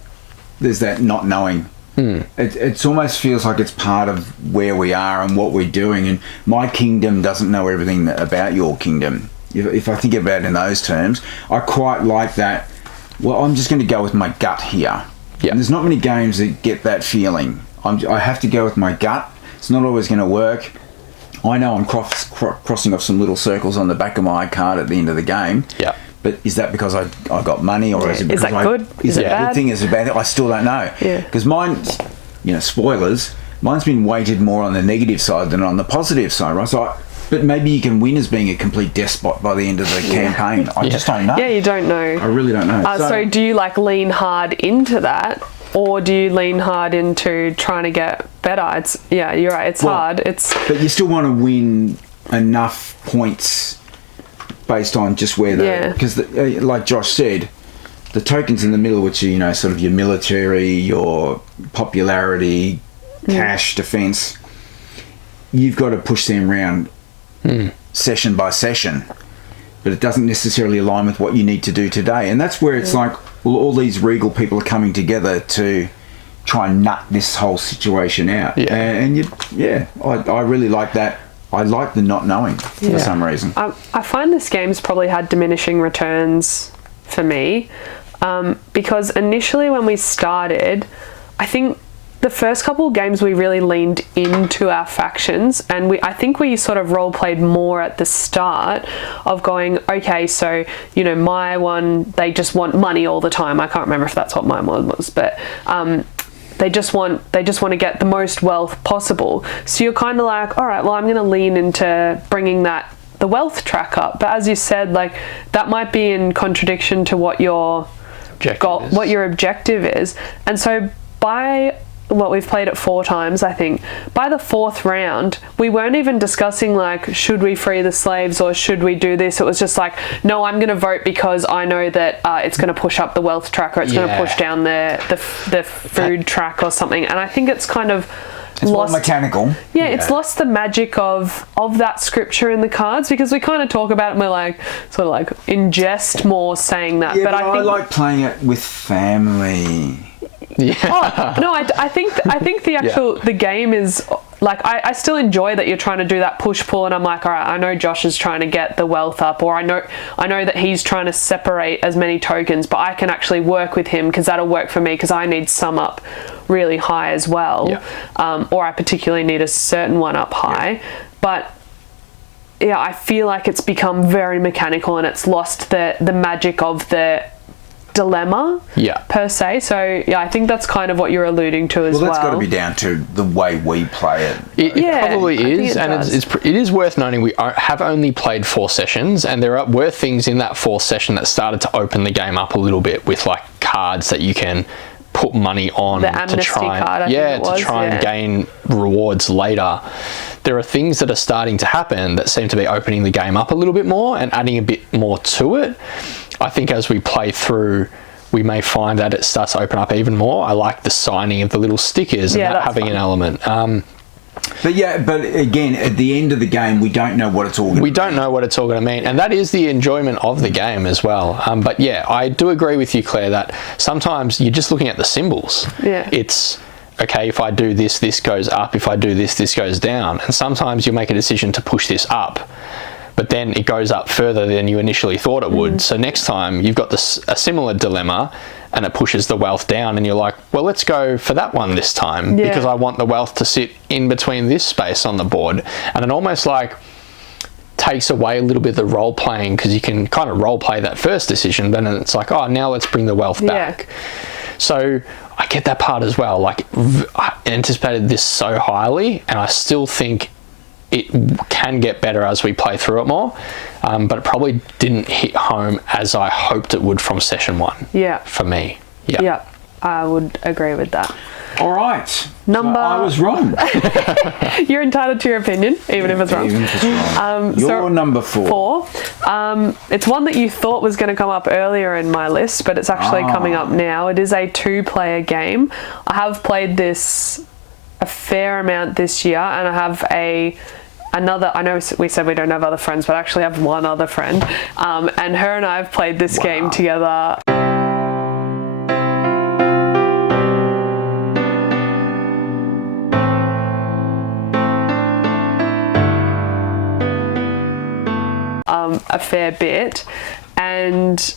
there's that not knowing. It almost feels like it's part of where we are and what we're doing, and my kingdom doesn't know everything about your kingdom. If I think about it in those terms, I quite like that. Well, I'm just going to go with my gut here. Yeah. And there's not many games that get that feeling. I have to go with my gut. It's not always going to work. I know I'm crossing off some little circles on the back of my card at the end of the game. Yeah. But is that because I got money, or is it because that good? Is it a bad? good thing? Is it a bad thing? I still don't know. Yeah. Because mine's, spoilers. Mine's been weighted more on the negative side than on the positive side, right? So, but maybe you can win as being a complete despot by the end of the campaign. I just don't know. Yeah, you don't know. I really don't know. So do you like lean hard into that, or do you lean hard into trying to get better? You're right. It's hard. But you still want to win enough points based on just where because like Josh said, the tokens in the middle, which are sort of your military, your popularity, cash, defense, you've got to push them around session by session, but it doesn't necessarily align with what you need to do today. And that's where it's like, well, all these Regal people are coming together to try and nut this whole situation out. I really like that. I like the not knowing for some reason. I find this game's probably had diminishing returns for me, because initially when we started, I think the first couple of games we really leaned into our factions, and I think we sort of role played more at the start of going, okay, so my one, they just want money all the time. I can't remember if that's what mine was, but they just want to get the most wealth possible. So you're kind of like, all right, well, I'm going to lean into bringing the wealth track up. But as you said, like, that might be in contradiction to what your objective is. And so we've played it 4 times, I think. By the 4th round, we weren't even discussing, like, should we free the slaves or should we do this? It was just like, no, I'm going to vote because I know that it's going to push up the wealth track, or it's going to push down the food track or something. And I think it's kind of it's lost, more mechanical. Yeah, it's lost the magic of that scripture in the cards, because we kind of talk about it and we're like, sort of like in jest more saying that. Yeah, but I like playing it with family. Yeah. No, I think the actual the game is like, I still enjoy that you're trying to do that push pull, and I'm like, all right, I know Josh is trying to get the wealth up, or I know that he's trying to separate as many tokens, but I can actually work with him because that'll work for me because I need some up really high as well, or I particularly need a certain one up high, but I feel like it's become very mechanical and it's lost the magic of the dilemma per se. So I think that's kind of what you're alluding to as well. Well, that's got to be down to the way we play it. It probably is, and it is worth noting we have only played 4 sessions, and there were things in that 4th session that started to open the game up a little bit with like cards that you can put money on to try and gain rewards later. There are things that are starting to happen that seem to be opening the game up a little bit more and adding a bit more to it. I think as we play through, we may find that it starts to open up even more. I like the signing of the little stickers and that having an element. But again, at the end of the game, we don't know what it's all going to mean. We don't know what it's all going to mean, and that is the enjoyment of the game as well. But yeah, I do agree with you, Claire, that sometimes you're just looking at the symbols. Yeah. It's, okay, if I do this, this goes up. If I do this, this goes down. And sometimes you make a decision to push this up, but then it goes up further than you initially thought it would. So next time you've got a similar dilemma and it pushes the wealth down, and you're like, well, let's go for that one this time because I want the wealth to sit in between this space on the board. And it almost like takes away a little bit of the role playing, because you can kind of role play that first decision, but then it's like, oh, now let's bring the wealth back. So I get that part as well. Like, I anticipated this so highly, and I still think it can get better as we play through it more, but it probably didn't hit home as I hoped it would from session 1. For me. I would agree with that. All right. So I was wrong. You're entitled to your opinion, even if it's wrong. Even if it's wrong. You're number 4. It's one that you thought was going to come up earlier in my list, but it's actually coming up now. It is a 2-player game. I have played this a fair amount this year, and I have another, I know we said we don't have other friends, but I actually have one other friend, and her and I have played this game together. A fair bit, and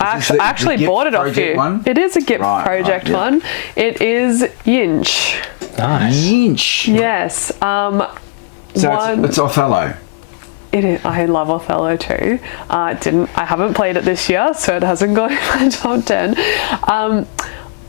I actually bought it off you. One? It is a GIPT project one. It is Yinch. Nice. Yinch. Yes. So one. it's Othello. It is, I love Othello too. I haven't played it this year, so it hasn't gone in my top 10.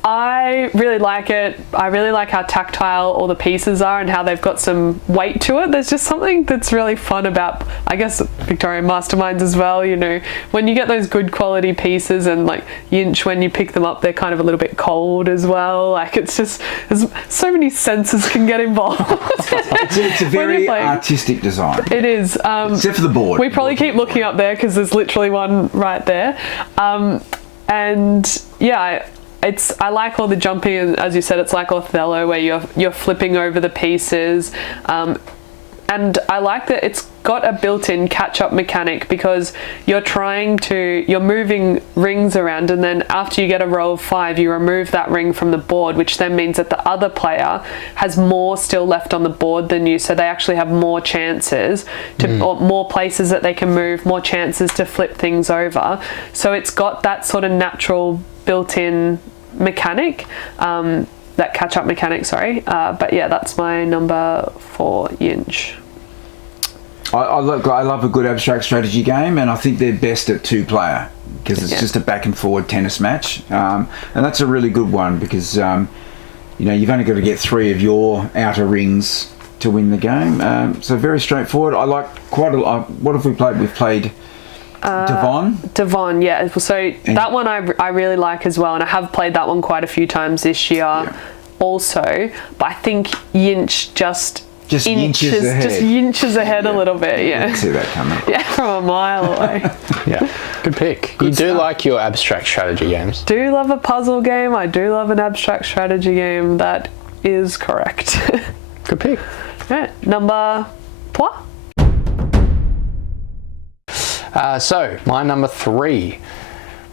I really like it. I really like how tactile all the pieces are and how they've got some weight to it. There's just something that's really fun about, I guess, Victorian Masterminds as well. You know, when you get those good quality pieces and like Yinch, when you pick them up, they're kind of a little bit cold as well. Like it's just, there's so many senses can get involved. It's a very artistic design. It is. Except for the board. We probably keep looking up there because there's literally one right there. And yeah, I like all the jumping, and as you said, it's like Othello where you're flipping over the pieces, and I like that it's got a built-in catch-up mechanic because you're moving rings around, and then after you get a row of 5, you remove that ring from the board, which then means that the other player has more still left on the board than you, so they actually have more chances to, or more places that they can move, more chances to flip things over. So it's got that sort of natural built-in mechanic, that catch-up mechanic, sorry. But yeah, that's my number 4, Yinch. I love a good abstract strategy game, and I think they're best at 2-player because it's just a back and forward tennis match, and that's a really good one because you know, you've only got to get 3 of your outer rings to win the game. So very straightforward. I like quite a lot. What have we played? We've played Devon, yeah. So that one I really like as well, and I have played that one quite a few times this year also. But I think Yinch just inches ahead a little bit. Yeah, I can see that coming. Yeah, from a mile away. Yeah, good pick. You do like your abstract strategy games. Do love a puzzle game. I do love an abstract strategy game. That is correct. Good pick. Right, number 3. So, my number 3.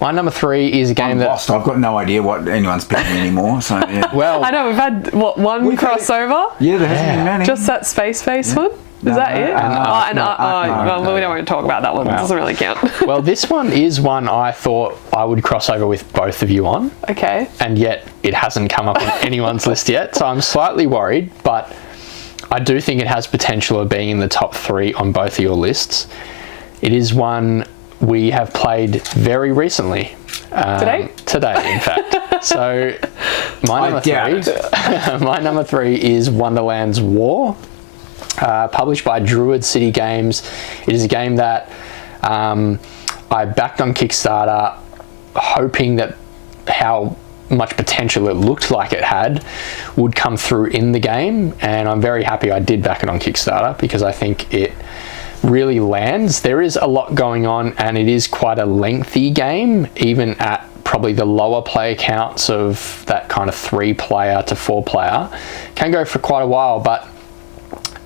My number 3 is a game lost. I've got no idea what anyone's picking anymore. So yeah. Well, I know we've had one crossover. Yeah, there hasn't been many. Just that space one. Is that it? Well, we don't want to talk about that one. It doesn't really count. Well, this one is one I thought I would cross over with both of you on. Okay. And yet it hasn't come up on anyone's list yet, so I'm slightly worried, but I do think it has potential of being in the top 3 on both of your lists. It is one we have played very recently. Today, in fact. So my number 3 is Wonderland's War, published by Druid City Games. It is a game that I backed on Kickstarter, hoping that how much potential it looked like it had would come through in the game, and I'm very happy I did back it on Kickstarter because I think it really lands. There is a lot going on, and it is quite a lengthy game, even at probably the lower player counts of that kind of 3-player to 4-player. Can go for quite a while, but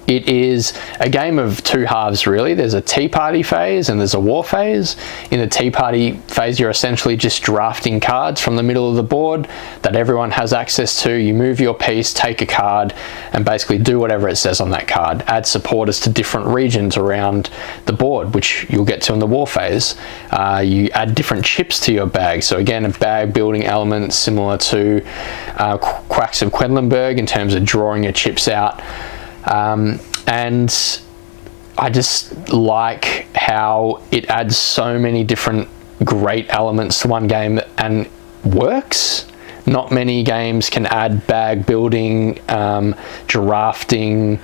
it is a game of 2 halves, really. There's a tea party phase and there's a war phase. In the tea party phase, you're essentially just drafting cards from the middle of the board that everyone has access to. You move your piece, take a card, and basically do whatever it says on that card. Add supporters to different regions around the board, which you'll get to in the war phase. You add different chips to your bag. So again, a bag building element similar to Quacks of Quedlinburg in terms of drawing your chips out. And I just like how it adds so many different great elements to one game and works. Not many games can add bag building, drafting,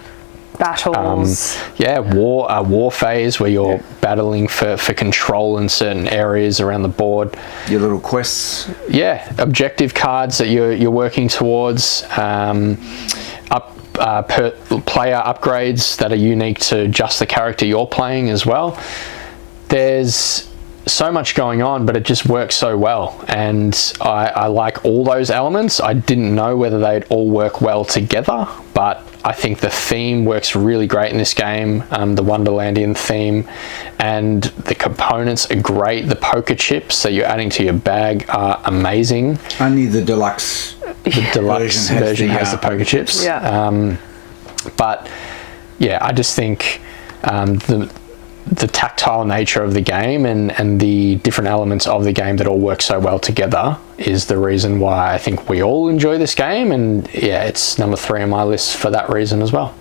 battles. War phase where you're battling for control in certain areas around the board. Your little quests. Yeah, objective cards that you're working towards. Per player upgrades that are unique to just the character you're playing as well. There's so much going on, but it just works so well, and I like all those elements. I didn't know whether they'd all work well together, but I think the theme works really great in this game, the Wonderlandian theme, and the components are great. The poker chips that you're adding to your bag are amazing. Only the deluxe version has the poker chips. Yeah. But yeah, I just think the tactile nature of the game and the different elements of the game that all work so well together is the reason why I think we all enjoy this game, and yeah, it's number 3 on my list for that reason as well.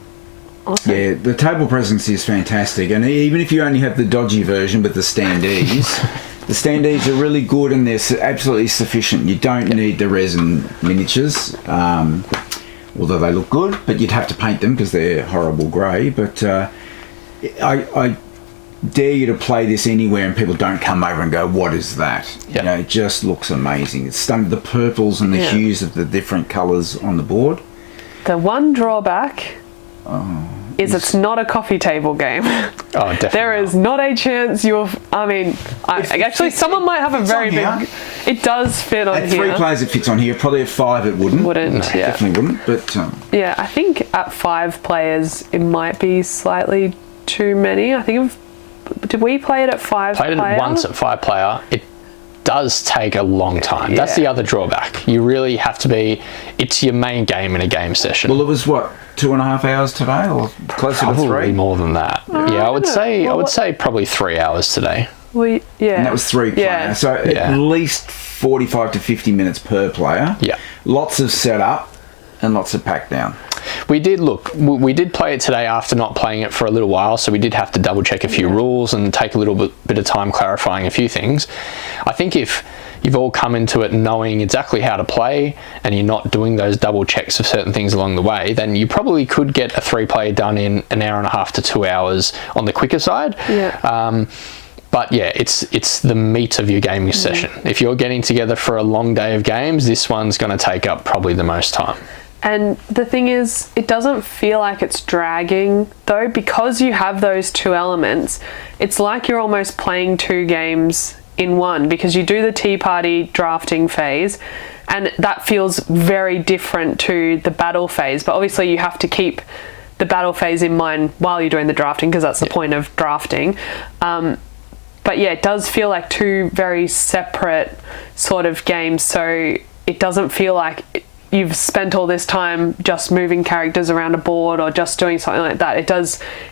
Awesome. Yeah, the table presence is fantastic, and even if you only have the dodgy version with the standees, the standees are really good and they're absolutely sufficient. You don't need the resin miniatures, although they look good, but you'd have to paint them because they're horrible grey. But I dare you to play this anywhere and people don't come over and go, what is that? Yeah. You know, it just looks amazing. It's stunning, the purples and the hues of the different colours on the board. The one drawback is it's not a coffee table game. Oh, definitely. There is not a chance you'll. I mean, actually, someone might have a very big. It does fit on At here. 3 players it fits on here. Probably at 5 it wouldn't. Yeah. Definitely wouldn't. But Yeah, I think at 5 players it might be slightly too many. I think did we play it at 5 Played player? it once at 5 player. It does take a long time. That's the other drawback. You really have to be. It's your main game in a game session. well, it was what, 2.5 hours today, or closer to Probably 3? more than that. Yeah, I would say. I would say probably 3 hours today. Yeah. And that was 3 player. Yeah. So Yeah. at least 45 to 50 minutes per player. Yeah. Lots of setup and lots of pack down. We did we did play it today after not playing it for a little while, so we did have to double check a few rules and take a little bit of time clarifying a few things. I think if you've all come into it knowing exactly how to play and you're not doing those double checks of certain things along the way, then you probably could get a 3-player done in an hour and a half to 2 hours on the quicker side. Yeah. But yeah, it's the meat of your gaming session. If you're getting together for a long day of games, this one's going to take up probably the most time. And the thing is, it doesn't feel like it's dragging though, because you have those 2 elements. It's like you're almost playing 2 games in one, because you do the tea party drafting phase and that feels very different to the battle phase. But obviously you have to keep the battle phase in mind while you're doing the drafting, because that's the point of drafting. But yeah, it does feel like 2 very separate sort of games. So it doesn't feel like you've spent all this time just moving characters around a board or just doing something like that.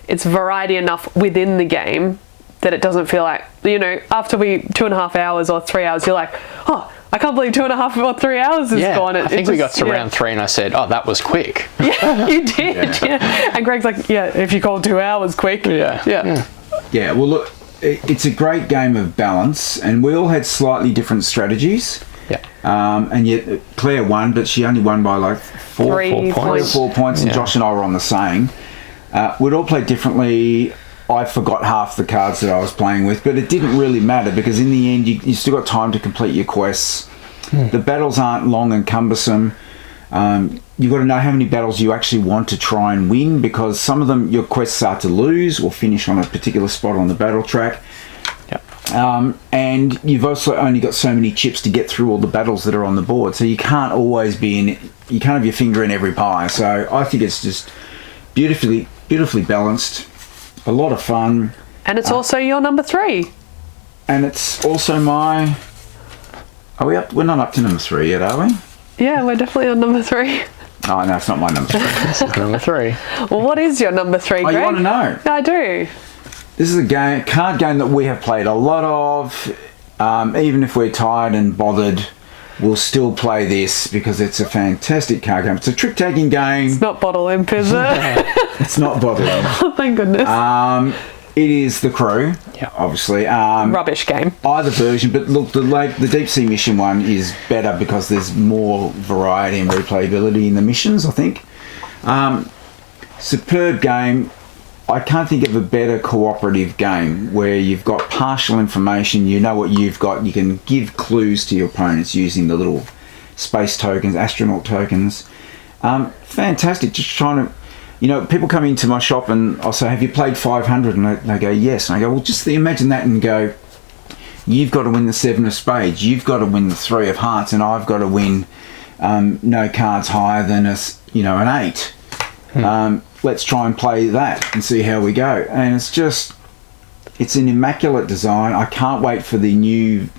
It's variety enough within the game that it doesn't feel like, you know, after 2.5 hours or 3 hours, you're like, oh, I can't believe 2.5 or 3 hours is gone. I think we got to round 3 and I said, oh, that was quick. Yeah, you did. Yeah. And Greg's like, yeah, if you call 2 hours quick. Yeah. Yeah, well, look, it's a great game of balance, and we all had slightly different strategies. Yeah. And yet Claire won, but she only won by like 3 points. 4 points, and Yeah. Josh and I were on the same. We'd all played differently. I forgot half the cards that I was playing with, but it didn't really matter, because in the end you still got time to complete your quests. The battles aren't long and cumbersome. You've got to know how many battles you actually want to try and win, because some of them your quests are to lose or finish on a particular spot on the battle track. And you've also only got so many chips to get through all the battles that are on the board, so you can't always you can't have your finger in every pie. So I think it's just beautifully balanced, a lot of fun, And it's also your number 3. and it's also my. Are we up? We're not up to number 3 yet, are we? Yeah, we're definitely on number 3. Oh no, it's not my number 3. Number 3. Well, what is your number 3, Oh, Greg? you want to know? I do. This is a card game that we have played a lot of. Even if we're tired and bothered, we'll still play this because it's a fantastic card game. It's a trick-taking game. It's not Bottle Imp, is it? It's not bothering. Oh, thank goodness. It is The Crew, Yeah. obviously. Rubbish game. Either version, but look, the Deep Sea Mission one is better because there's more variety and replayability in the missions, I think. Superb game. I can't think of a better cooperative game where you've got partial information, you know what you've got, you can give clues to your opponents using the little space tokens, astronaut tokens. Fantastic. Just trying to, you know, people come into my shop and I'll say, have you played 500? And they go, yes. And I go, well, just imagine that, and go, you've got to win the 7 of spades, you've got to win the 3 of hearts, and I've got to win no cards higher than an 8. Let's try and play that and see how we go. And it's an immaculate design. I can't wait for the new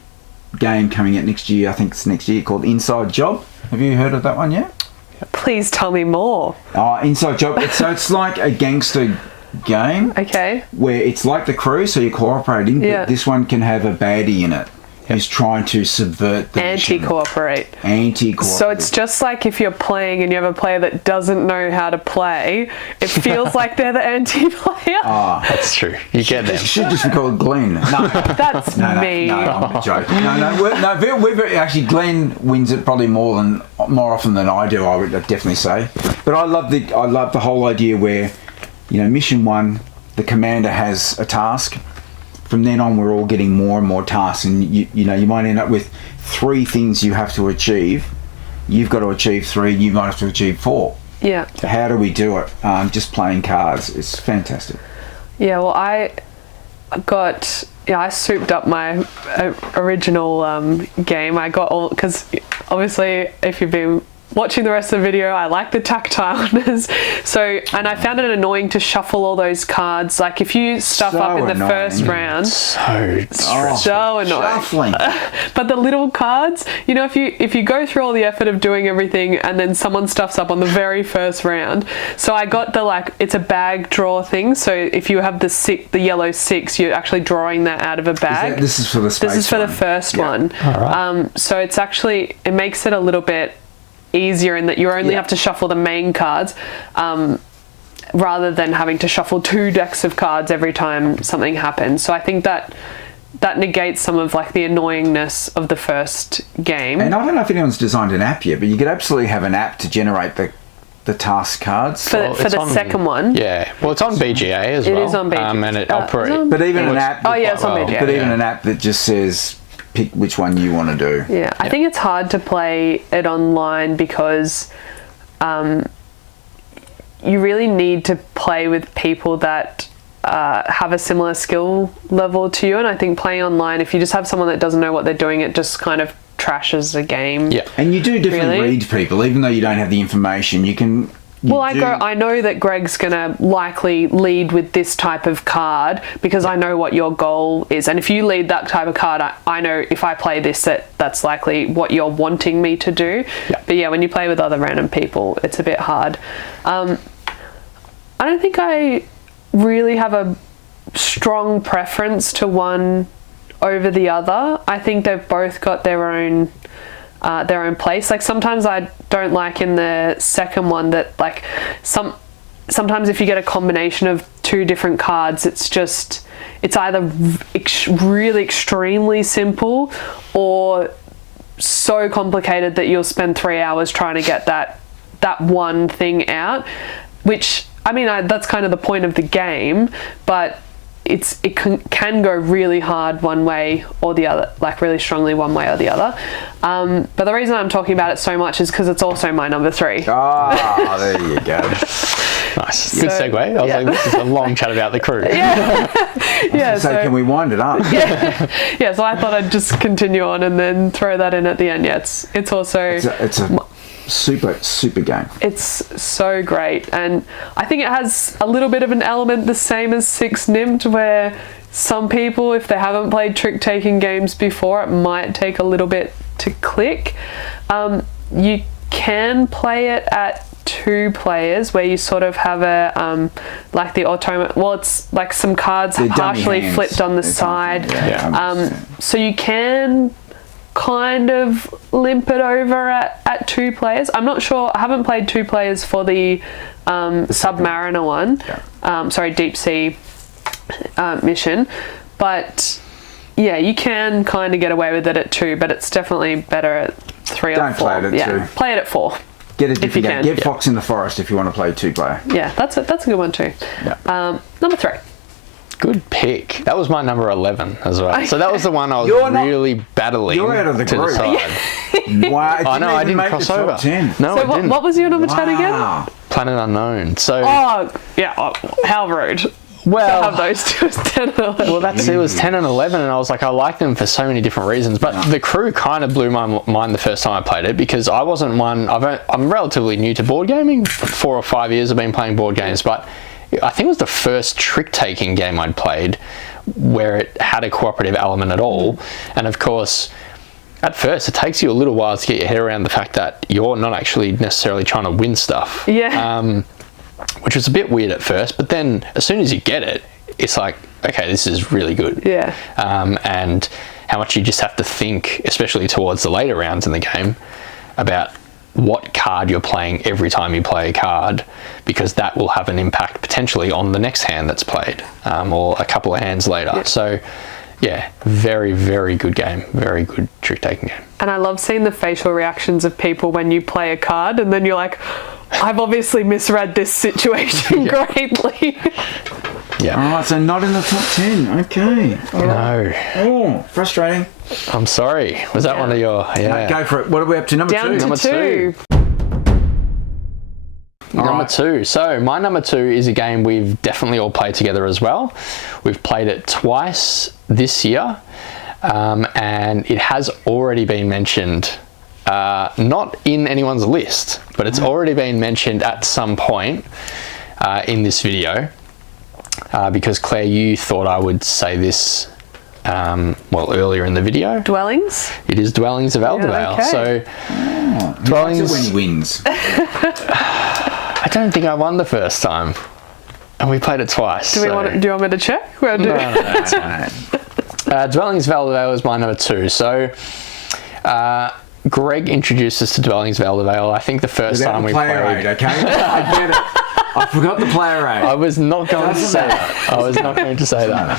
game coming out next year. I think it's next year, called Inside Job. Have you heard of that one yet? Please tell me more. Inside Job. It's like a gangster game. Okay. Where it's like The Crew, so you're cooperating, Yeah. but this one can have a baddie in it. who's trying to subvert the mission. Anti-cooperate. Anti-cooperate. So it's just like if you're playing and you have a player that doesn't know how to play, it feels like they're the anti-player. That's true. You get them. It should just be called Glenn. No. That's me. No, I'm joking. We've actually Glenn wins it probably more often than I do. I would definitely say. But I love the whole idea where, mission 1, the commander has a task. From then on, we're all getting more and more tasks, and you might end up with 3 things you have to achieve. You've got to achieve 3. You might have to achieve 4. Yeah. So how do we do it? Just playing cards. It's fantastic. Yeah. Well, I souped up my original game. I got all, because obviously if you've been watching the rest of the video, I like the tactileness. And I found it annoying to shuffle all those cards. Like if you stuff up in the first round, So annoying. Shuffling. But the little cards, if you go through all the effort of doing everything and then someone stuffs up on the very first round. So I got it's a bag draw thing. So if you have the yellow 6, you're actually drawing that out of a bag. This is for the space This is for one. the first one. All right. So it makes it a little bit easier in that you only have to shuffle the main cards, rather than having to shuffle 2 decks of cards every time something happens. So I think that negates some of like the annoyingness of the first game. And I don't know if anyone's designed an app yet, but you could absolutely have an app to generate the task cards. For the second one. Yeah. Well, it's on BGA as well. It is on BGA. And it operates. But even an app. It's on BGA. But even an app that just says pick which one you want to do. Yeah, I think it's hard to play it online because you really need to play with people that have a similar skill level to you. And I think playing online, if you just have someone that doesn't know what they're doing, it just kind of trashes the game. Yeah. And you do definitely Really? read people, even though you don't have the information. You can. I know that Greg's gonna likely lead with this type of card because I know what your goal is, and if you lead that type of card, I know if I play this that's likely what you're wanting me to do. Yeah. But yeah, when you play with other random people, it's a bit hard. I don't think I really have a strong preference to one over the other. I think they've both got their own place. Like sometimes I don't like in the second one that like sometimes if you get a combination of 2 different cards, it's either really extremely simple or so complicated that you'll spend 3 hours trying to get that one thing out, which I mean that's kind of the point of the game, but it can go really hard one way or the other, like really strongly one way or the other. But the reason I'm talking about it so much is because it's also my number 3. There you go. Nice. Good segue. I was like, this is a long chat about the crew. Yeah. So can we wind it up? Yeah, so I thought I'd just continue on and then throw that in at the end. Yeah, it's also... It's a super game. It's so great, and I think it has a little bit of an element the same as 6 Nimmt, where some people, if they haven't played trick-taking games before, it might take a little bit to click. You can play it at 2 players, where you sort of have a like the automaton. Well, it's like some cards They're dummy partially hands. flipped on the They're side. Yeah. So you can kind of limp it over at 2 players. I'm not sure. I haven't played 2 players for the Submariner one. Deep Sea mission. But yeah, you can kind of get away with it at 2, but it's definitely better at 3 or 4. Don't play it at 2. Play it at 4. Get a if you different game. can. Get Fox in the Forest if you want to play 2-player. Yeah, that's a good one too. Yeah. Number 3. Good pick. That was my number 11 as well. So that was the one I was really battling You're out of the to group. decide. Wow, I know, I even didn't make cross the top over. 10. No, So I didn't. what was your number 10 again? Wow. Planet Unknown. So, How rude. To well, have those 2 as 10 and 11. well, it was 10 and 11, and I was like, I like them for so many different reasons. But the crew kind of blew my mind the first time I played it, because I wasn't one. I'm relatively new to board gaming. 4 or 5 years I've been playing board games, but I think it was the first trick-taking game I'd played where it had a cooperative element at all. And of course, at first, it takes you a little while to get your head around the fact that you're not actually necessarily trying to win stuff. Yeah. Which was a bit weird at first, but then as soon as you get it, it's like, okay, this is really good. Yeah. And how much you just have to think, especially towards the later rounds in the game, about what card you're playing every time you play a card, because that will have an impact potentially on the next hand that's played, or a couple of hands later. Yeah. So yeah, very, very good game. Very good trick-taking game. And I love seeing the facial reactions of people when you play a card and then you're like, I've obviously misread this situation greatly. Yeah. All right, so not in the top 10. Okay. No. Oh, frustrating. I'm sorry. Was that one of your... Yeah. Go for it. What are we up to? Number Down two? to Number two. Number right. 2. So my number 2 is a game we've definitely all played together as well. We've played it twice this year, and it has already been mentioned, not in anyone's list, but it's already been mentioned at some point in this video, because Claire, you thought I would say this earlier in the video. Dwellings? It is Dwellings of Eldavale. okay. So He Dwellings... likes it when he wins. I don't think I won the first time, and we played it twice. Do you want me to check? Well, No. Dwellings of Eldavale is my number 2. So Greg introduced us to Dwellings of Eldavale. I think the first Without time the we player played. aid, okay? I get it. I forgot the player aid. I was not going to say that. I was not going to say that.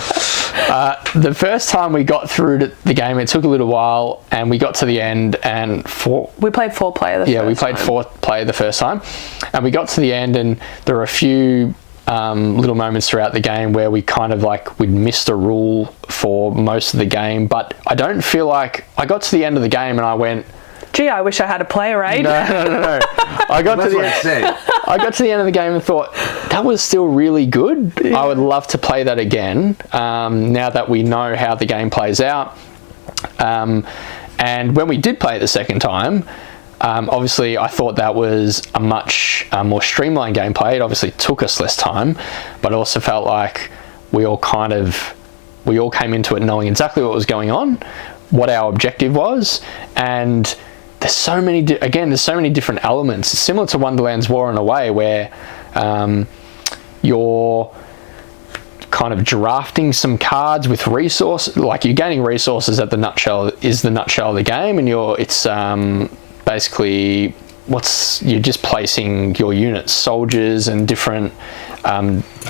The first time we got through the game, it took a little while, and we got to the end, and we played 4-player the first time. we played 4-player the first time, and we got to the end, and there were a few little moments throughout the game where we kind of like we'd missed a rule for most of the game, but I don't feel like I got to the end of the game and I went, gee, I wish I had a player aid. no. I got to That's the what I said. I got to the end of the game and thought, that was still really good. I would love to play that again, now that we know how the game plays out. And when we did play it the second time, obviously I thought that was a much more streamlined gameplay. It obviously took us less time, but I also felt like we all came into it knowing exactly what was going on, what our objective was, and there's so many different elements. It's similar to Wonderland's War in a way where you're kind of drafting some cards with resources, like you're gaining resources at the nutshell of the game, and it's basically you're just placing your units, soldiers and different,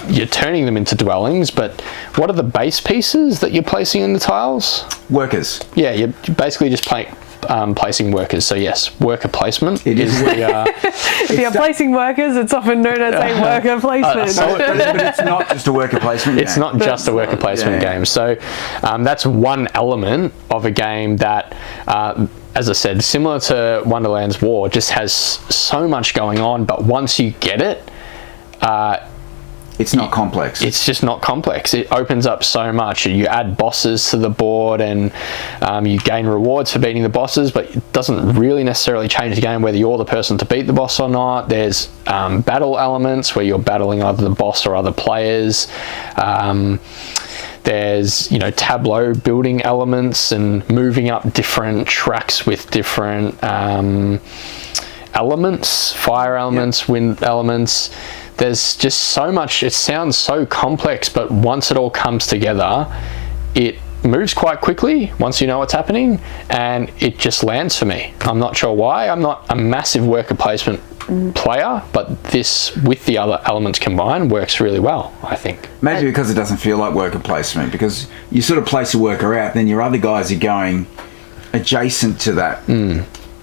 you're turning them into dwellings, but what are the base pieces that you're placing in the tiles? Workers. Yeah, you're basically just placing workers. So yes, worker placement It is If you're placing workers, it's often known as a worker placement. but it's not just a worker placement It's game. not just a worker placement Yeah. game. So that's one element of a game that, as I said, similar to Wonderland's War, just has so much going on, but once you get it, It's not complex. it's just not complex. It opens up so much. You add bosses to the board, and you gain rewards for beating the bosses, but it doesn't really necessarily change the game whether you're the person to beat the boss or not. There's battle elements where you're battling either the boss or other players. There's tableau building elements and moving up different tracks with different elements, fire elements, wind elements. There's just so much. It sounds so complex, but once it all comes together, it moves quite quickly once you know what's happening, and it just lands for me. I'm not sure why. I'm not a massive worker placement player, but this, with the other elements combined, works really well, I think. Maybe because it doesn't feel like worker placement, because you sort of place a worker out, then your other guys are going adjacent to that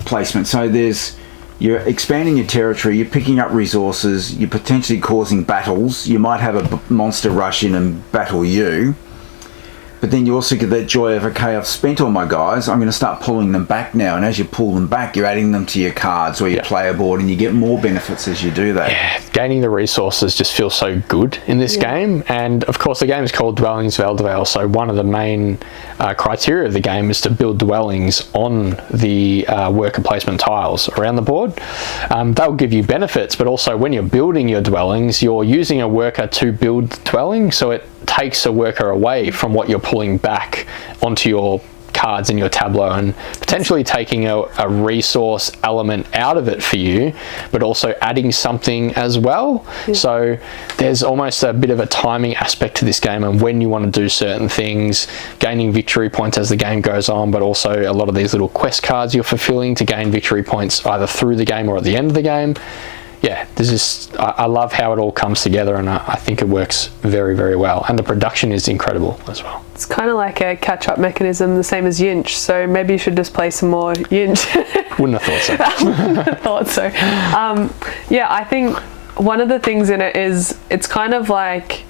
placement. So you're expanding your territory, you're picking up resources, you're potentially causing battles. You might have a monster rush in and battle you, but then you also get that joy of, okay, I've spent all my guys, I'm going to start pulling them back now, and as you pull them back, you're adding them to your cards or your player board, and you get more benefits as you do that. Yeah, gaining the resources just feels so good in this game, and of course the game is called Dwellings of Eldavale, so one of the main criteria of the game is to build dwellings on the worker placement tiles around the board. They'll give you benefits, but also when you're building your dwellings, you're using a worker to build the dwelling, so it takes a worker away from what you're pulling back onto your cards in your tableau and potentially taking a resource element out of it for you, but also adding something as well. So there's almost a bit of a timing aspect to this game and when you want to do certain things, gaining victory points as the game goes on, but also a lot of these little quest cards you're fulfilling to gain victory points either through the game or at the end of the game. Yeah, I love how it all comes together, and I think it works very, very well. And the production is incredible as well. It's kind of like a catch-up mechanism, the same as Yinch. So maybe you should just play some more Yinch. Wouldn't have thought so. Wouldn't have thought so. Yeah, I think one of the things in it is it's kind of like,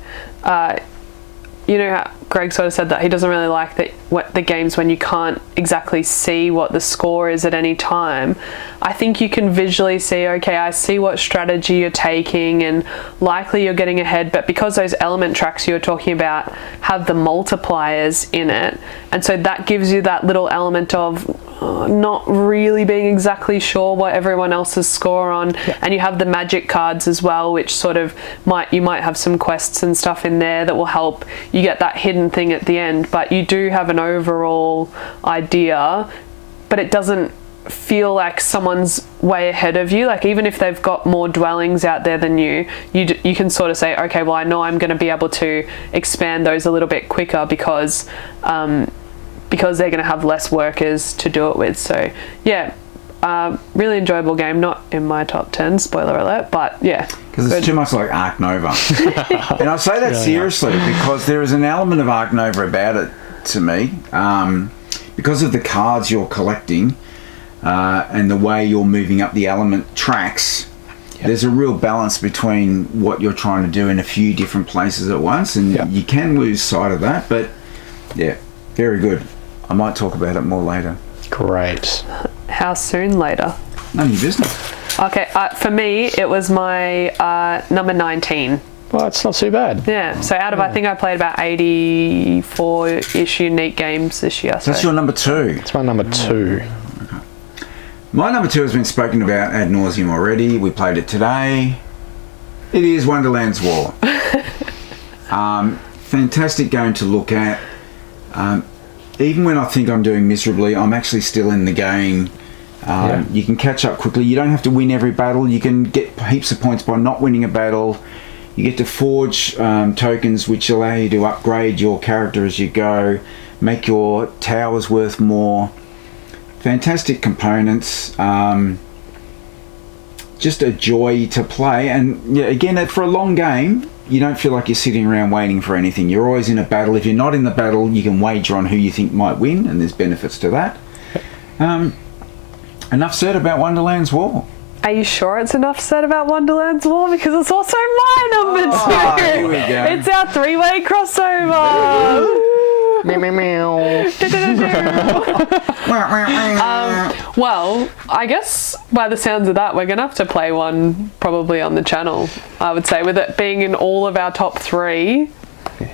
you know how Greg sort of said that he doesn't really like the games when you can't exactly see what the score is at any time. I think you can visually see, okay, I see what strategy you're taking and likely you're getting ahead, but because those element tracks you were talking about have the multipliers in it, and so that gives you that little element of not really being exactly sure what everyone else's score on. And you have the magic cards as well, which sort of you might have some quests and stuff in there that will help you get that hidden thing at the end, but you do have an overall idea, but it doesn't feel like someone's way ahead of you. Like even if they've got more dwellings out there than you can sort of say, okay, well I know I'm going to be able to expand those a little bit quicker because they're going to have less workers to do it with. So yeah, really enjoyable game. Not in my top 10, spoiler alert, but yeah. Because it's too much like Ark Nova. And I say that seriously because there is an element of Ark Nova about it to me. Because of the cards you're collecting and the way you're moving up the element tracks, there's a real balance between what you're trying to do in a few different places at once, and you can lose sight of that, but yeah, very good. I might talk about it more later. Great. How soon later? None of your business. Okay, for me, it was my number 19. Well, it's not too bad. Yeah, so out of, I think I played about 84-ish unique games this year. So that's your number 2. It's my number 2. Okay. My number 2 has been spoken about ad nauseum already. We played it today. It is Wonderland's War. Fantastic game to look at. Even when I think I'm doing miserably, I'm actually still in the game. You can catch up quickly. You don't have to win every battle. You can get heaps of points by not winning a battle. You get to forge tokens which allow you to upgrade your character as you go, make your towers worth more. Fantastic components. Just a joy to play. And yeah, again, for a long game, you don't feel like you're sitting around waiting for anything. You're always in a battle. If you're not in the battle, you can wager on who you think might win, and there's benefits to that. Enough said about Wonderland's War. Are you sure it's enough said about Wonderland's War? Because it's also my number 2. Here we go. It's our 3-way crossover. Meow, meow, meow. Well, I guess by the sounds of that, we're going to have to play one probably on the channel, I would say, with it being in all of our top 3.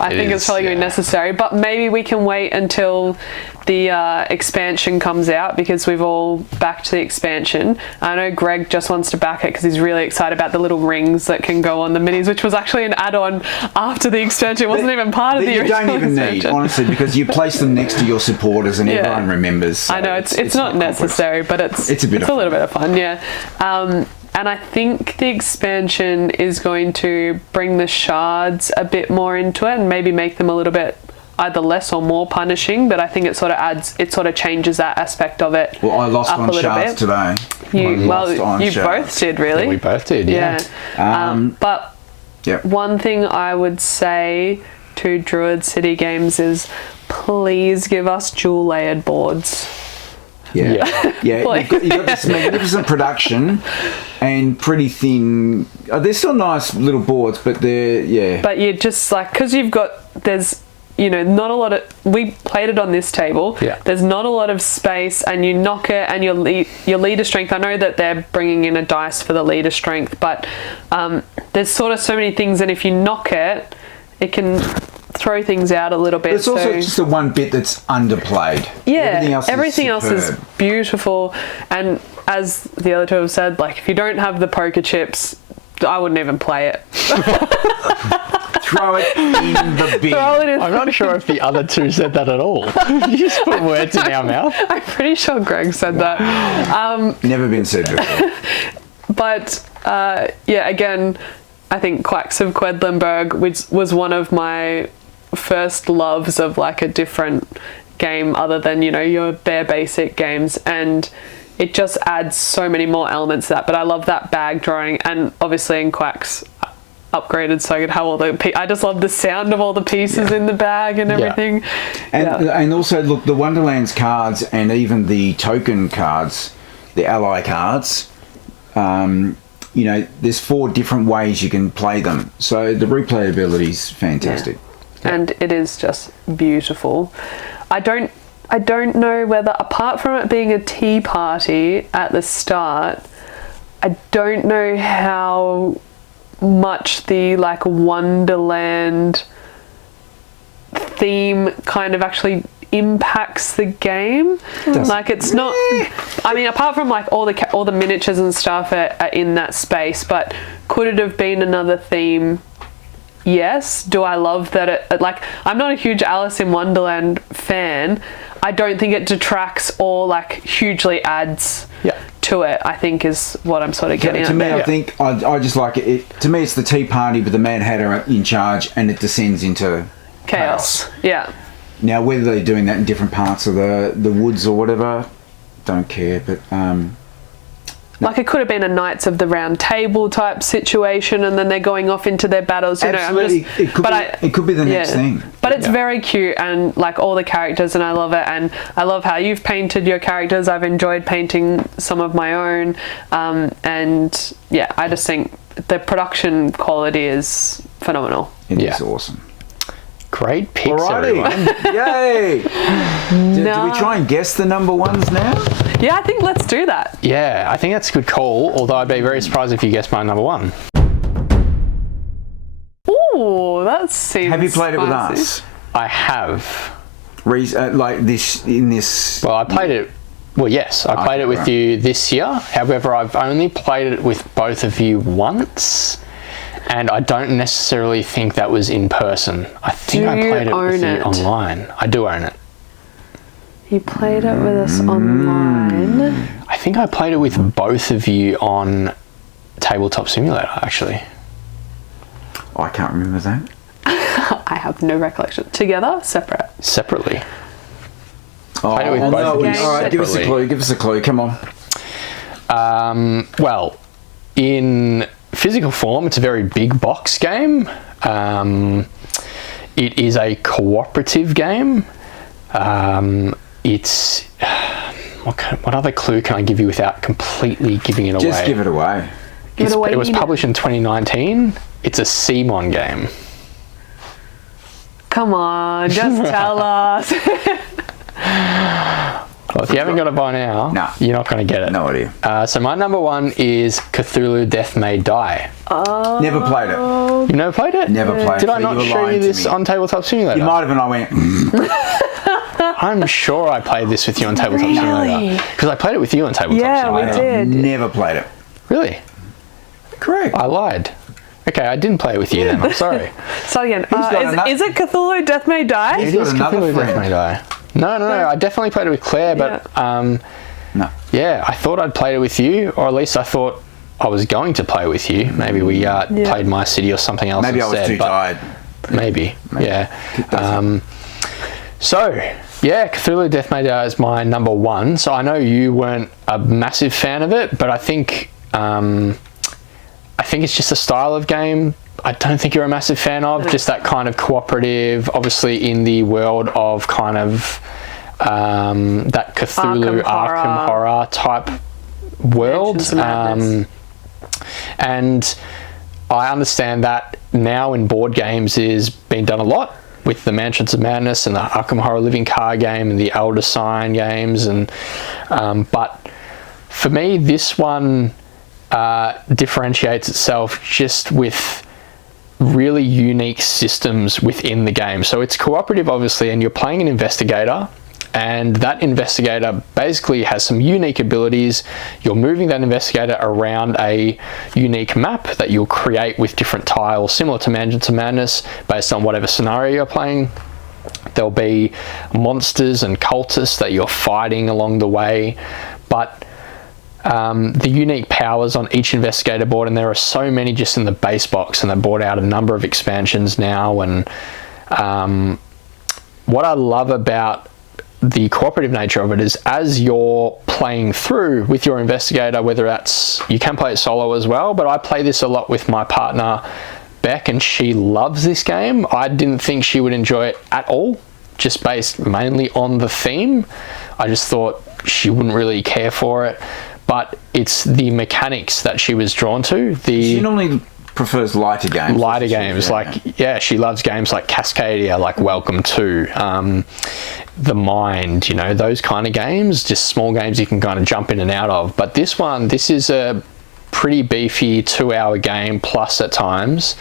I think it's probably going to be necessary, but maybe we can wait until the expansion comes out because we've all backed the expansion. I know Greg just wants to back it because he's really excited about the little rings that can go on the minis, which was actually an add-on after the expansion. It wasn't even part of the original expansion. You don't even need, honestly, because you place them next to your supporters and everyone remembers. So I know, it's not necessary, but it's a little bit of fun, yeah. And I think the expansion is going to bring the shards a bit more into it and maybe make them a little bit either less or more punishing, but I think it sort of changes that aspect of it. Well, I lost on shards today. You both did, really. Yeah, we both did, yeah. But one thing I would say to Druid City Games is please give us dual layered boards. Yeah. You've got this magnificent production and pretty thin. They're still nice little boards, but they're But you just because there's not a lot of. We played it on this table. Yeah. There's not a lot of space, and you knock it, and your leader strength. I know that they're bringing in a dice for the leader strength, but there's sort of so many things, and if you knock it, it can throw things out a little bit. It's also just the one bit that's underplayed. Yeah, everything else is beautiful. And as the other two have said, if you don't have the poker chips, I wouldn't even play it. Throw it in the bin. Throw it in. I'm not sure if the other two said that at all. You just put words in our mouth. I'm pretty sure Greg said that. Never been said before. But yeah, again, I think Quacks of Quedlinburg, which was one of my first loves of like a different game other than, you know, your bare basic games, and it just adds so many more elements to that. But I love that bag drawing, and obviously in Quacks upgraded so I could have all the I just love the sound of all the pieces in the bag and everything. And also, look, the Wonderlands cards and even the token cards, the ally cards, you know, there's 4 different ways you can play them. So the replayability is fantastic. Yeah. And it is just beautiful. I don't know whether, apart from it being a tea party at the start, I don't know how much the like Wonderland theme kind of actually impacts the game. Like, it's not, I mean, apart from like all the miniatures and stuff are in that space, but could it have been another theme? Yes. Do I love that it, like, I'm not a huge Alice in Wonderland fan. I don't think it detracts or like hugely adds to it, I think, is what I'm sort of getting at. To me, there. I think I just like it. To me, it's the tea party with the Mad Hatter in charge, and it descends into Chaos. Yeah. Now, whether they're doing that in different parts of the woods or whatever, don't care. But like, it could have been a Knights of the Round Table type situation, and then they're going off into their battles. You absolutely, know, it could be the next thing. But it's very cute, and like all the characters, and I love it. And I love how you've painted your characters. I've enjoyed painting some of my own, and yeah, I just think the production quality is phenomenal. It is awesome. Great picks, Alrighty. everyone. Yay! Do we try and guess the number ones now? Yeah, I think let's do that. Yeah, I think that's a good call, although I'd be very surprised if you guessed my number 1. Ooh, that seems Have you played it with spicy. us? I have. Like this, in this... Well, I played it... Well, yes, I played it with you this year. However, I've only played it with both of you once, and I don't necessarily think that was in person. I think I played it with you online. I do own it. You played it with us online? I think I played it with both of you on Tabletop Simulator, actually. I can't remember that. I have no recollection. Together? Separate? Separately. Played it with both of you. All right, give us a clue. Give us a clue. Come on. Well, in physical form, it's a very big box game. It is a cooperative game. It's... What other clue can I give you without completely giving it away? Just give it away. Give it away. It was published in 2019. It's a CMON game. Come on, just tell us. Well, if you haven't got it by now, you're not going to get it. No idea. So my number 1 is Cthulhu Death May Die. Never played it. You've never played it? Never played it. Did I not show you this on Tabletop Simulator? You might have, and I went... I'm sure I played this with you on Tabletop Simulator. Because I played it with you on Tabletop Simulator. Yeah, we did. Never played it. Really? Correct. I lied. Okay, I didn't play it with you then. I'm sorry. So again, is it Cthulhu Death May Die? It is Cthulhu Death May Die. No. I definitely played it with Claire, but no. Yeah, I thought I'd played it with you, or at least I thought I was going to play with you. Maybe we played My City or something else Maybe instead. I was too tired. Maybe. Yeah. So, yeah, Cthulhu Death May Die is my number 1. So I know you weren't a massive fan of it, but I think it's just a style of game I don't think you're a massive fan of. Just that kind of cooperative, obviously in the world of kind of that Cthulhu Arkham horror type world. And I understand that now in board games is being done a lot with the Mansions of Madness and the Arkham Horror Living card game and the Elder Sign games, and but for me this one differentiates itself just with really unique systems within the game. So it's cooperative obviously, and you're playing an investigator, and that investigator basically has some unique abilities. You're moving that investigator around a unique map that you'll create with different tiles, similar to Mansions of Madness, based on whatever scenario you're playing. There'll be monsters and cultists that you're fighting along the way, but the unique powers on each investigator board, and there are so many just in the base box, and they brought out a number of expansions now. And what I love about the cooperative nature of it is, as you're playing through with your investigator, whether that's, you can play it solo as well, but I play this a lot with my partner Beck, and she loves this game. I didn't think she would enjoy it at all, just based mainly on the theme. I just thought she wouldn't really care for it, but it's the mechanics that she was drawn to. She normally prefers lighter games. She loves games like Cascadia, like Welcome to, The Mind, you know, those kind of games, just small games you can kind of jump in and out of. But this is a pretty beefy 2-hour game plus at times,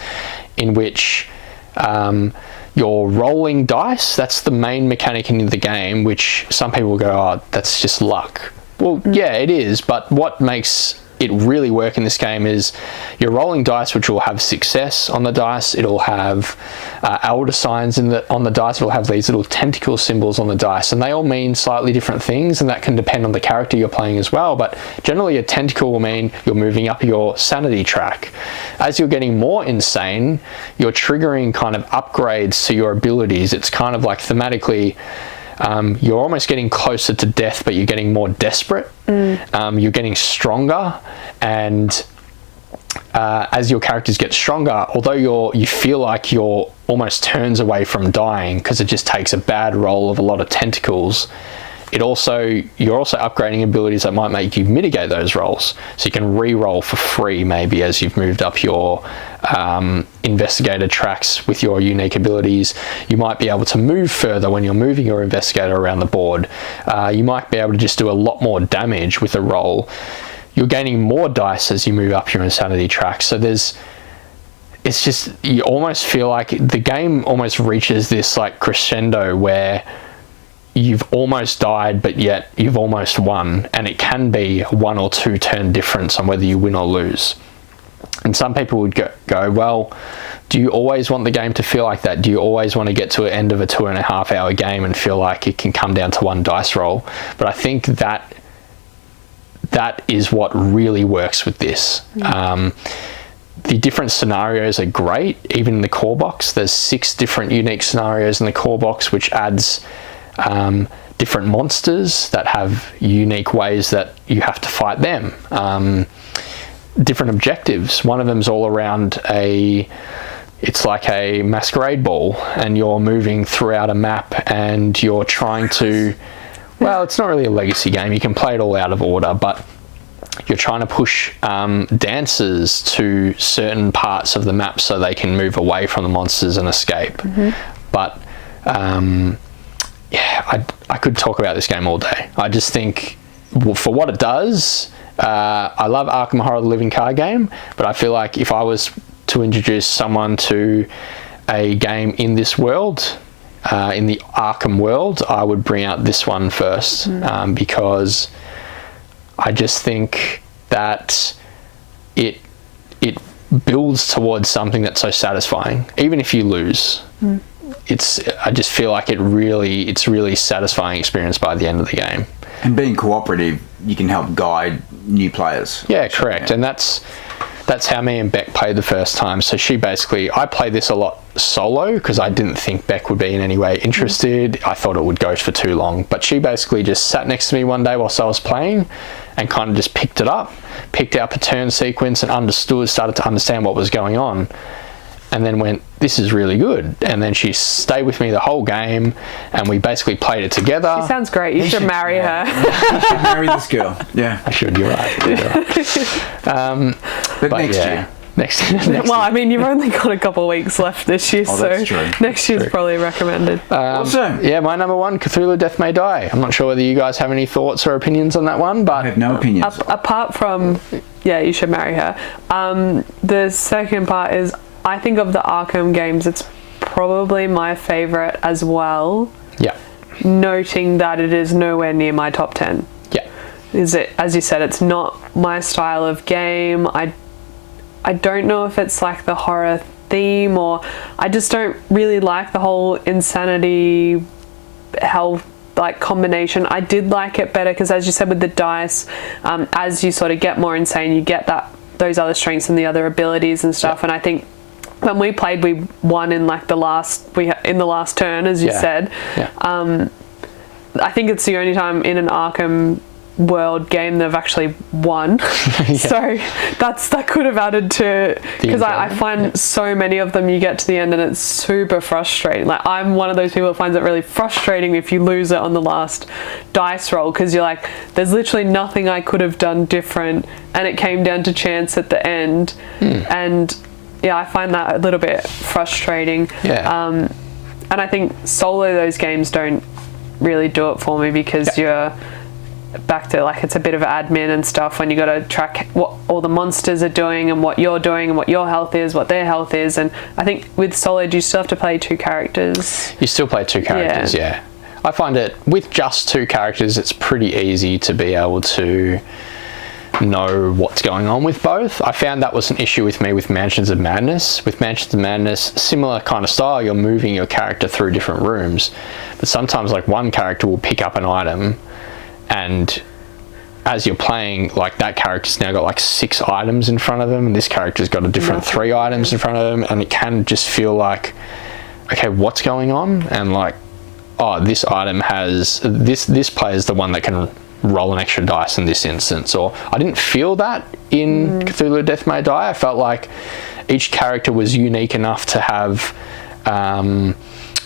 in which you're rolling dice. That's the main mechanic in the game, which some people will go, oh, that's just luck. Well, yeah, it is, but what makes it really work in this game is you're rolling dice, which will have success on the dice. It'll have elder signs on the dice. It'll have these little tentacle symbols on the dice, and they all mean slightly different things, and that can depend on the character you're playing as well. But generally, a tentacle will mean you're moving up your sanity track. As you're getting more insane, you're triggering kind of upgrades to your abilities. It's kind of like thematically, you're almost getting closer to death, but you're getting more desperate. You're getting stronger, and as your characters get stronger, although you feel like you're almost turns away from dying because it just takes a bad roll of a lot of tentacles, you're also upgrading abilities that might make you mitigate those rolls. So you can re-roll for free maybe as you've moved up your investigator tracks with your unique abilities. You might be able to move further when you're moving your investigator around the board. You might be able to just do a lot more damage with a roll. You're gaining more dice as you move up your insanity track. So it's just, you almost feel like the game almost reaches this like crescendo where you've almost died, but yet you've almost won, and it can be 1 or 2 turn difference on whether you win or lose. And some people would go, well, do you always want the game to feel like that? Do you always want to get to an end of a 2.5 hour game and feel like it can come down to 1 dice roll? But I think that is what really works with this. The different scenarios are great. Even in the core box, there's 6 different unique scenarios in the core box, which adds different monsters that have unique ways that you have to fight them. Different objectives. One of them's all around it's like a masquerade ball, and you're moving throughout a map and you're trying to, well, it's not really a legacy game. You can play it all out of order, but you're trying to push dancers to certain parts of the map so they can move away from the monsters and escape. But yeah, I could talk about this game all day. I just think, for what it does, I love Arkham Horror, the living card game, but I feel like if I was to introduce someone to a game in this world, in the Arkham world, I would bring out this one first, because I just think that it builds towards something that's so satisfying, even if you lose. I just feel like it's really satisfying experience by the end of the game. And being cooperative, you can help guide new players. Yeah, correct. And that's how me and Beck played the first time. So I played this a lot solo because I didn't think Beck would be in any way interested. I thought it would go for too long. But she basically just sat next to me one day whilst I was playing and kind of just picked it up, picked out the turn sequence and started to understand what was going on. And then went, this is really good. And then she stayed with me the whole game, and we basically played it together. She sounds great. You should marry her. You should marry this girl. Yeah. I should, you're right. But next year. Next well, I mean, you've only got a couple of weeks left this year, that's true. Next year's probably recommended. Awesome. Yeah, my number 1, Cthulhu Death May Die. I'm not sure whether you guys have any thoughts or opinions on that one, but I have no opinions. Apart from, yeah, you should marry her. The second part is, I think of the Arkham games, it's probably my favorite as well. Yeah. noting that it is nowhere near my top 10. Yeah. Is it, as you said, it's not my style of game. I don't know if it's like the horror theme, or I just don't really like the whole insanity health like combination. I did like it better because, as you said, with the dice, as you sort of get more insane, you get those other strengths and the other abilities and stuff. And I think when we played, we won in like the last turn, as you said. Yeah. I think it's the only time in an Arkham world game they've actually won. So that could have added to, because I find so many of them you get to the end and it's super frustrating. Like, I'm one of those people that finds it really frustrating if you lose it on the last dice roll, because you're like, there's literally nothing I could have done different, and it came down to chance at the end. And yeah, I find that a little bit frustrating. And I think solo those games don't really do it for me, because you're back to like, it's a bit of admin and stuff when you got to track what all the monsters are doing and what you're doing and what your health is, what their health is. And I think with solo, do you still have to play 2 characters? You still play 2 characters, yeah. I find it with just 2 characters, it's pretty easy to be able to know what's going on with both. I found that was an issue with me with Mansions of Madness. With Mansions of Madness, similar kind of style, you're moving your character through different rooms, but sometimes like one character will pick up an item, and as you're playing, like that character's now got like 6 items in front of them, and this character's got a different 3 items in front of them, and it can just feel like, okay, what's going on? And like, oh, this item has this player's the one that can roll an extra dice in this instance. Or I didn't feel that in Cthulhu Death May Die. I felt like each character was unique enough to have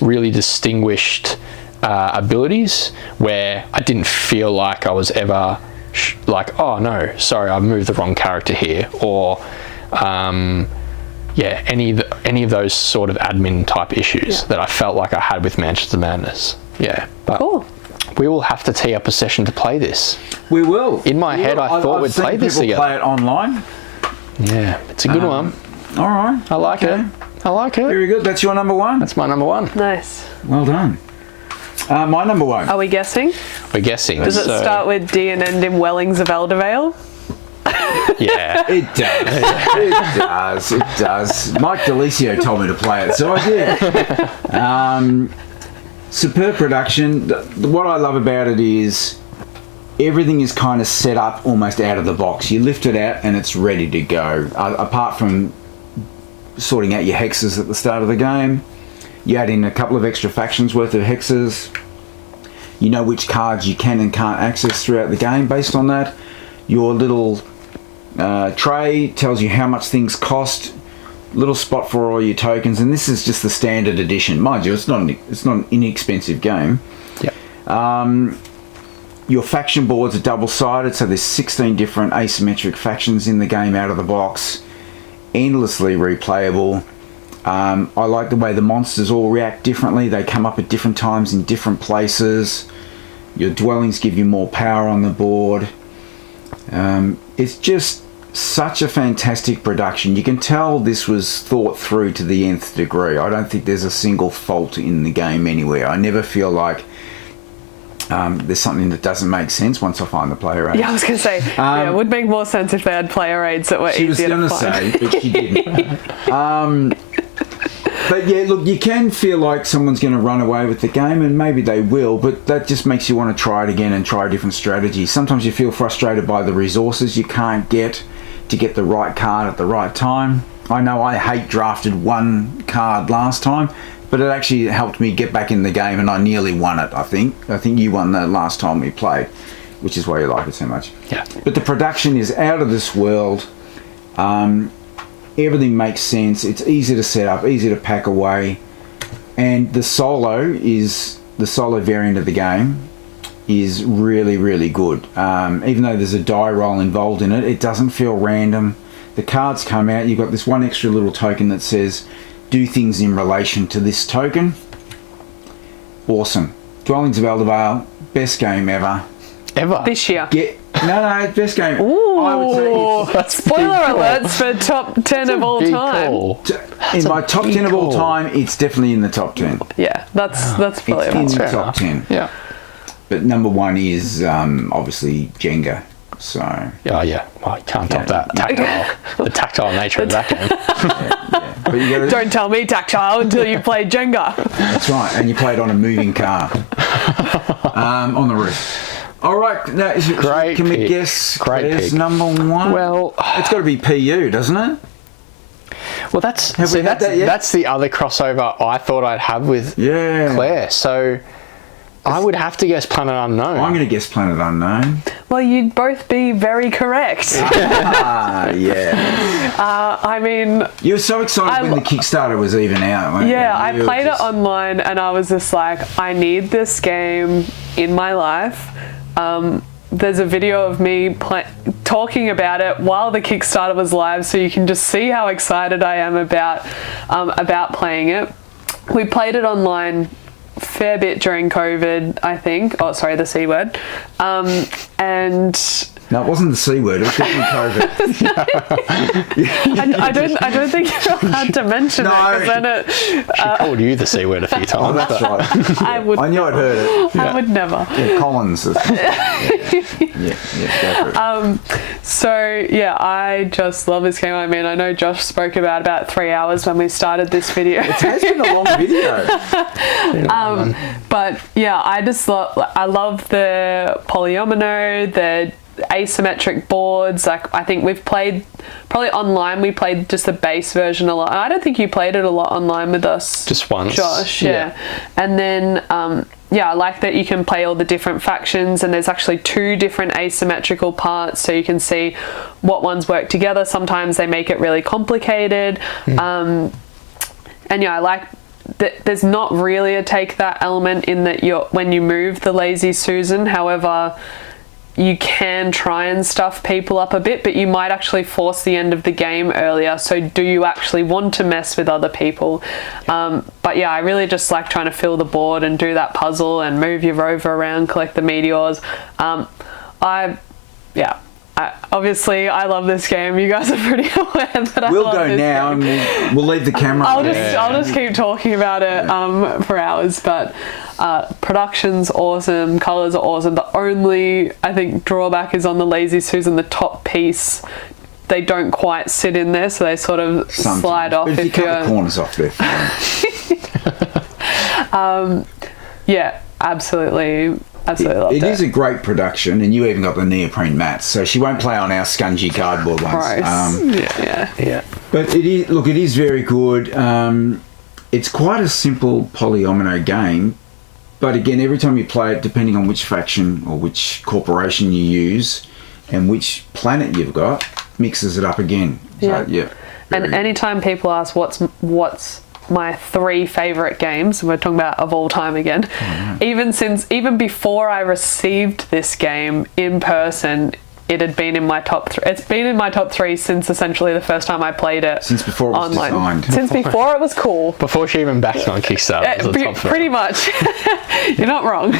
really distinguished abilities, where I didn't feel like I was ever like, oh no, sorry, I moved the wrong character here, or any of those sort of admin type issues that I felt like I had with Mansions of Madness. But Cool. we will have to tee up a session to play this. We will. In my head, I thought we'd play this together. Play it online. Yeah, it's a good one. All right. I like it. I like it. Very good. That's your number 1. That's my number 1. Nice. Well done. My number 1. Are we guessing? We're guessing. Does it start with D and end in Wellings of Eldervale? Yeah. It does. It does. Mike DeLisio told me to play it, so I did. Superb production. What I love about it is everything is kind of set up almost out of the box. You lift it out and it's ready to go. Apart from sorting out your hexes at the start of the game, you add in a couple of extra factions worth of hexes. You know which cards you can and can't access throughout the game based on that. Your little tray tells you how much things cost. Little spot for all your tokens, and this is just the standard edition. Mind you, it's not an inexpensive game. Yep. Your faction boards are double-sided, so there's 16 different asymmetric factions in the game out of the box. Endlessly replayable. I like the way the monsters all react differently. They come up at different times in different places. Your dwellings give you more power on the board. It's just such a fantastic production. You can tell this was thought through to the nth degree. I don't think there's a single fault in the game anywhere. I never feel like there's something that doesn't make sense once I find the player aids. Yeah, I was going to say, it would make more sense if they had player aids that were easier to find. She was going to say, but she didn't. But yeah, look, you can feel like someone's going to run away with the game, and maybe they will, but that just makes you want to try it again and try a different strategy. Sometimes you feel frustrated by the resources you can't get to get the right card at the right time. I know I hate drafted one card last time, but it actually helped me get back in the game, and I nearly won it, I think. I think you won the last time we played, which is why you like it so much. Yeah. But the production is out of this world. Everything makes sense. It's easy to set up, easy to pack away. And the solo variant of the game is really, really good. Even though there's a die roll involved in it, it doesn't feel random. The cards come out, you've got this one extra little token that says, do things in relation to this token. Awesome. Dwellings of Eldervale, best game ever. Ever. This year. No, best game. I would say Ooh, That's a spoiler big call. alerts for top 10 of all Big time. call. in my top big 10 of all call. time, it's definitely in the top 10. Yeah, that's probably It's in the fair top enough. 10. Yeah. But number one is obviously Jenga. So Oh yeah. Well, you can't top that. Tactile. The tactile nature of that game. but you gotta, Don't tell me tactile until you play Jenga. that's right, and you play it on a moving car on the roof. All right, now, Great can we pick. guess Great Claire's pick. number one? Well, It's got to be PU, doesn't it? well, that's Have we had that yet? that's the other crossover I thought I'd have with Yeah. Claire. So I would have to guess Planet Unknown. I'm going to guess Planet Unknown. Well, you'd both be very correct. Yeah. I mean, You were so excited when the Kickstarter was even out, weren't you? yeah, I You were played just- it online and I was just like, I need this game in my life. There's a video of me talking about it while the Kickstarter was live, so you can just see how excited I am about playing it. We played it online fair bit during COVID, I think. Oh, sorry, the C word. And No, it wasn't the C word. It was definitely COVID. I don't think you're allowed to mention it No. because then She called you the C word a few Oh, times. that's but- right. I would I knew I'd heard it. I would never. Yeah, Collins. Yeah, go for it. So yeah, I just love this game. I mean, I know Josh spoke about 3 hours when we started this video. It has been a long video. But yeah, I love the polyomino, the asymmetric boards. Like, I think we've played probably online. We played just the base version a lot. I don't think you played it a lot online with us. Just once. Josh. Yeah. And then yeah, I like that you can play all the different factions, and there's actually 2 different asymmetrical parts, so you can see what ones work together. Sometimes they make it really complicated. And yeah, I like that there's not really a take that element in that when you move the Lazy Susan. However, you can try and stuff people up a bit, but you might actually force the end of the game earlier. So do you actually want to mess with other people? But yeah, I really just like trying to fill the board and do that puzzle and move your rover around, collect the meteors. Obviously, I love this game. You guys are pretty aware that I We'll love go this now game. and we'll leave the camera I'll on. just keep talking about it for hours, but production's awesome, colors are awesome. The only, I think, drawback is on the Lazy Susan, the top piece. They don't quite sit in there, so they sort of Sometimes. slide off But if you cut you're... the corners off there. Yeah, absolutely loved It is a great production, and you even got the neoprene mats, so she won't play on our scungy cardboard ones. Gross. Yeah. But it is very good. It's quite a simple polyomino game, but again, every time you play it, depending on which faction or which corporation you use and which planet you've got, mixes it up again. Yeah. So, yeah. And very- anytime people ask what's my 3 favorite games, and we're talking about of all time again, even before I received this game in person, it had been in my top 3. It's been in my top 3 since essentially the first time I played it. Since before it was online. designed. Since before it was cool. Before she even backed on Kickstarter. it was the top Pretty much. You're not wrong.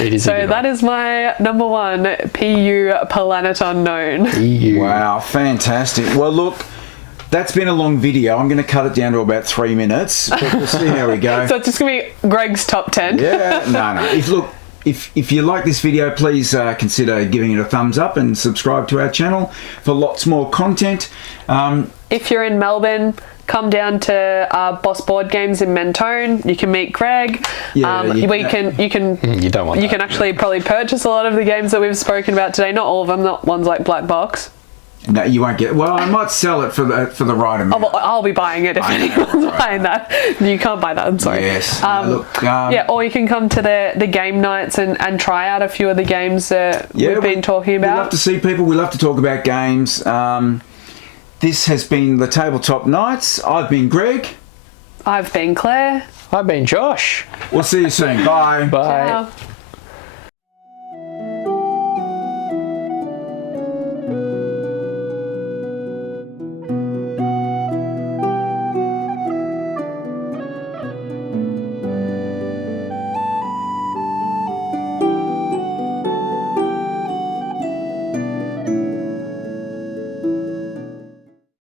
It is a So good that one. is my number 1 PU Planet Unknown. EU. Wow, fantastic. Well, look, that's been a long video. I'm going to cut it down to about 3 minutes, but we'll see how we go. So it's just going to be Greg's top 10. Yeah, no. If you like this video, please consider giving it a thumbs up and subscribe to our channel for lots more content. If you're in Melbourne, come down to Boss Board Games in Mentone. You can meet Greg. Yeah, You can You don't want you that. can actually probably purchase a lot of the games that we've spoken about today. Not all of them. Not ones like Black Box. No, you won't get. Well, I might sell it for the right amount. Well, I'll be buying it if I know, anyone's right. buying that. You can't buy that. I'm sorry. Yes. Yeah, or you can come to the game nights and try out a few of the games that we've been talking We love about. to see people. We love to talk about games. This has been the Tabletop Nights. I've been Greg. I've been Claire. I've been Josh. We'll see you soon. Bye. Bye. Ciao.